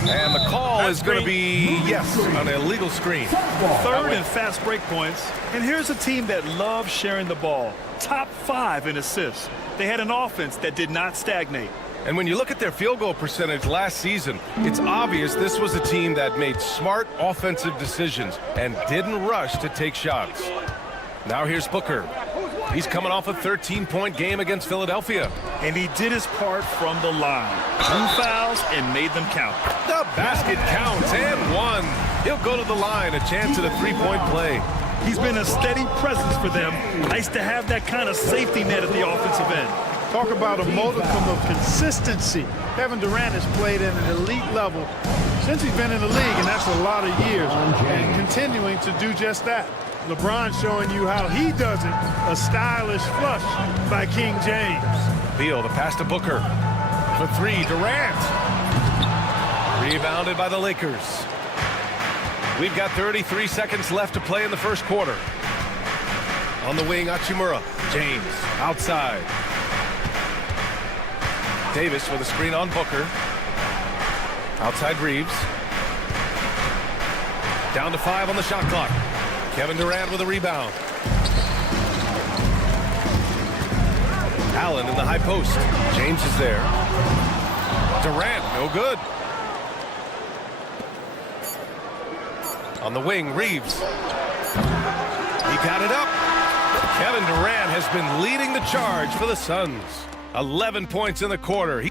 And the call is going to be, yes, an illegal screen. Third and fast break points. And here's a team that loves sharing the ball. Top 5 in assists. They had an offense that did not stagnate. And when you look at their field goal percentage last season, it's obvious this was a team that made smart offensive decisions and didn't rush to take shots. Now here's Booker. He's coming off a 13-point game against Philadelphia. And he did his part from the line. 2 fouls and made them count. The basket counts and one. He'll go to the line, a chance at a 3-point play. He's been a steady presence for them. Nice to have that kind of safety net at the offensive end. Talk about a modicum of consistency. Kevin Durant has played at an elite level since he's been in the league, and that's a lot of years, and continuing to do just that. LeBron showing you how he does it, a stylish flush by King James. Beal, the pass to Booker. For 3, Durant. Rebounded by the Lakers. We've got 33 seconds left to play in the first quarter. On the wing, Hachimura. James, outside. Davis with a screen on Booker. Outside Reeves. Down to 5 on the shot clock. Kevin Durant with a rebound. Allen in the high post. James is there. Durant, no good. On the wing, Reeves. He got it up. Kevin Durant has been leading the charge for the Suns. 11 points in the quarter.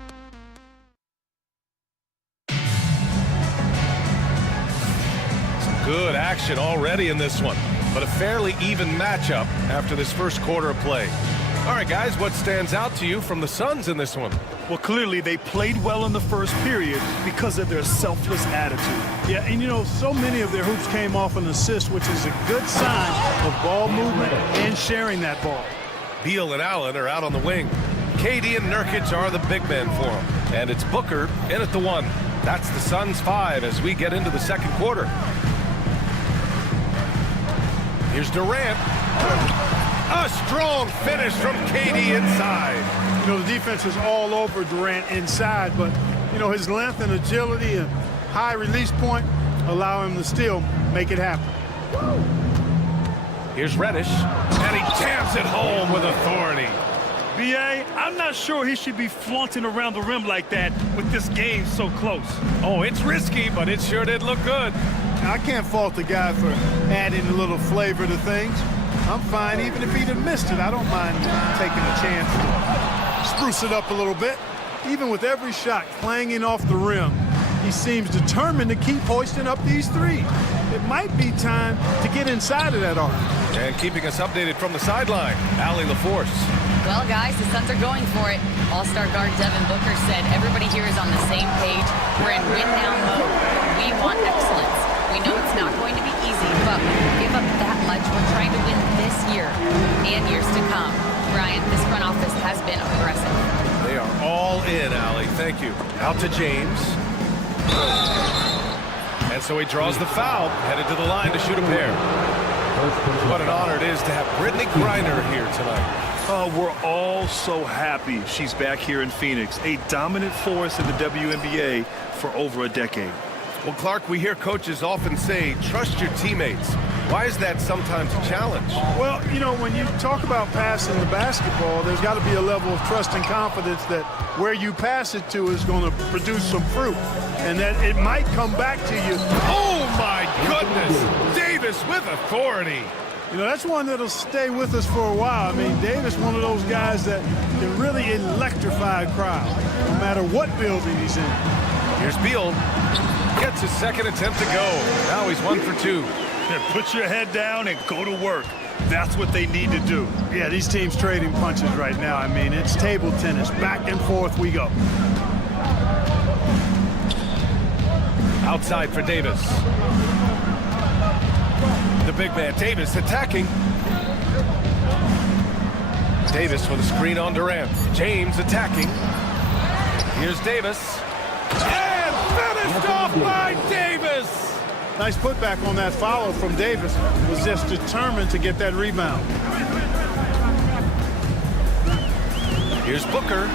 Some good action already in this one, but a fairly even matchup after this first quarter of play. All right, guys, what stands out to you from the Suns in this one? Well, clearly they played well in the first period because of their selfless attitude. Yeah, and you know, so many of their hoops came off an assist, which is a good sign of ball movement and sharing that ball. Beal and Allen are out on the wing. KD and Nurkic are the big men for him. And it's Booker in at the 1. That's the Suns' 5 as we get into the second quarter. Here's Durant. A strong finish from KD inside. You know, the defense is all over Durant inside, but, you know, his length and agility and high release point allow him to still make it happen. Here's Reddish, and he jams it home with authority. B.A., I'm not sure he should be flaunting around the rim like that with this game so close. Oh, it's risky, but it sure did look good. I can't fault the guy for adding a little flavor to things. I'm fine even if he'd have missed it. I don't mind taking a chance to spruce it up a little bit. Even with every shot clanging off the rim, he seems determined to keep hoisting up these threes. It might be time to get inside of that arc. And keeping us updated from the sideline, Allie LaForce. Well, guys, the Suns are going for it. All-star guard Devin Booker said everybody here is on the same page. We're in win-now mode. We want excellence. We know it's not going to be easy, but when we give up that much, we're trying to win this year and years to come. Brian, this front office has been aggressive. They are all in, Allie. Thank you. Out to James. And so he draws the foul, headed to the line to shoot a pair. What an honor it is to have Brittany Griner here tonight. Oh, we're all so happy she's back here in Phoenix, a dominant force in the WNBA for over a decade. Well, Clark, we hear coaches often say, trust your teammates. Why is that sometimes a challenge? Well, you know, when you talk about passing the basketball, there's got to be a level of trust and confidence that where you pass it to is going to produce some fruit, and that it might come back to you. Oh, my goodness! Davis with authority. You know, that's one that'll stay with us for a while. I mean, Davis, one of those guys that can really electrify a crowd, no matter what building he's in. Here's Beal. Gets his second attempt to go. Now he's 1 for 2. Put your head down and go to work. That's what they need to do. Yeah, these teams trading punches right now. I mean, it's table tennis. Back and forth we go. Outside for Davis. The big man, Davis, attacking. Davis with a screen on Durant. James attacking. Here's Davis. And finished off by Davis! Nice putback on that follow from Davis. Was just determined to get that rebound. Here's Booker.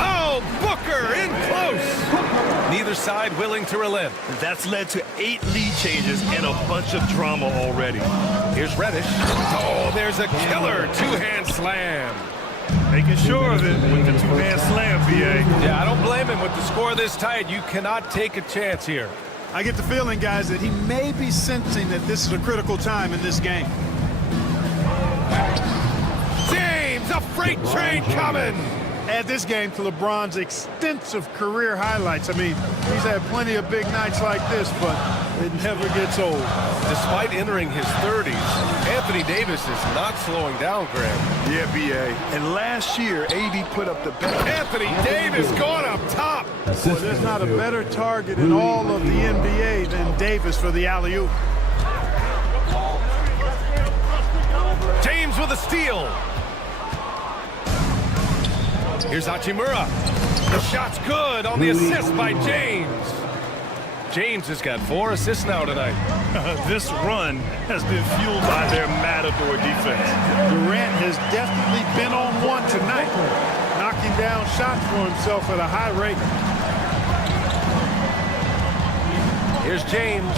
Oh, Booker in close. Neither side willing to relent. That's led to 8 lead changes and a bunch of drama already. Here's Reddish. Oh, there's a killer two-hand slam. Making sure of it with the two-hand slam, BA. Yeah, I don't blame him. With the score this tight, you cannot take a chance here. I get the feeling, guys, that he may be sensing that this is a critical time in this game. James, a freight train coming. Add this game to LeBron's extensive career highlights. I mean, he's had plenty of big nights like this, but it never gets old. Despite entering his 30s, Anthony Davis is not slowing down, Graham. Yeah, BA. And last year, AD put up the best. Anthony Davis going up top. Well, there's not a better target in all of the NBA than Davis for the alley-oop. James with a steal. Here's Hachimura. The shot's good on the assist by James. James has got 4 assists now tonight. This run has been fueled by their Matador defense. Durant has definitely been on one tonight, knocking down shots for himself at a high rate. Here's James.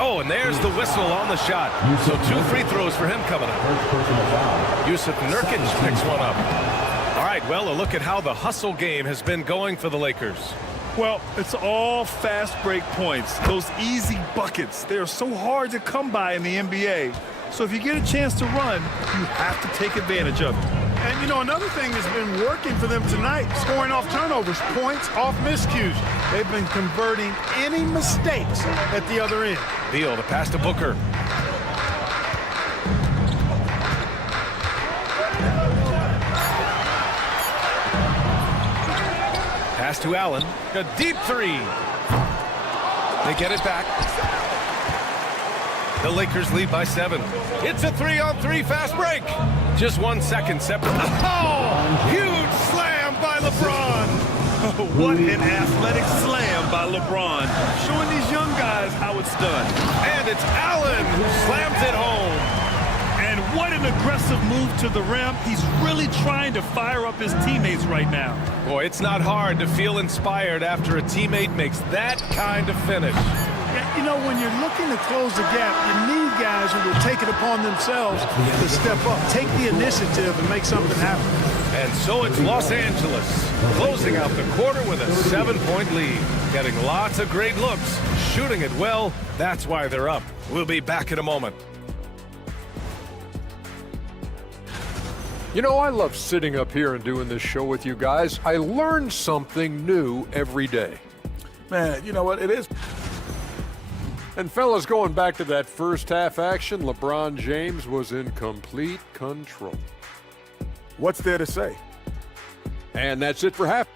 Oh, and there's the whistle on the shot. So 2 free throws for him coming up. Yusuf Nurkic picks one up. All right, well, a look at how the hustle game has been going for the Lakers. Well, it's all fast break points. Those easy buckets, they're so hard to come by in the NBA. So if you get a chance to run, you have to take advantage of it. And, you know, another thing that's been working for them tonight, scoring off turnovers, points off miscues. They've been converting any mistakes at the other end. Beal, the pass to Booker. Pass to Allen. A deep 3. They get it back. The Lakers lead by 7. It's a 3-on-3 fast break. Just 1 second separate. Oh! Huge slam by LeBron. What an athletic slam by LeBron. Showing these young guys how it's done. And it's Allen who slams it home. And what an aggressive move to the rim. He's really trying to fire up his teammates right now. Boy, it's not hard to feel inspired after a teammate makes that kind of finish. You know, when you're looking to close the gap, you need guys who will take it upon themselves to step up, take the initiative, and make something happen. And so it's Los Angeles closing out the quarter with a 7-point lead. Getting lots of great looks, shooting it well. That's why they're up. We'll be back in a moment. You know, I love sitting up here and doing this show with you guys. I learn something new every day. Man, you know what? It is. And fellas, going back to that first half action, LeBron James was in complete control. What's there to say? And that's it for half.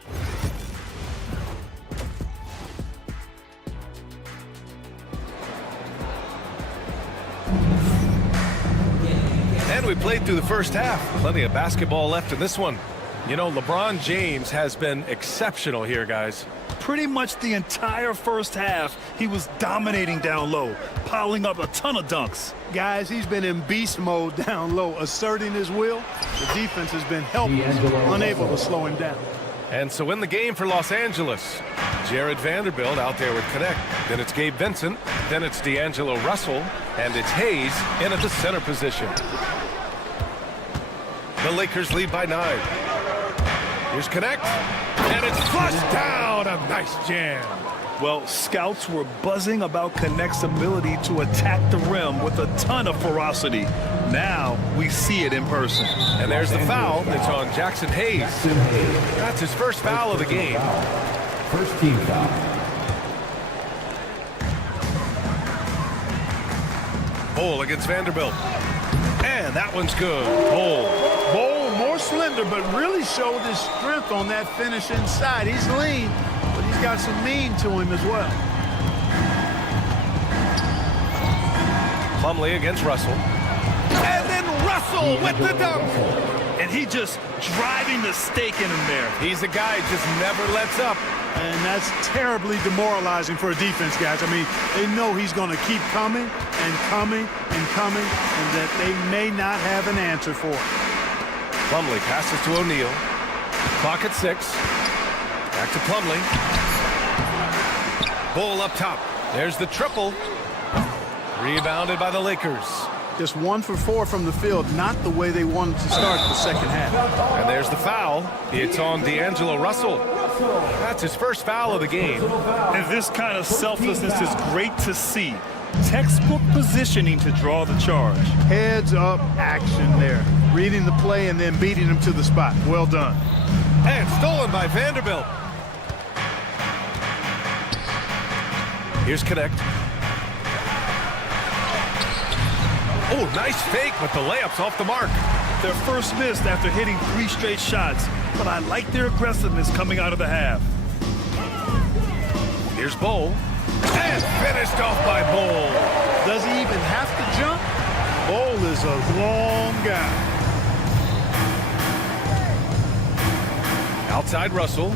And we played through the first half. Plenty of basketball left in this one. You know, LeBron James has been exceptional here, guys. Pretty much the entire first half, he was dominating down low, piling up a ton of dunks. Guys, he's been in beast mode down low, asserting his will. The defense has been helpless, unable to slow him down. And so in the game for Los Angeles, Jared Vanderbilt out there with Connect. Then it's Gabe Vincent. Then it's D'Angelo Russell. And it's Hayes in at the center position. The Lakers lead by 9. Here's Connect. And it's flushed down. A nice jam. Well, scouts were buzzing about Connect's ability to attack the rim with a ton of ferocity. Now we see it in person. And there's the foul. It's on Jackson Hayes. That's his first foul of the game. First team foul. Bol against Vanderbilt. And that one's good. Bol more slender, but really showed his strength on that finish inside. He's lean, but he's got some mean to him as well. Plumlee against Russell. And then Russell with the dunk. And he just driving the stake in him there. He's a guy who just never lets up. And that's terribly demoralizing for a defense, guys. I mean, they know he's going to keep coming and coming and coming, and that they may not have an answer for it. Plumlee passes to O'Neal. Clock at 6. Back to Plumlee. Bol up top. There's the triple. Rebounded by the Lakers. Just 1 for 4 from the field, not the way they wanted to start the second half. And there's the foul. It's on D'Angelo Russell. That's his first foul of the game. And this kind of selflessness is great to see. Textbook positioning to draw the charge. Heads up action there. Reading the play and then beating him to the spot. Well done. And stolen by Vanderbilt. Here's Connect. Oh, nice fake, but the layup's off the mark. Their first miss after hitting 3 straight shots, but I like their aggressiveness coming out of the half. Here's Bol. And finished off by Bol. Does he even have to jump? Bol is a long guy. Outside Russell.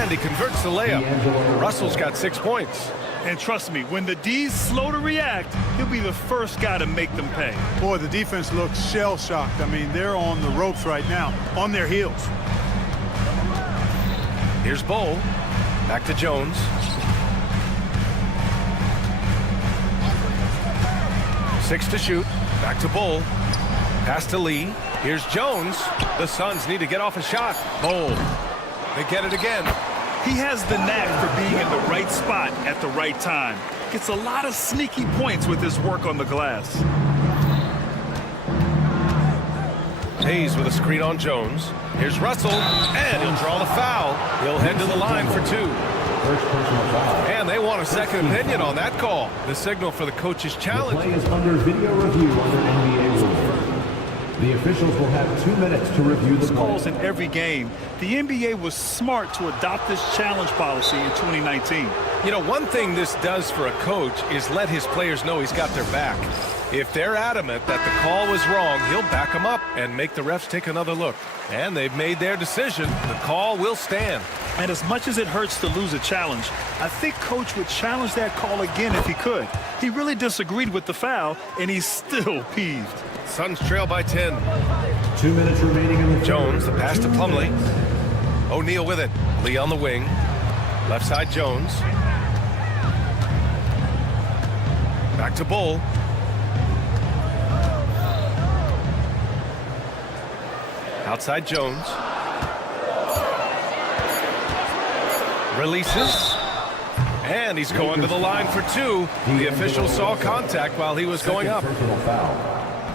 And he converts the layup. Russell's got 6 points. And trust me, when the D's slow to react, he'll be the first guy to make them pay. Boy, the defense looks shell-shocked. I mean, they're on the ropes right now, on their heels. Here's Bol. Back to Jones. Six to shoot. Back to Bol. Pass to Lee. Here's Jones. The Suns need to get off a shot. Bol. They get it again. He has the knack for being in the right spot at the right time. Gets a lot of sneaky points with his work on the glass. Hayes with a screen on Jones. Here's Russell, and he'll draw the foul. He'll head to the line for 2. First personal foul. And they want a second opinion on that call. The signal for the coach's challenge. The play is under video review under NBA rules. The officials will have 2 minutes to review the calls in every game. The NBA was smart to adopt this challenge policy in 2019. You know, one thing this does for a coach is let his players know he's got their back. If they're adamant that the call was wrong, he'll back them up and make the refs take another look. And they've made their decision. The call will stand. And as much as it hurts to lose a challenge, I think Coach would challenge that call again if he could. He really disagreed with the foul, and he's still peeved. Suns trail by 10. 2 minutes remaining in the Jones, the pass to Plumlee. O'Neal with it. Lee on the wing. Left side Jones. Back to Bol. Outside Jones. Releases. And he's going to the line for 2. The official saw contact while he was going up.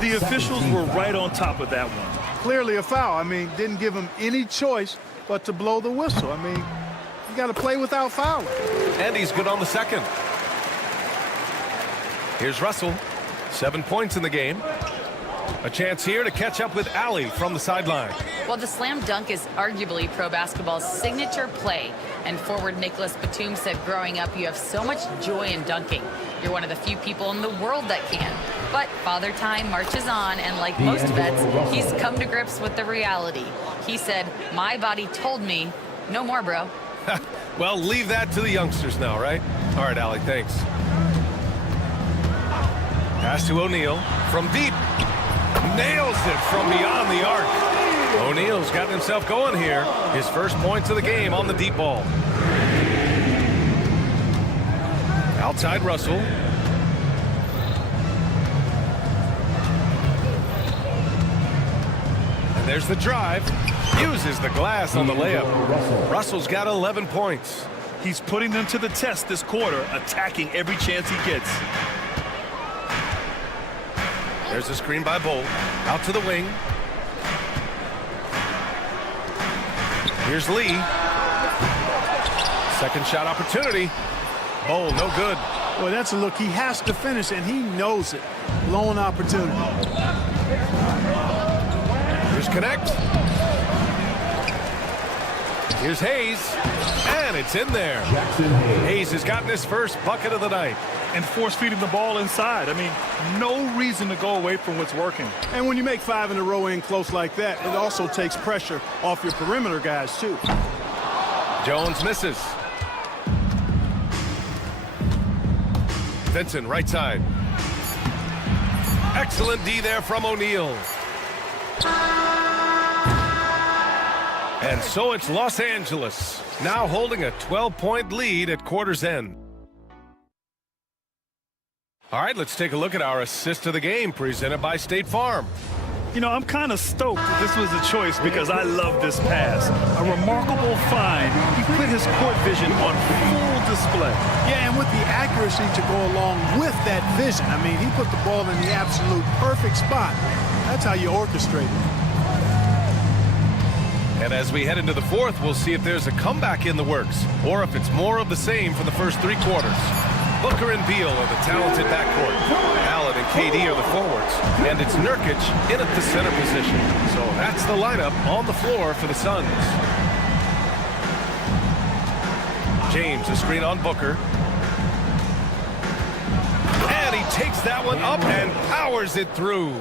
The officials were right on top of that one. Clearly a foul. I mean, didn't give him any choice but to blow the whistle. I mean, you got to play without fouling. And he's good on the second. Here's Russell. 7 points in the game. A chance here to catch up with Allie from the sideline. Well, the slam dunk is arguably pro basketball's signature play. And forward Nicholas Batum said growing up, you have so much joy in dunking. You're one of the few people in the world that can. But Father Time marches on, and like most vets, he's come to grips with the reality. He said, "My body told me, no more, bro." Well, leave that to the youngsters now, right? All right, Allie, thanks. Pass to O'Neal from deep. Nails it from beyond the arc. O'Neal's gotten himself going here. His first points of the game on the deep ball. Outside Russell. And there's the drive. Uses the glass on the layup. Russell's got 11 points. He's putting them to the test this quarter, attacking every chance he gets. There's a screen by Bolt. Out to the wing. Here's Lee. Second shot opportunity. Bolt, no good. Boy, that's a look he has to finish, and he knows it. Blown opportunity. Here's Connect. Here's Hayes. And it's in there. Hayes has gotten his first bucket of the night. And force-feeding the ball inside. I mean, no reason to go away from what's working. And when you make 5 in a row in close like that, it also takes pressure off your perimeter guys, too. Jones misses. Vincent, right side. Excellent D there from O'Neal. And so it's Los Angeles, now holding a 12-point lead at quarter's end. All right, let's take a look at our assist of the game presented by State Farm. You know, I'm kind of stoked that this was a choice because I love this pass. A remarkable find. He put his court vision on full display. Yeah, and with the accuracy to go along with that vision. I mean, he put the ball in the absolute perfect spot. That's how you orchestrate it. And as we head into the fourth, we'll see if there's a comeback in the works or if it's more of the same for the first 3 quarters. Booker and Beal are the talented backcourt. Allen and KD are the forwards. And it's Nurkic in at the center position. So that's the lineup on the floor for the Suns. James, a screen on Booker. And he takes that one up and powers it through.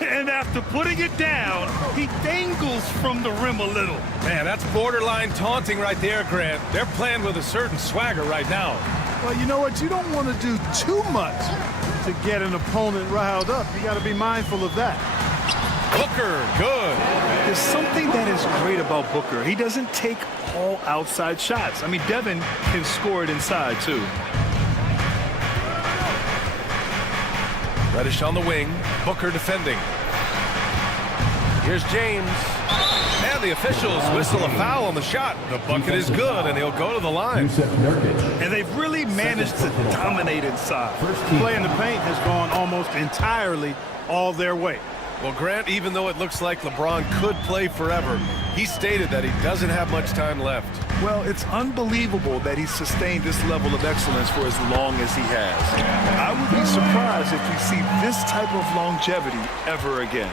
And after putting it down, he dangles from the rim a little. Man, that's borderline taunting right there, Grant. They're playing with a certain swagger right now. Well, you know what? You don't want to do too much to get an opponent riled up. You got to be mindful of that. Booker, good. There's something that is great about Booker. He doesn't take all outside shots. I mean, Devin can score it inside, too. Reddish on the wing. Booker defending. Here's James. And the officials whistle a foul on the shot. The bucket is good, and he'll go to the line. And they've really managed to dominate inside. Play in the paint has gone almost entirely all their way. Well, Grant, even though it looks like LeBron could play forever, he stated that he doesn't have much time left. Well, it's unbelievable that he's sustained this level of excellence for as long as he has. I would be surprised if we see this type of longevity ever again.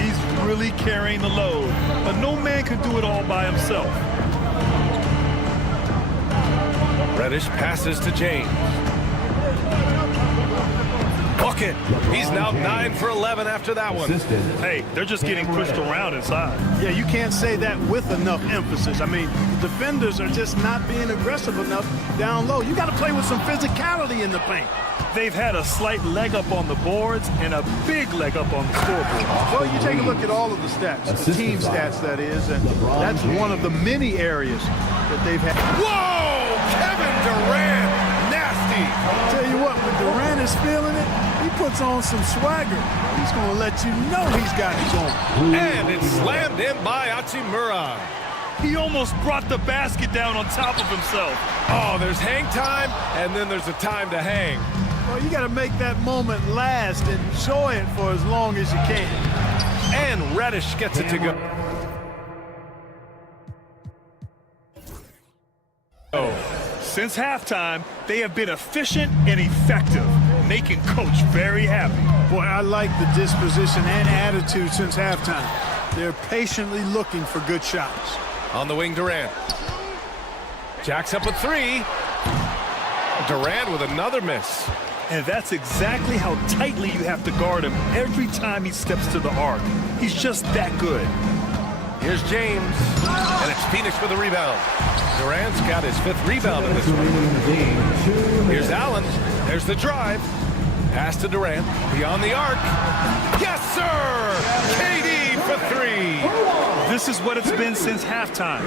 He's really carrying the load, but no man can do it all by himself. Reddish passes to James. Bucket. He's now 9 for 11 after that one. Hey, they're just getting pushed around inside. Yeah, you can't say that with enough emphasis. I mean, the defenders are just not being aggressive enough down low. You got to play with some physicality in the paint. They've had a slight leg up on the boards and a big leg up on the scoreboard. Well, you take a look at all of the stats, the team stats, that is, and that's one of the many areas that they've had. Whoa! Kevin Durant! Nasty! I'll tell you what, when Durant is feeling it, he puts on some swagger. He's going to let you know he's got it going. And it's slammed in by Hachimura. He almost brought the basket down on top of himself. Oh, there's hang time, and then there's a time to hang. Well, you got to make that moment last and enjoy it for as long as you can. And Reddish gets it to go. Since halftime, they have been efficient and effective, making Coach very happy. Boy, I like the disposition and attitude since halftime. They're patiently looking for good shots. On the wing, Durant. Jacks up with 3. Durant with another miss. And that's exactly how tightly you have to guard him every time he steps to the arc. He's just that good. Here's James, and it's Phoenix with a rebound. Durant's got his 5th rebound in this one. Here's Allen. There's the drive. Pass to Durant. Beyond the arc. Yes, sir! KD for 3. This is what it's been since halftime.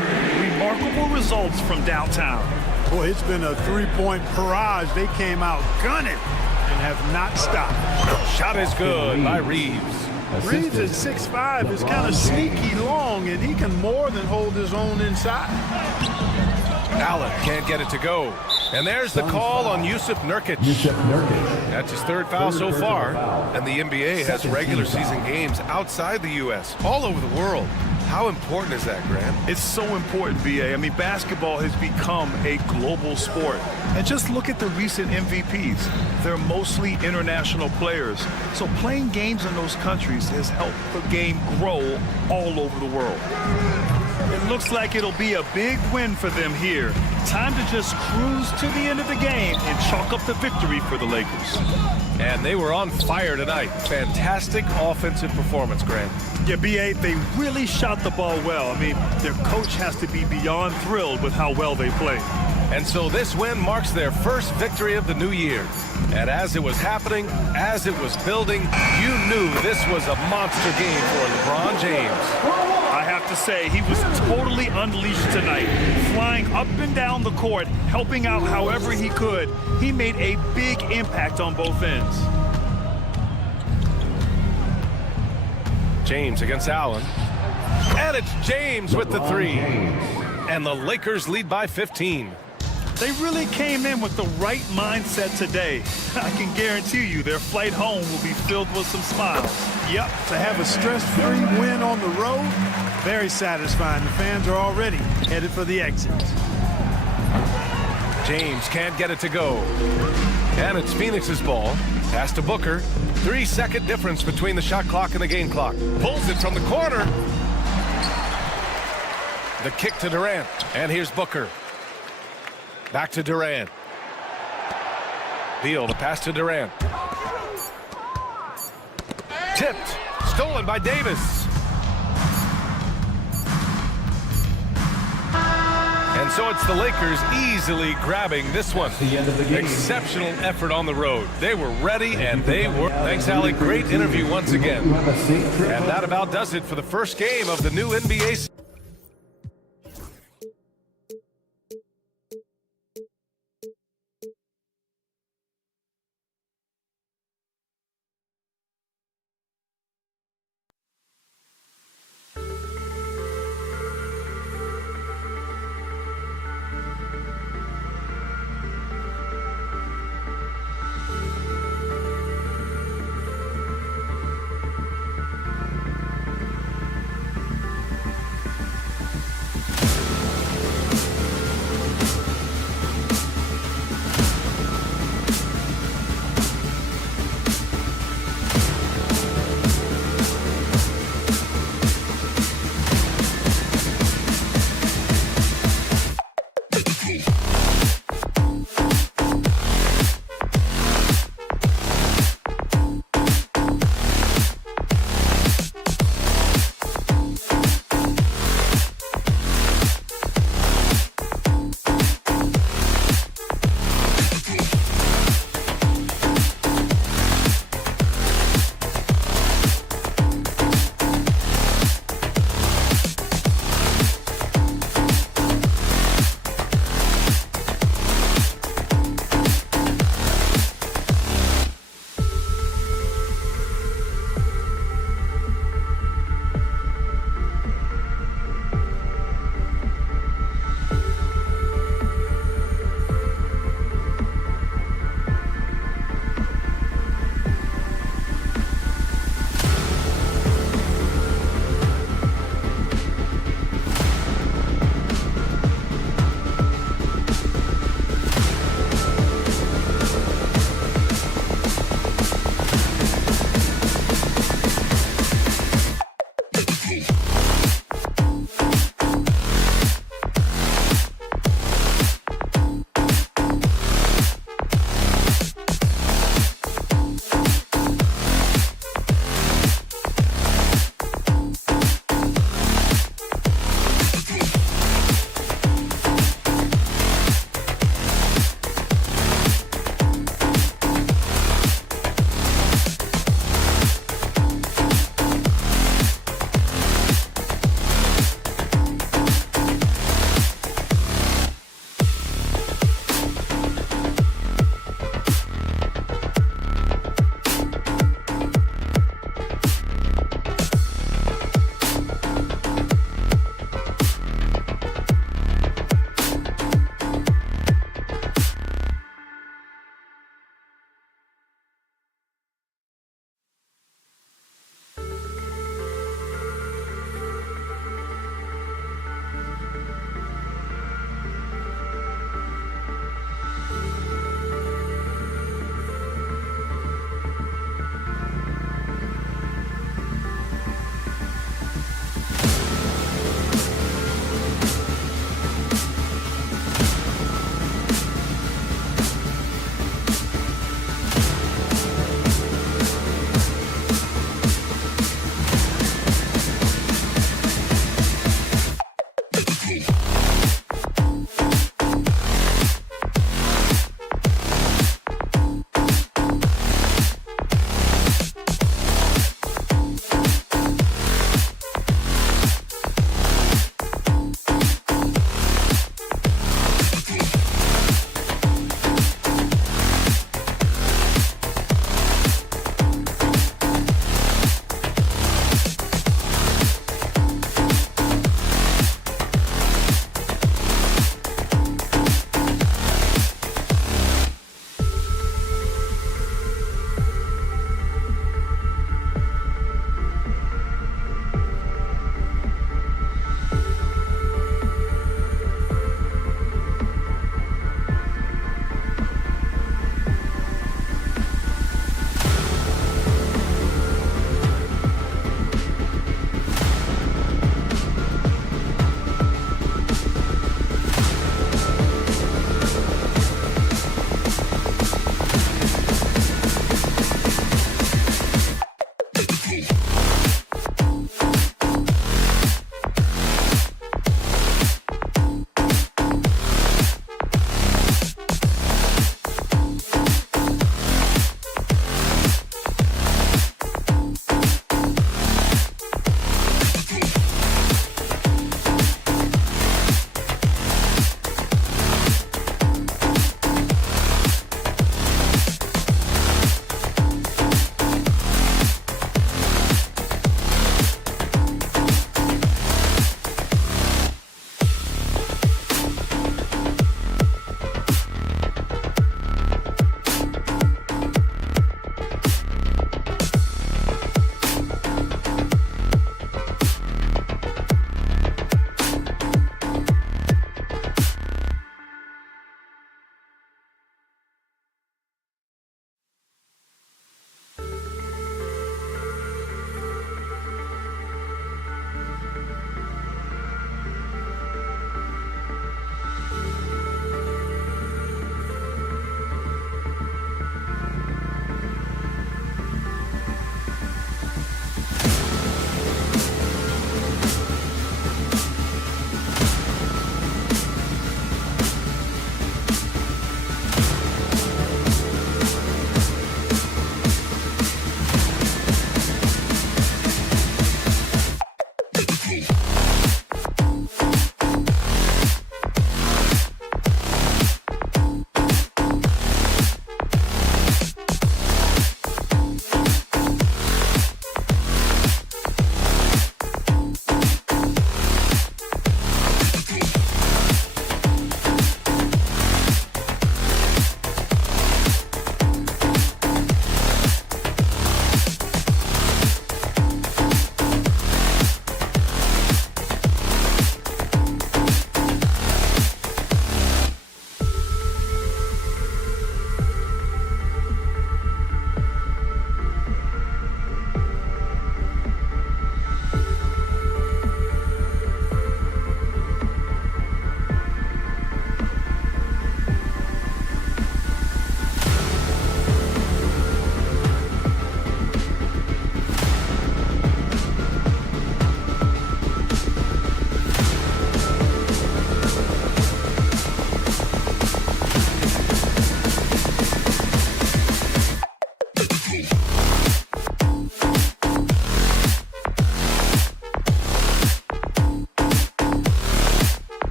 Remarkable results from downtown. Boy, it's been a three-point barrage. They came out gunning and have not stopped. Shot is good by Reeves. Reeves at 6'5" is kind of sneaky long, and he can more than hold his own inside. Allen can't get it to go. And there's the call on Yusuf Nurkic. That's his 3rd foul so far. And the NBA has regular season games outside the U.S., all over the world. How important is that, Grant? It's so important, B.A. I mean, basketball has become a global sport. And just look at the recent MVPs. They're mostly international players. So playing games in those countries has helped the game grow all over the world. It looks like it'll be a big win for them here. Time to just cruise to the end of the game and chalk up the victory for the Lakers. And they were on fire tonight. Fantastic offensive performance, Grant. Yeah, B.A., they really shot the ball well. I mean, their coach has to be beyond thrilled with how well they played. And so this win marks their first victory of the new year. And as it was happening, as it was building, you knew this was a monster game for LeBron James. I have to say, he was totally unleashed tonight. Flying up and down the court, helping out however he could. He made a big impact on both ends. James against Allen. And it's James with the 3. And the Lakers lead by 15. They really came in with the right mindset today. I can guarantee you their flight home will be filled with some smiles. Yep, to have a stress-free win on the road, very satisfying. The fans are already headed for the exit. James can't get it to go. And it's Phoenix's ball. Pass to Booker. 3-second difference between the shot clock and the game clock. Pulls it from the corner. The kick to Durant. And here's Booker. Back to Durant. Beal, the pass to Durant. Tipped. Stolen by Davis. And so it's the Lakers easily grabbing this one. The end of the game. Exceptional effort on the road. They were ready, and they were. Thanks, Ali. Great interview once again. And that about does it for the first game of the new NBA season.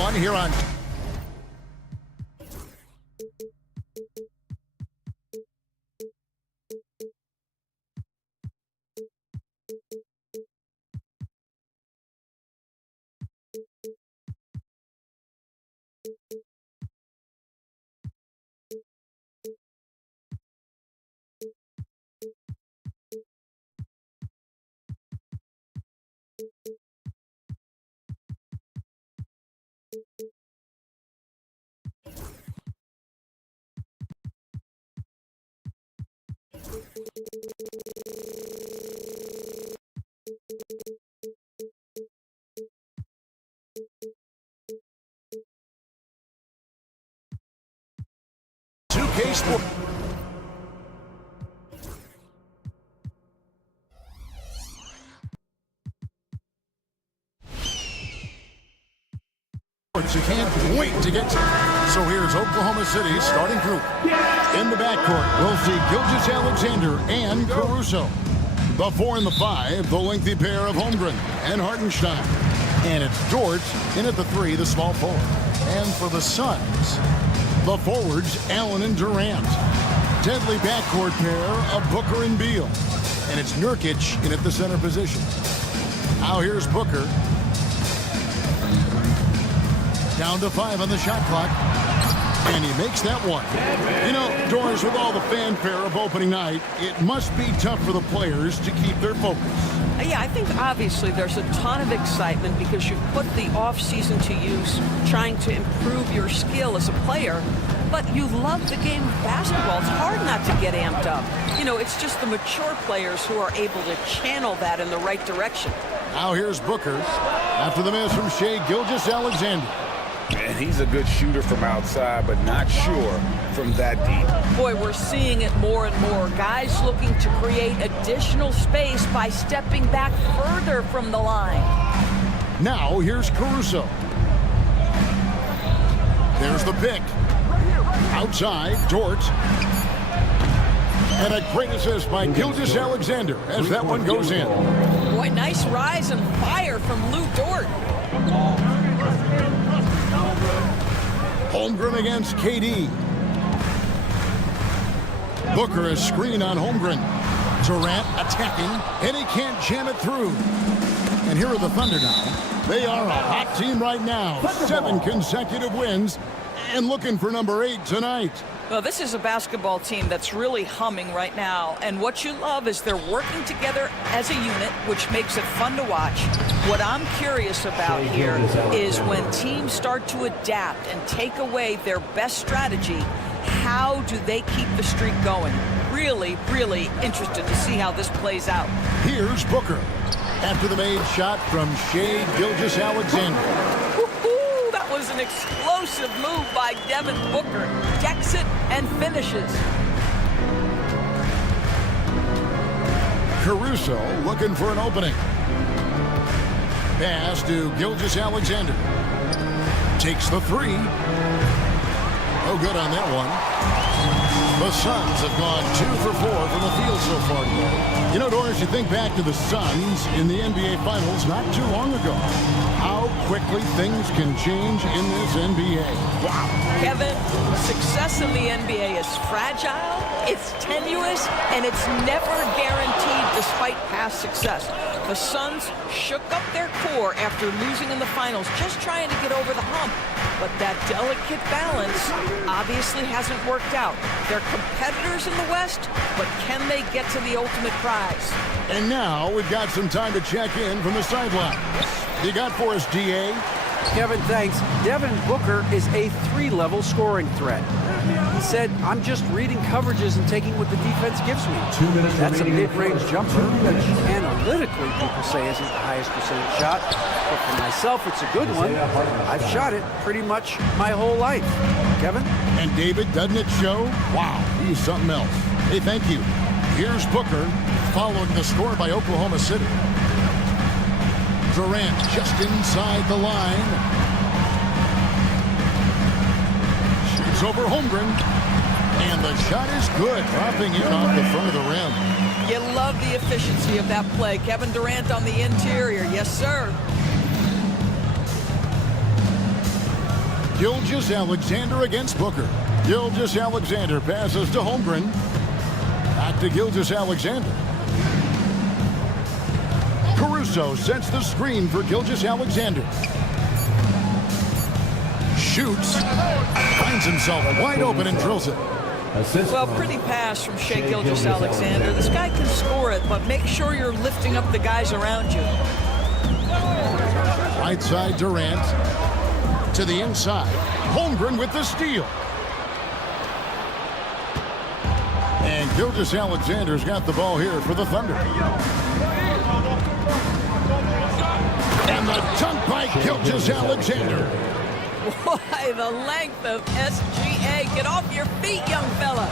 On here on Sports. You can't wait to get to. So here's Oklahoma City's starting group. In the backcourt, we'll see Gilgeous-Alexander and Caruso. The 4 and the 5, the lengthy pair of Holmgren and Hartenstein. And it's Dort in at the 3, the small forward. And for the Suns, the forwards, Allen and Durant. Deadly backcourt pair of Booker and Beal. And it's Nurkic in at the center position. Now here's Booker. Down to 5 on the shot clock. And he makes that one. You know, Doris, with all the fanfare of opening night, it must be tough for the players to keep their focus. Yeah, I think obviously there's a ton of excitement because you've put the off-season to use trying to improve your skill as a player. But you love the game of basketball. It's hard not to get amped up. You know, it's just the mature players who are able to channel that in the right direction. Now here's Booker after the miss from Shai Gilgeous-Alexander. And he's a good shooter from outside, but not sure from that deep. Boy, we're seeing it more and more. Guys looking to create additional space by stepping back further from the line. Now here's Caruso. There's the pick. Outside, Dort. And a great assist by Gilgeous-Alexander as that one goes in. Boy, nice rise and fire from Lou Dort. Holmgren against KD. Booker is screen on Holmgren. Durant attacking, and he can't jam it through. And here are the Thunder now. They are a hot team right now. 7 consecutive wins, and looking for number 8 tonight. Well, this is a basketball team that's really humming right now. And what you love is they're working together as a unit, which makes it fun to watch. What I'm curious about here is when teams start to adapt and take away their best strategy, how do they keep the streak going? Really, really interested to see how this plays out. Here's Booker after the made shot from Shai Gilgeous-Alexander. That was an explosive move by Devin Booker. Decks it and finishes. Caruso looking for an opening. Pass to Gilgeous-Alexander. Takes the 3. No good on that one. The Suns have gone 2 for 4 from the field so far today. You know, Doris, you think back to the Suns in the NBA Finals not too long ago. How quickly things can change in this NBA. Wow. Kevin, success in the NBA is fragile, it's tenuous, and it's never guaranteed despite past success. The Suns shook up their core after losing in the finals, just trying to get over the hump. But that delicate balance obviously hasn't worked out. They're competitors in the West, but can they get to the ultimate prize? And now we've got some time to check in from the sideline. You got for us, DA? Kevin, thanks. Devin Booker is a 3-level scoring threat. He said, I'm just reading coverages and taking what the defense gives me. 2 minutes That's a remaining. mid-range jumper, which analytically people say isn't the highest percentage shot. But for myself, it's a good one. I've shot it pretty much my whole life. Kevin? And David, doesn't it show? Wow, he's something else. Hey, thank you. Here's Booker, following the score by Oklahoma City. Durant just inside the line. Shoots over Holmgren. And the shot is good, dropping in off the front of the rim. You love the efficiency of that play. Kevin Durant on the interior. Yes, sir. Gilgeous-Alexander against Booker. Gilgeous-Alexander passes to Holmgren. Back to Gilgeous-Alexander. Caruso sets the screen for Gilgeous-Alexander. Shoots. Finds himself wide open and drills it. Well, pretty pass from Shai Gilgeous-Alexander. This guy can score it, but make sure you're lifting up the guys around you. Right side Durant. To the inside. Holmgren with the steal. And Gilgeous-Alexander's got the ball here for the Thunder. And the dunk by Gilgeous-Alexander. Why, the length of SGA. Get off your feet, young fella.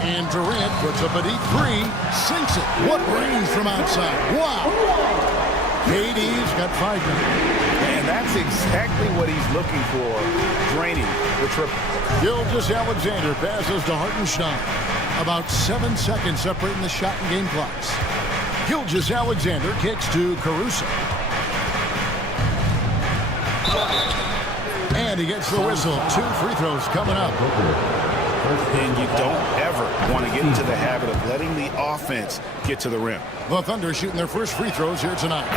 And Durant puts up a deep three. Sinks it. What range from outside. Wow. KD's got 5 minutes. And that's exactly what he's looking for. Draining the triple. Gilgeous-Alexander passes to Hartenstein. About 7 seconds separating the shot and game clocks. Gilgeous-Alexander kicks to Caruso. And he gets the whistle. 2 free throws coming up. And you don't ever want to get into the habit of letting the offense get to the rim. The Thunder shooting their first free throws here tonight.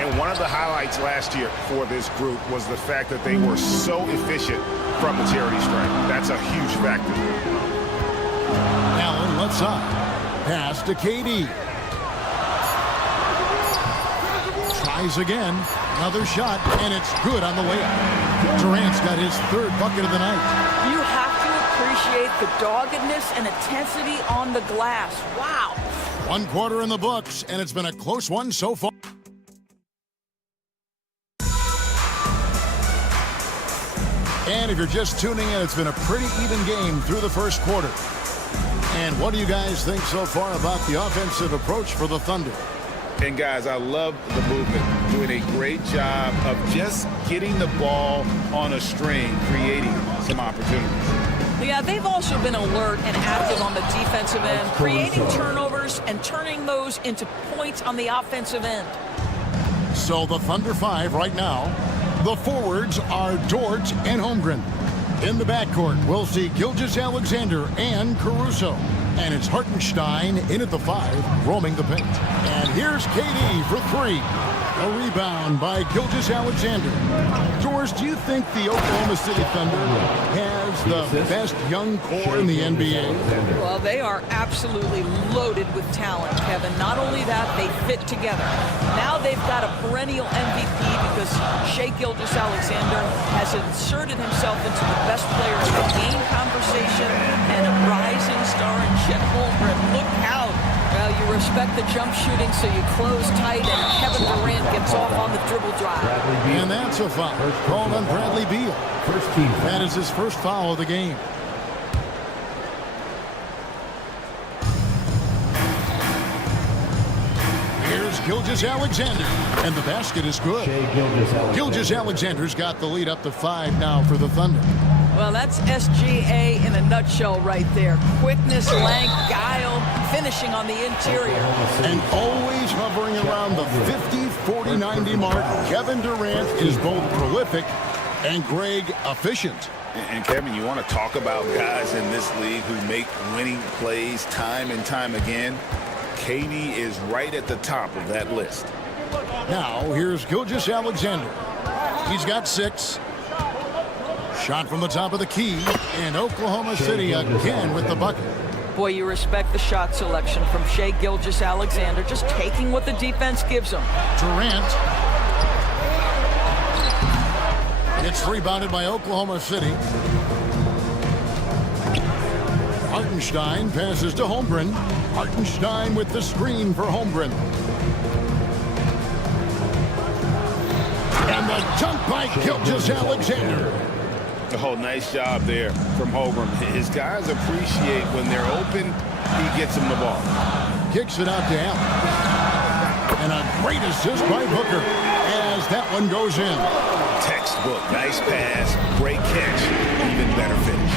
And one of the highlights last year for this group was the fact that they were so efficient from the charity stripe. That's a huge factor. Allen left side. Pass to KD. Tries again. Another shot, and it's good on the way up. Durant's got his 3rd bucket of the night. You have to appreciate the doggedness and intensity on the glass. Wow. 1 quarter in the books, and it's been a close one so far. And if you're just tuning in, it's been a pretty even game through the first quarter. And what do you guys think so far about the offensive approach for the Thunder? And guys, I love the movement. Doing a great job of just getting the ball on a string, creating some opportunities. Yeah, they've also been alert and active on the defensive end, creating turnovers and turning those into points on the offensive end. So the Thunder 5 right now. The forwards are Dort and Holmgren. In the backcourt, we'll see Gilgeous-Alexander and Caruso. And it's Hartenstein in at the 5, roaming the paint. And here's KD for 3. A rebound by Gilgeous-Alexander. Doris, do you think the Oklahoma City Thunder has the best young core in the NBA? Well, they are absolutely loaded with talent, Kevin. Not only that, they fit together. Now they've got a perennial MVP because Shai Gilgeous-Alexander has inserted himself into the best player in the game conversation and a rising star in Chet Holmgren. Look out. Well, you respect the jump shooting, so you close tight, and Kevin Durant gets off on the dribble drive. And that's a foul called on Bradley Beal. That is his first foul of the game. Here's Gilgeous-Alexander, and the basket is good. Gilgeous-Alexander's got the lead up to 5 now for the Thunder. Well, that's SGA in a nutshell right there. Quickness, length, guile, finishing on the interior. And always hovering around the 50, 40, 90 mark. Kevin Durant is both prolific and Greg efficient. And Kevin, you want to talk about guys in this league who make winning plays time and time again? KD is right at the top of that list. Now, here's Gilgeous-Alexander. He's got 6. Shot from the top of the key, and Oklahoma City again with the bucket. Boy, you respect the shot selection from Shai Gilgeous-Alexander, just taking what the defense gives him. Durant. It's rebounded by Oklahoma City. Hartenstein passes to Holmgren. Hartenstein with the screen for Holmgren. And the dunk by Gilgeous-Alexander. Oh, nice job there from Holmgren. His guys appreciate when they're open, he gets them the ball. Kicks it out to Allen. And a great assist by Booker as that one goes in. Textbook, nice pass, great catch, even better finish.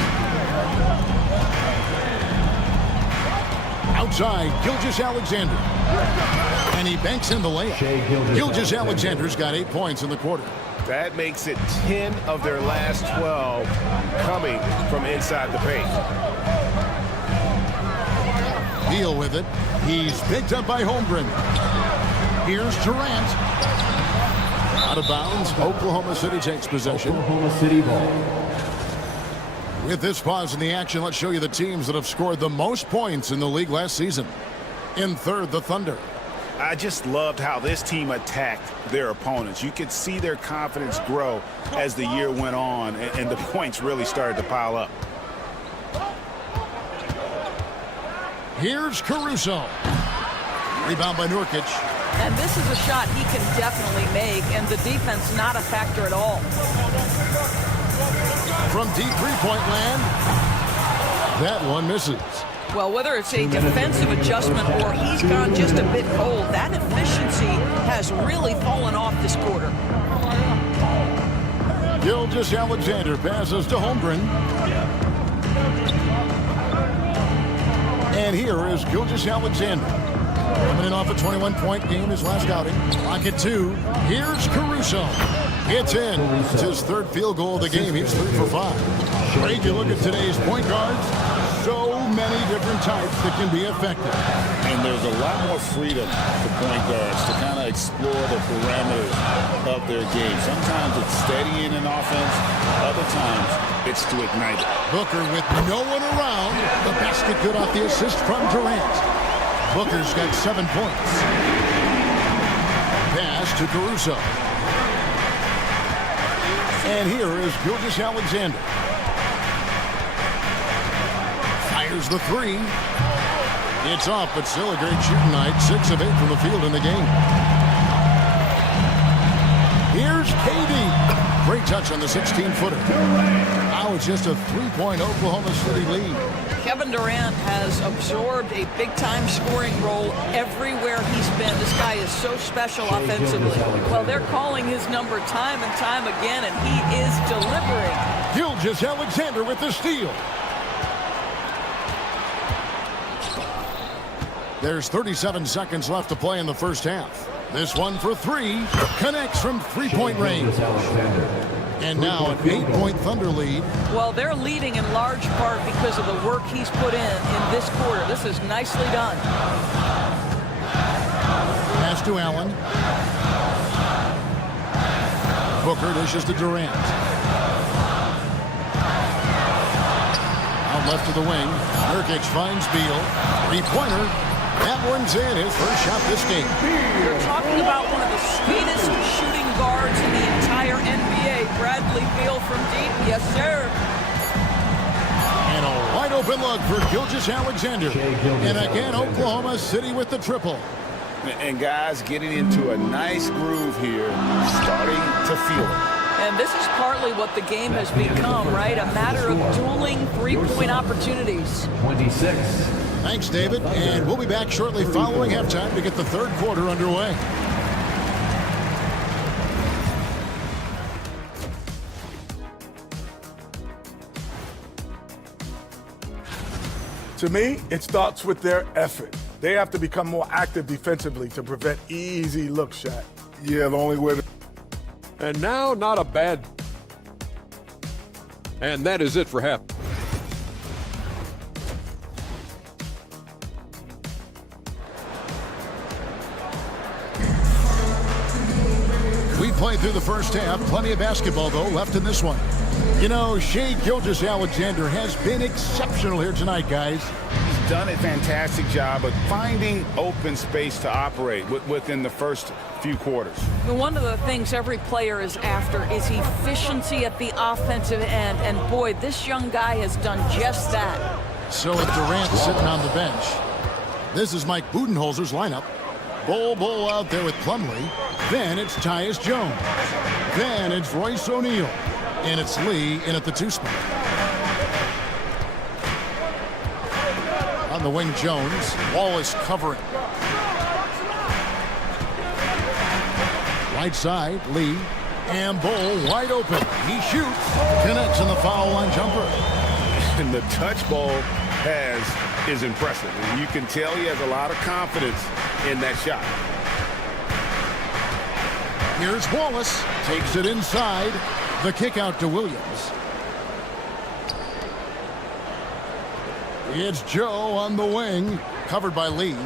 Outside, Gilgeous-Alexander. And he banks in the layup. Gilgeous-Alexander's got 8 points in the quarter. That makes it 10 of their last 12 coming from inside the paint. Deal with it. He's picked up by Holmgren. Here's Durant. Out of bounds. Oklahoma City takes possession. Oklahoma City ball. With this pause in the action, let's show you the teams that have scored the most points in the league last season. In third, the Thunder. I just loved how this team attacked their opponents. You could see their confidence grow as the year went on, and the points really started to pile up. Here's Caruso. Rebound by Nurkic. And this is a shot he can definitely make, and the defense not a factor at all. From deep three-point land, that one misses. Well, whether it's a defensive adjustment or he's gone just a bit cold, that efficiency has really fallen off this quarter. Gilgeous-Alexander passes to Holmgren. And here is Gilgeous-Alexander. Coming in off a 21-point game his last outing. Clock at 2. Here's Caruso. It's in. It's his third field goal of the game. He's 3 for 5. Great to look at today's point guards. So many different types that can be effective. And there's a lot more freedom for point guards to kind of explore the parameters of their game. Sometimes it's steadying an offense. Other times it's to ignite it. Booker with no one around. The basket good off the assist from Durant. Booker's got 7 points. Pass to Caruso. And here is Gilgeous-Alexander. Fires the 3. It's off, but still a great shooting night. 6 of 8 from the field in the game. Here's KD. Great touch on the 16-footer. Now it's just a 3-point Oklahoma City lead. Kevin Durant has absorbed a big-time scoring role everywhere he's been. This guy is so special offensively. Well, they're calling his number time and time again, and he is delivering. Gilgeous-Alexander with the steal. There's 37 seconds left to play in the first half. This one for 3. Connects from 3-point range. And now an 8-point Thunder lead. Well, they're leading in large part because of the work he's put in this quarter. This is nicely done. Pass to Allen. Booker dishes to Durant. Out left to the wing. Nurkic finds Beal. 3-pointer. That one's in. His first shot this game. You're talking about one of the sweetest shooting guards in the entire NBA. Bradley Beal from deep. Yes, sir. And a wide open look for Gilgeous-Alexander. And again, Oklahoma City with the triple. And guys getting into a nice groove here, starting to feel it. And this is partly what the game has become, right? A matter of dueling three-point opportunities. 26. Thanks, David. And we'll be back shortly following halftime to get the third quarter underway. To me, it starts with their effort. They have to become more active defensively to prevent easy look shot. Yeah, the only way to... And now, not a bad... And that is it for half. We played through the first half. Plenty of basketball, though, left in this one. You know, Shai Gilgeous-Alexander has been exceptional here tonight, guys. He's done a fantastic job of finding open space to operate within the first few quarters. One of the things every player is after is efficiency at the offensive end. And boy, this young guy has done just that. So with Durant sitting on the bench, this is Mike Budenholzer's lineup. Bol out there with Plumlee. Then it's Tyus Jones. Then it's Royce O'Neal. And it's Lee in at the 2 spot. On the wing, Jones. Wallace covering. Right side, Lee. And Bol wide open. He shoots. Connects in the foul line jumper. And the touch ball is impressive. And you can tell he has a lot of confidence in that shot. Here's Wallace. Takes it inside. The kick out to Williams. It's Joe on the wing. Covered by Lee.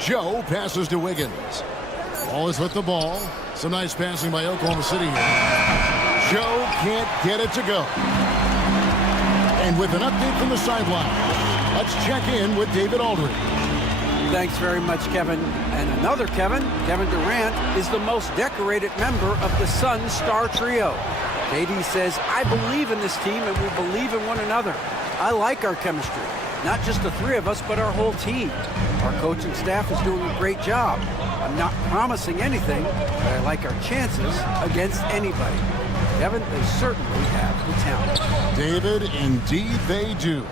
Joe passes to Wiggins. Wallace with the ball. Some nice passing by Oklahoma City here. Joe can't get it to go. And with an update from the sideline, let's check in with David Aldridge. Thanks very much, Kevin. And another Kevin Durant, is the most decorated member of the Suns star trio. KD says, I believe in this team and we believe in one another. I like our chemistry. Not just the three of us, but our whole team. Our coaching staff is doing a great job. I'm not promising anything, but I like our chances against anybody. Kevin, they certainly have the talent. David, indeed they do.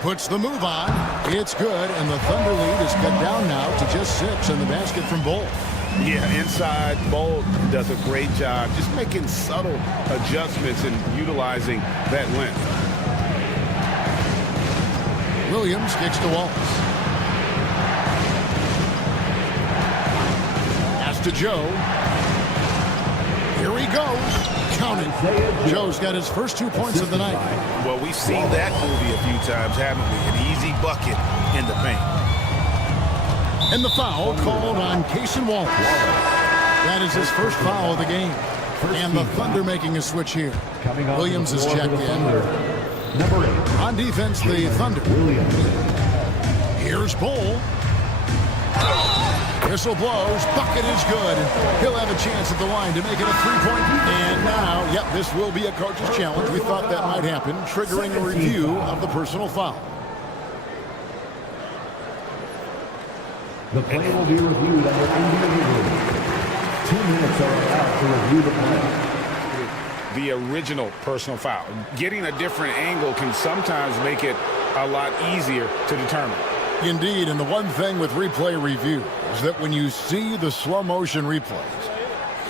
Puts the move on. It's good, and the Thunder lead is cut down now to just 6 in the basket from Bull. Yeah, inside, Bull does a great job just making subtle adjustments and utilizing that length. Williams kicks to Wallace. Pass to Joe. Here he goes. Counting. Joe's got his first 2 points of the night. Well, we've seen that movie a few times, haven't we? An easy bucket in the paint. And the foul called on Cason Wallace. That is his first foul of the game. And the Thunder making a switch here. Williams is checked in. Number 8. On defense, the Thunder. Here's Bull. Whistle blows. Bucket is good. He'll have a chance at the line to make it a 3-point. And now, yep, this will be a coach's challenge. We thought that might happen, triggering a review of the personal foul. The play will be reviewed under individual. 2 minutes are allowed to review the play. The original personal foul. Getting a different angle can sometimes make it a lot easier to determine. Indeed, and the one thing with replay review is that when you see the slow motion replays,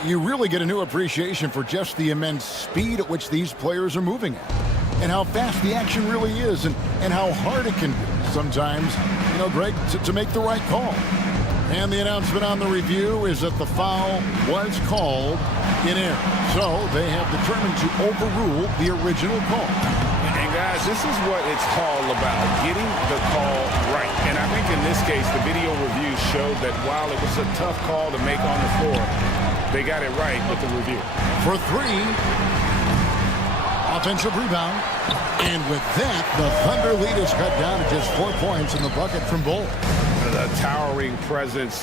you really get a new appreciation for just the immense speed at which these players are moving at, and how fast the action really is, and how hard it can be sometimes, you know, Greg, to make the right call. And the announcement on the review is that the foul was called in error. So they have determined to overrule the original call. And guys, this is what it's all about, getting the call right. And I think in this case, the video review showed that while it was a tough call to make on the floor, they got it right with the review. For 3, offensive rebound. And with that, the Thunder lead is cut down to just 4 points in the bucket from Bull. The towering presence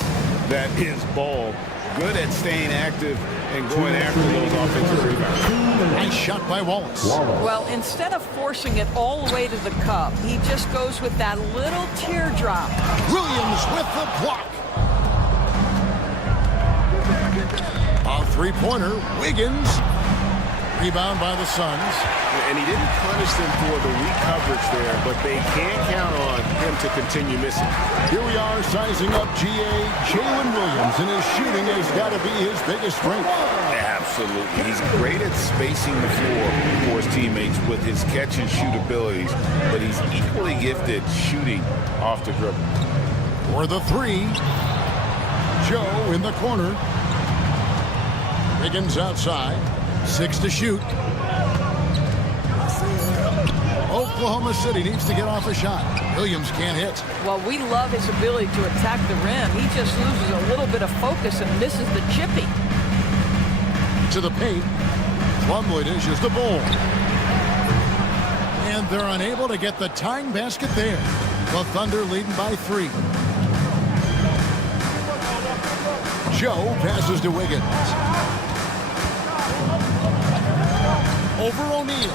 that is Bull. Good at staying active and going after those offensive rebounds. Nice shot by Wallace. Well, instead of forcing it all the way to the cup, he just goes with that little teardrop. Williams with the block. A 3-pointer. Wiggins. Rebound by the Suns. And he didn't punish them for the weak coverage there, but they can't count on him to continue missing. Here we are sizing up Jalen Williams, and his shooting has got to be his biggest strength. Absolutely. He's great at spacing the floor for his teammates with his catch and shoot abilities, but he's equally gifted shooting off the dribble. For the 3, Joe in the corner. Wiggins outside. 6 to shoot. Oklahoma City needs to get off a shot. Williams can't hit. Well, we love his ability to attack the rim. He just loses a little bit of focus and misses the chippy. To the paint. Plumlee dishes the Bull. And they're unable to get the tying basket there. The Thunder leading by 3. Joe passes to Wiggins. Over O'Neal.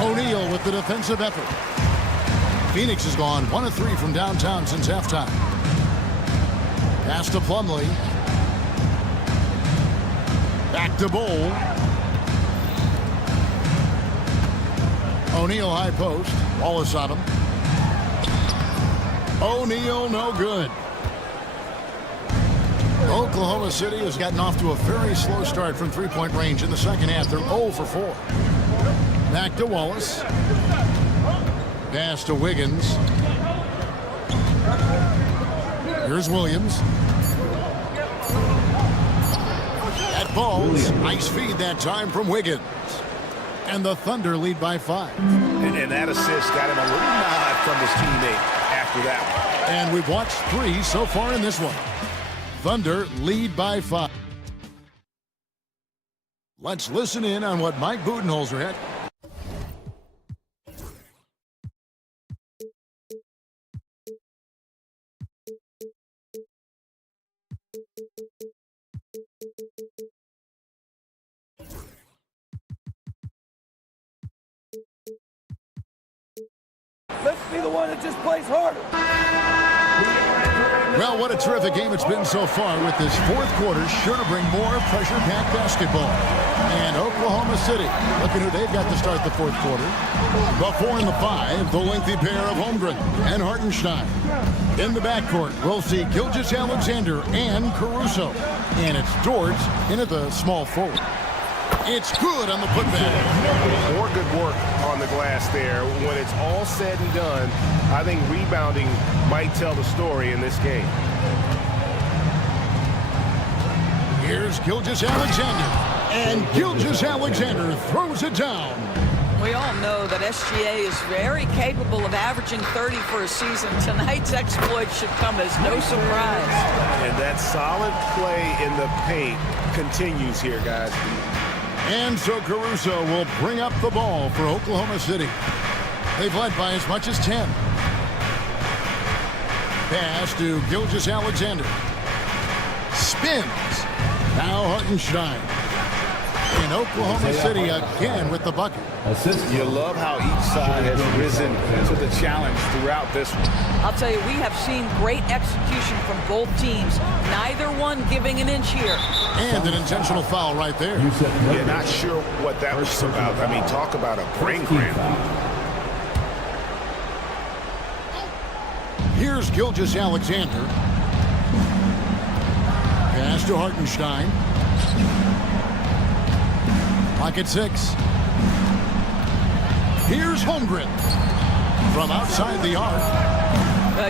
O'Neal with the defensive effort. Phoenix has gone 1 of 3 from downtown since halftime. Pass to Plumlee. Back to Bull. O'Neal high post. Wallace on him. O'Neal no good. Oklahoma City has gotten off to a very slow start from 3-point range in the second half. They're 0 for 4. Back to Wallace. Pass to Wiggins. Here's Williams. balls. Nice feed that time from Wiggins. And the Thunder lead by 5. And that assist got him a little nod from his teammate after that one. And we've watched 3 so far in this one. Thunder lead by 5. Let's listen in on what Mike Budenholzer had. Let's be the one that just plays harder. Well, what a terrific game it's been so far, with this fourth quarter sure to bring more pressure-packed basketball. And Oklahoma City, looking who they've got to start the fourth quarter. The 4 and the 5, the lengthy pair of Holmgren and Hartenstein. In the backcourt, we'll see Gilgeous-Alexander and Caruso. And it's Dort in at the small forward. It's good on the putback. More good work on the glass there. When it's all said and done, I think rebounding might tell the story in this game. Here's Gilgeous-Alexander. And Gilgeous-Alexander throws it down. We all know that SGA is very capable of averaging 30 for a season. Tonight's exploit should come as no surprise. And that solid play in the paint continues here, guys. And so Caruso will bring up the ball for Oklahoma City. They've led by as much as 10. Pass to Gilgeous-Alexander. Spins. Now Hartenstein. And Oklahoma City again with the bucket. You love how each side has risen to the challenge throughout this one. I'll tell you, we have seen great execution from both teams. Neither one giving an inch here. And an intentional foul right there. You're not sure what that was about. I mean, talk about a brain cramp. Here's Gilgeous-Alexander. Pass to Hartenstein. Pocket 6. Here's Holmgren from outside the arc.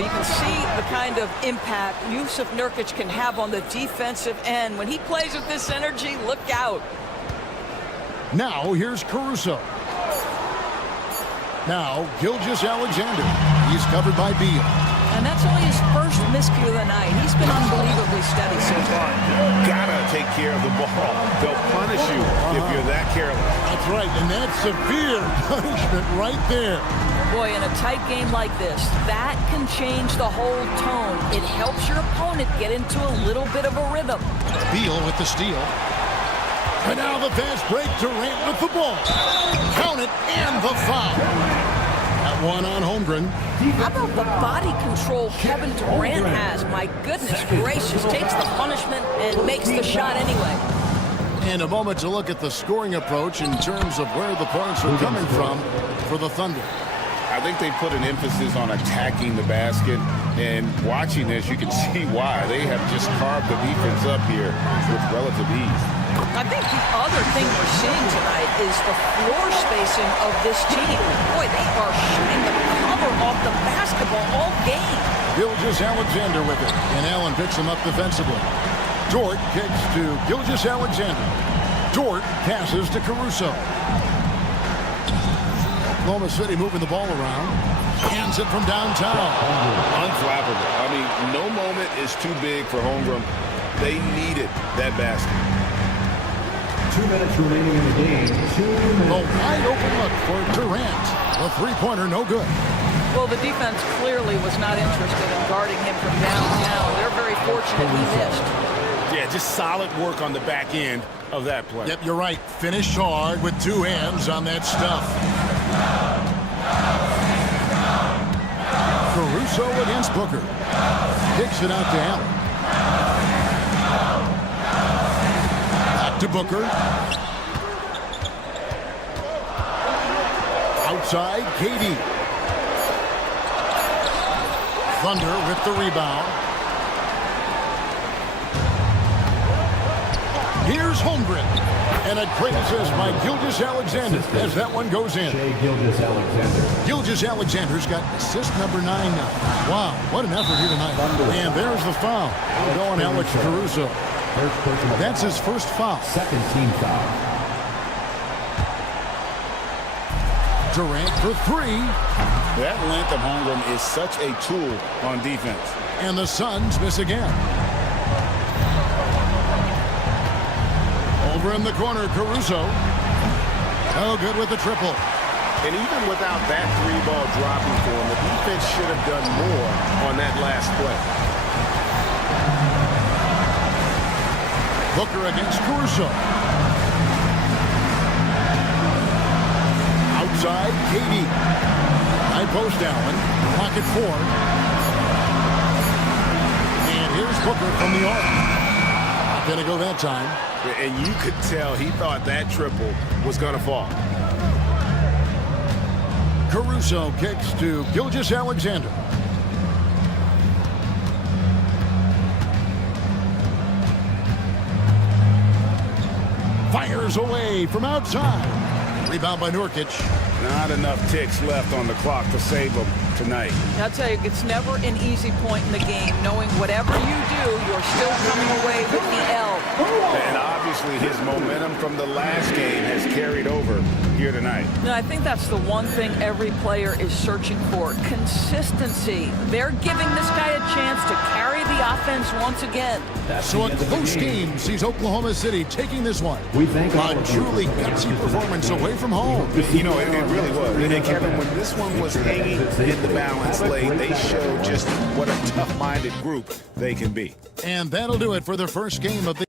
You can see the kind of impact Jusuf Nurkic can have on the defensive end. When he plays with this energy, look out. Now here's Caruso. Now Gilgeous-Alexander. He's covered by Beal. And that's only his first miscue of the night. He's been unbelievably steady so far. Gotta take care of the ball. They'll punish you if you're that careless. That's right, and that's severe punishment right there. Boy, in a tight game like this, that can change the whole tone. It helps your opponent get into a little bit of a rhythm. Beal with the steal. And now the fast break. Durant with the ball. Count it, and the foul. That one on Holmgren. How about the body control Kevin Durant has? My goodness gracious, takes the punishment and makes the shot anyway. And a moment to look at the scoring approach in terms of where the points are coming from for the Thunder. I think they put an emphasis on attacking the basket, and watching this, you can see why. They have just carved the defense up here with relative ease. I think the other thing we're seeing tonight is the floor spacing of this team. Boy, they are shooting the cover off the basketball all game. Gilgeous-Alexander with it, and Allen picks him up defensively. Dort kicks to Gilgeous-Alexander. Dort passes to Caruso. Oklahoma City moving the ball around. Hands it from downtown. Unflappable. I mean, no moment is too big for Holmgren. They needed that basket. 2 minutes remaining in the game. 2 minutes. A wide open look for Durant. The three-pointer no good. Well, the defense clearly was not interested in guarding him from downtown. They're very fortunate he missed. Yeah, just solid work on the back end of that play. Yep, you're right. Finish hard with 2 hands on that stuff. Caruso against Booker. Kicks it out to Allen. Back to Booker. Outside, KD. Thunder with the rebound. Here's Holmgren. And a great assist by Gilgeous-Alexander as that one goes in. Gilgeous-Alexander. Gilgeous-Alexander's got assist number 9 now. Wow, what an effort here tonight. And there's the foul. Going Alex Caruso. That's his first foul. Second team foul. Durant for three. That length of Holmgren is such a tool on defense. And the Suns miss again. Over in the corner, Caruso. Oh, good with the triple. And even without that three-ball dropping for him, the defense should have done more on that last play. Booker against Caruso. Outside, KD. High post Allen. Pocket four. And here's Booker from the arc. Not going to go that time. And you could tell he thought that triple was going to fall. Caruso kicks to Gilgeous-Alexander. Fires away from outside. Rebound by Nurkic. Not enough ticks left on the clock to save them tonight. I'll tell you, it's never an easy point in the game, knowing whatever you do, you're still coming away with the L. And obviously his momentum from the last game has carried over here tonight. No, I think that's the one thing every player is searching for, consistency. They're giving this guy a chance to carry the offense once again. So a close game sees Oklahoma City taking this one. We thank a truly gutsy performance away from home. You know, it really was. And Kevin, when this one was hanging in the balance late, they showed just what a tough-minded group they can be. And that'll do it for the first game of the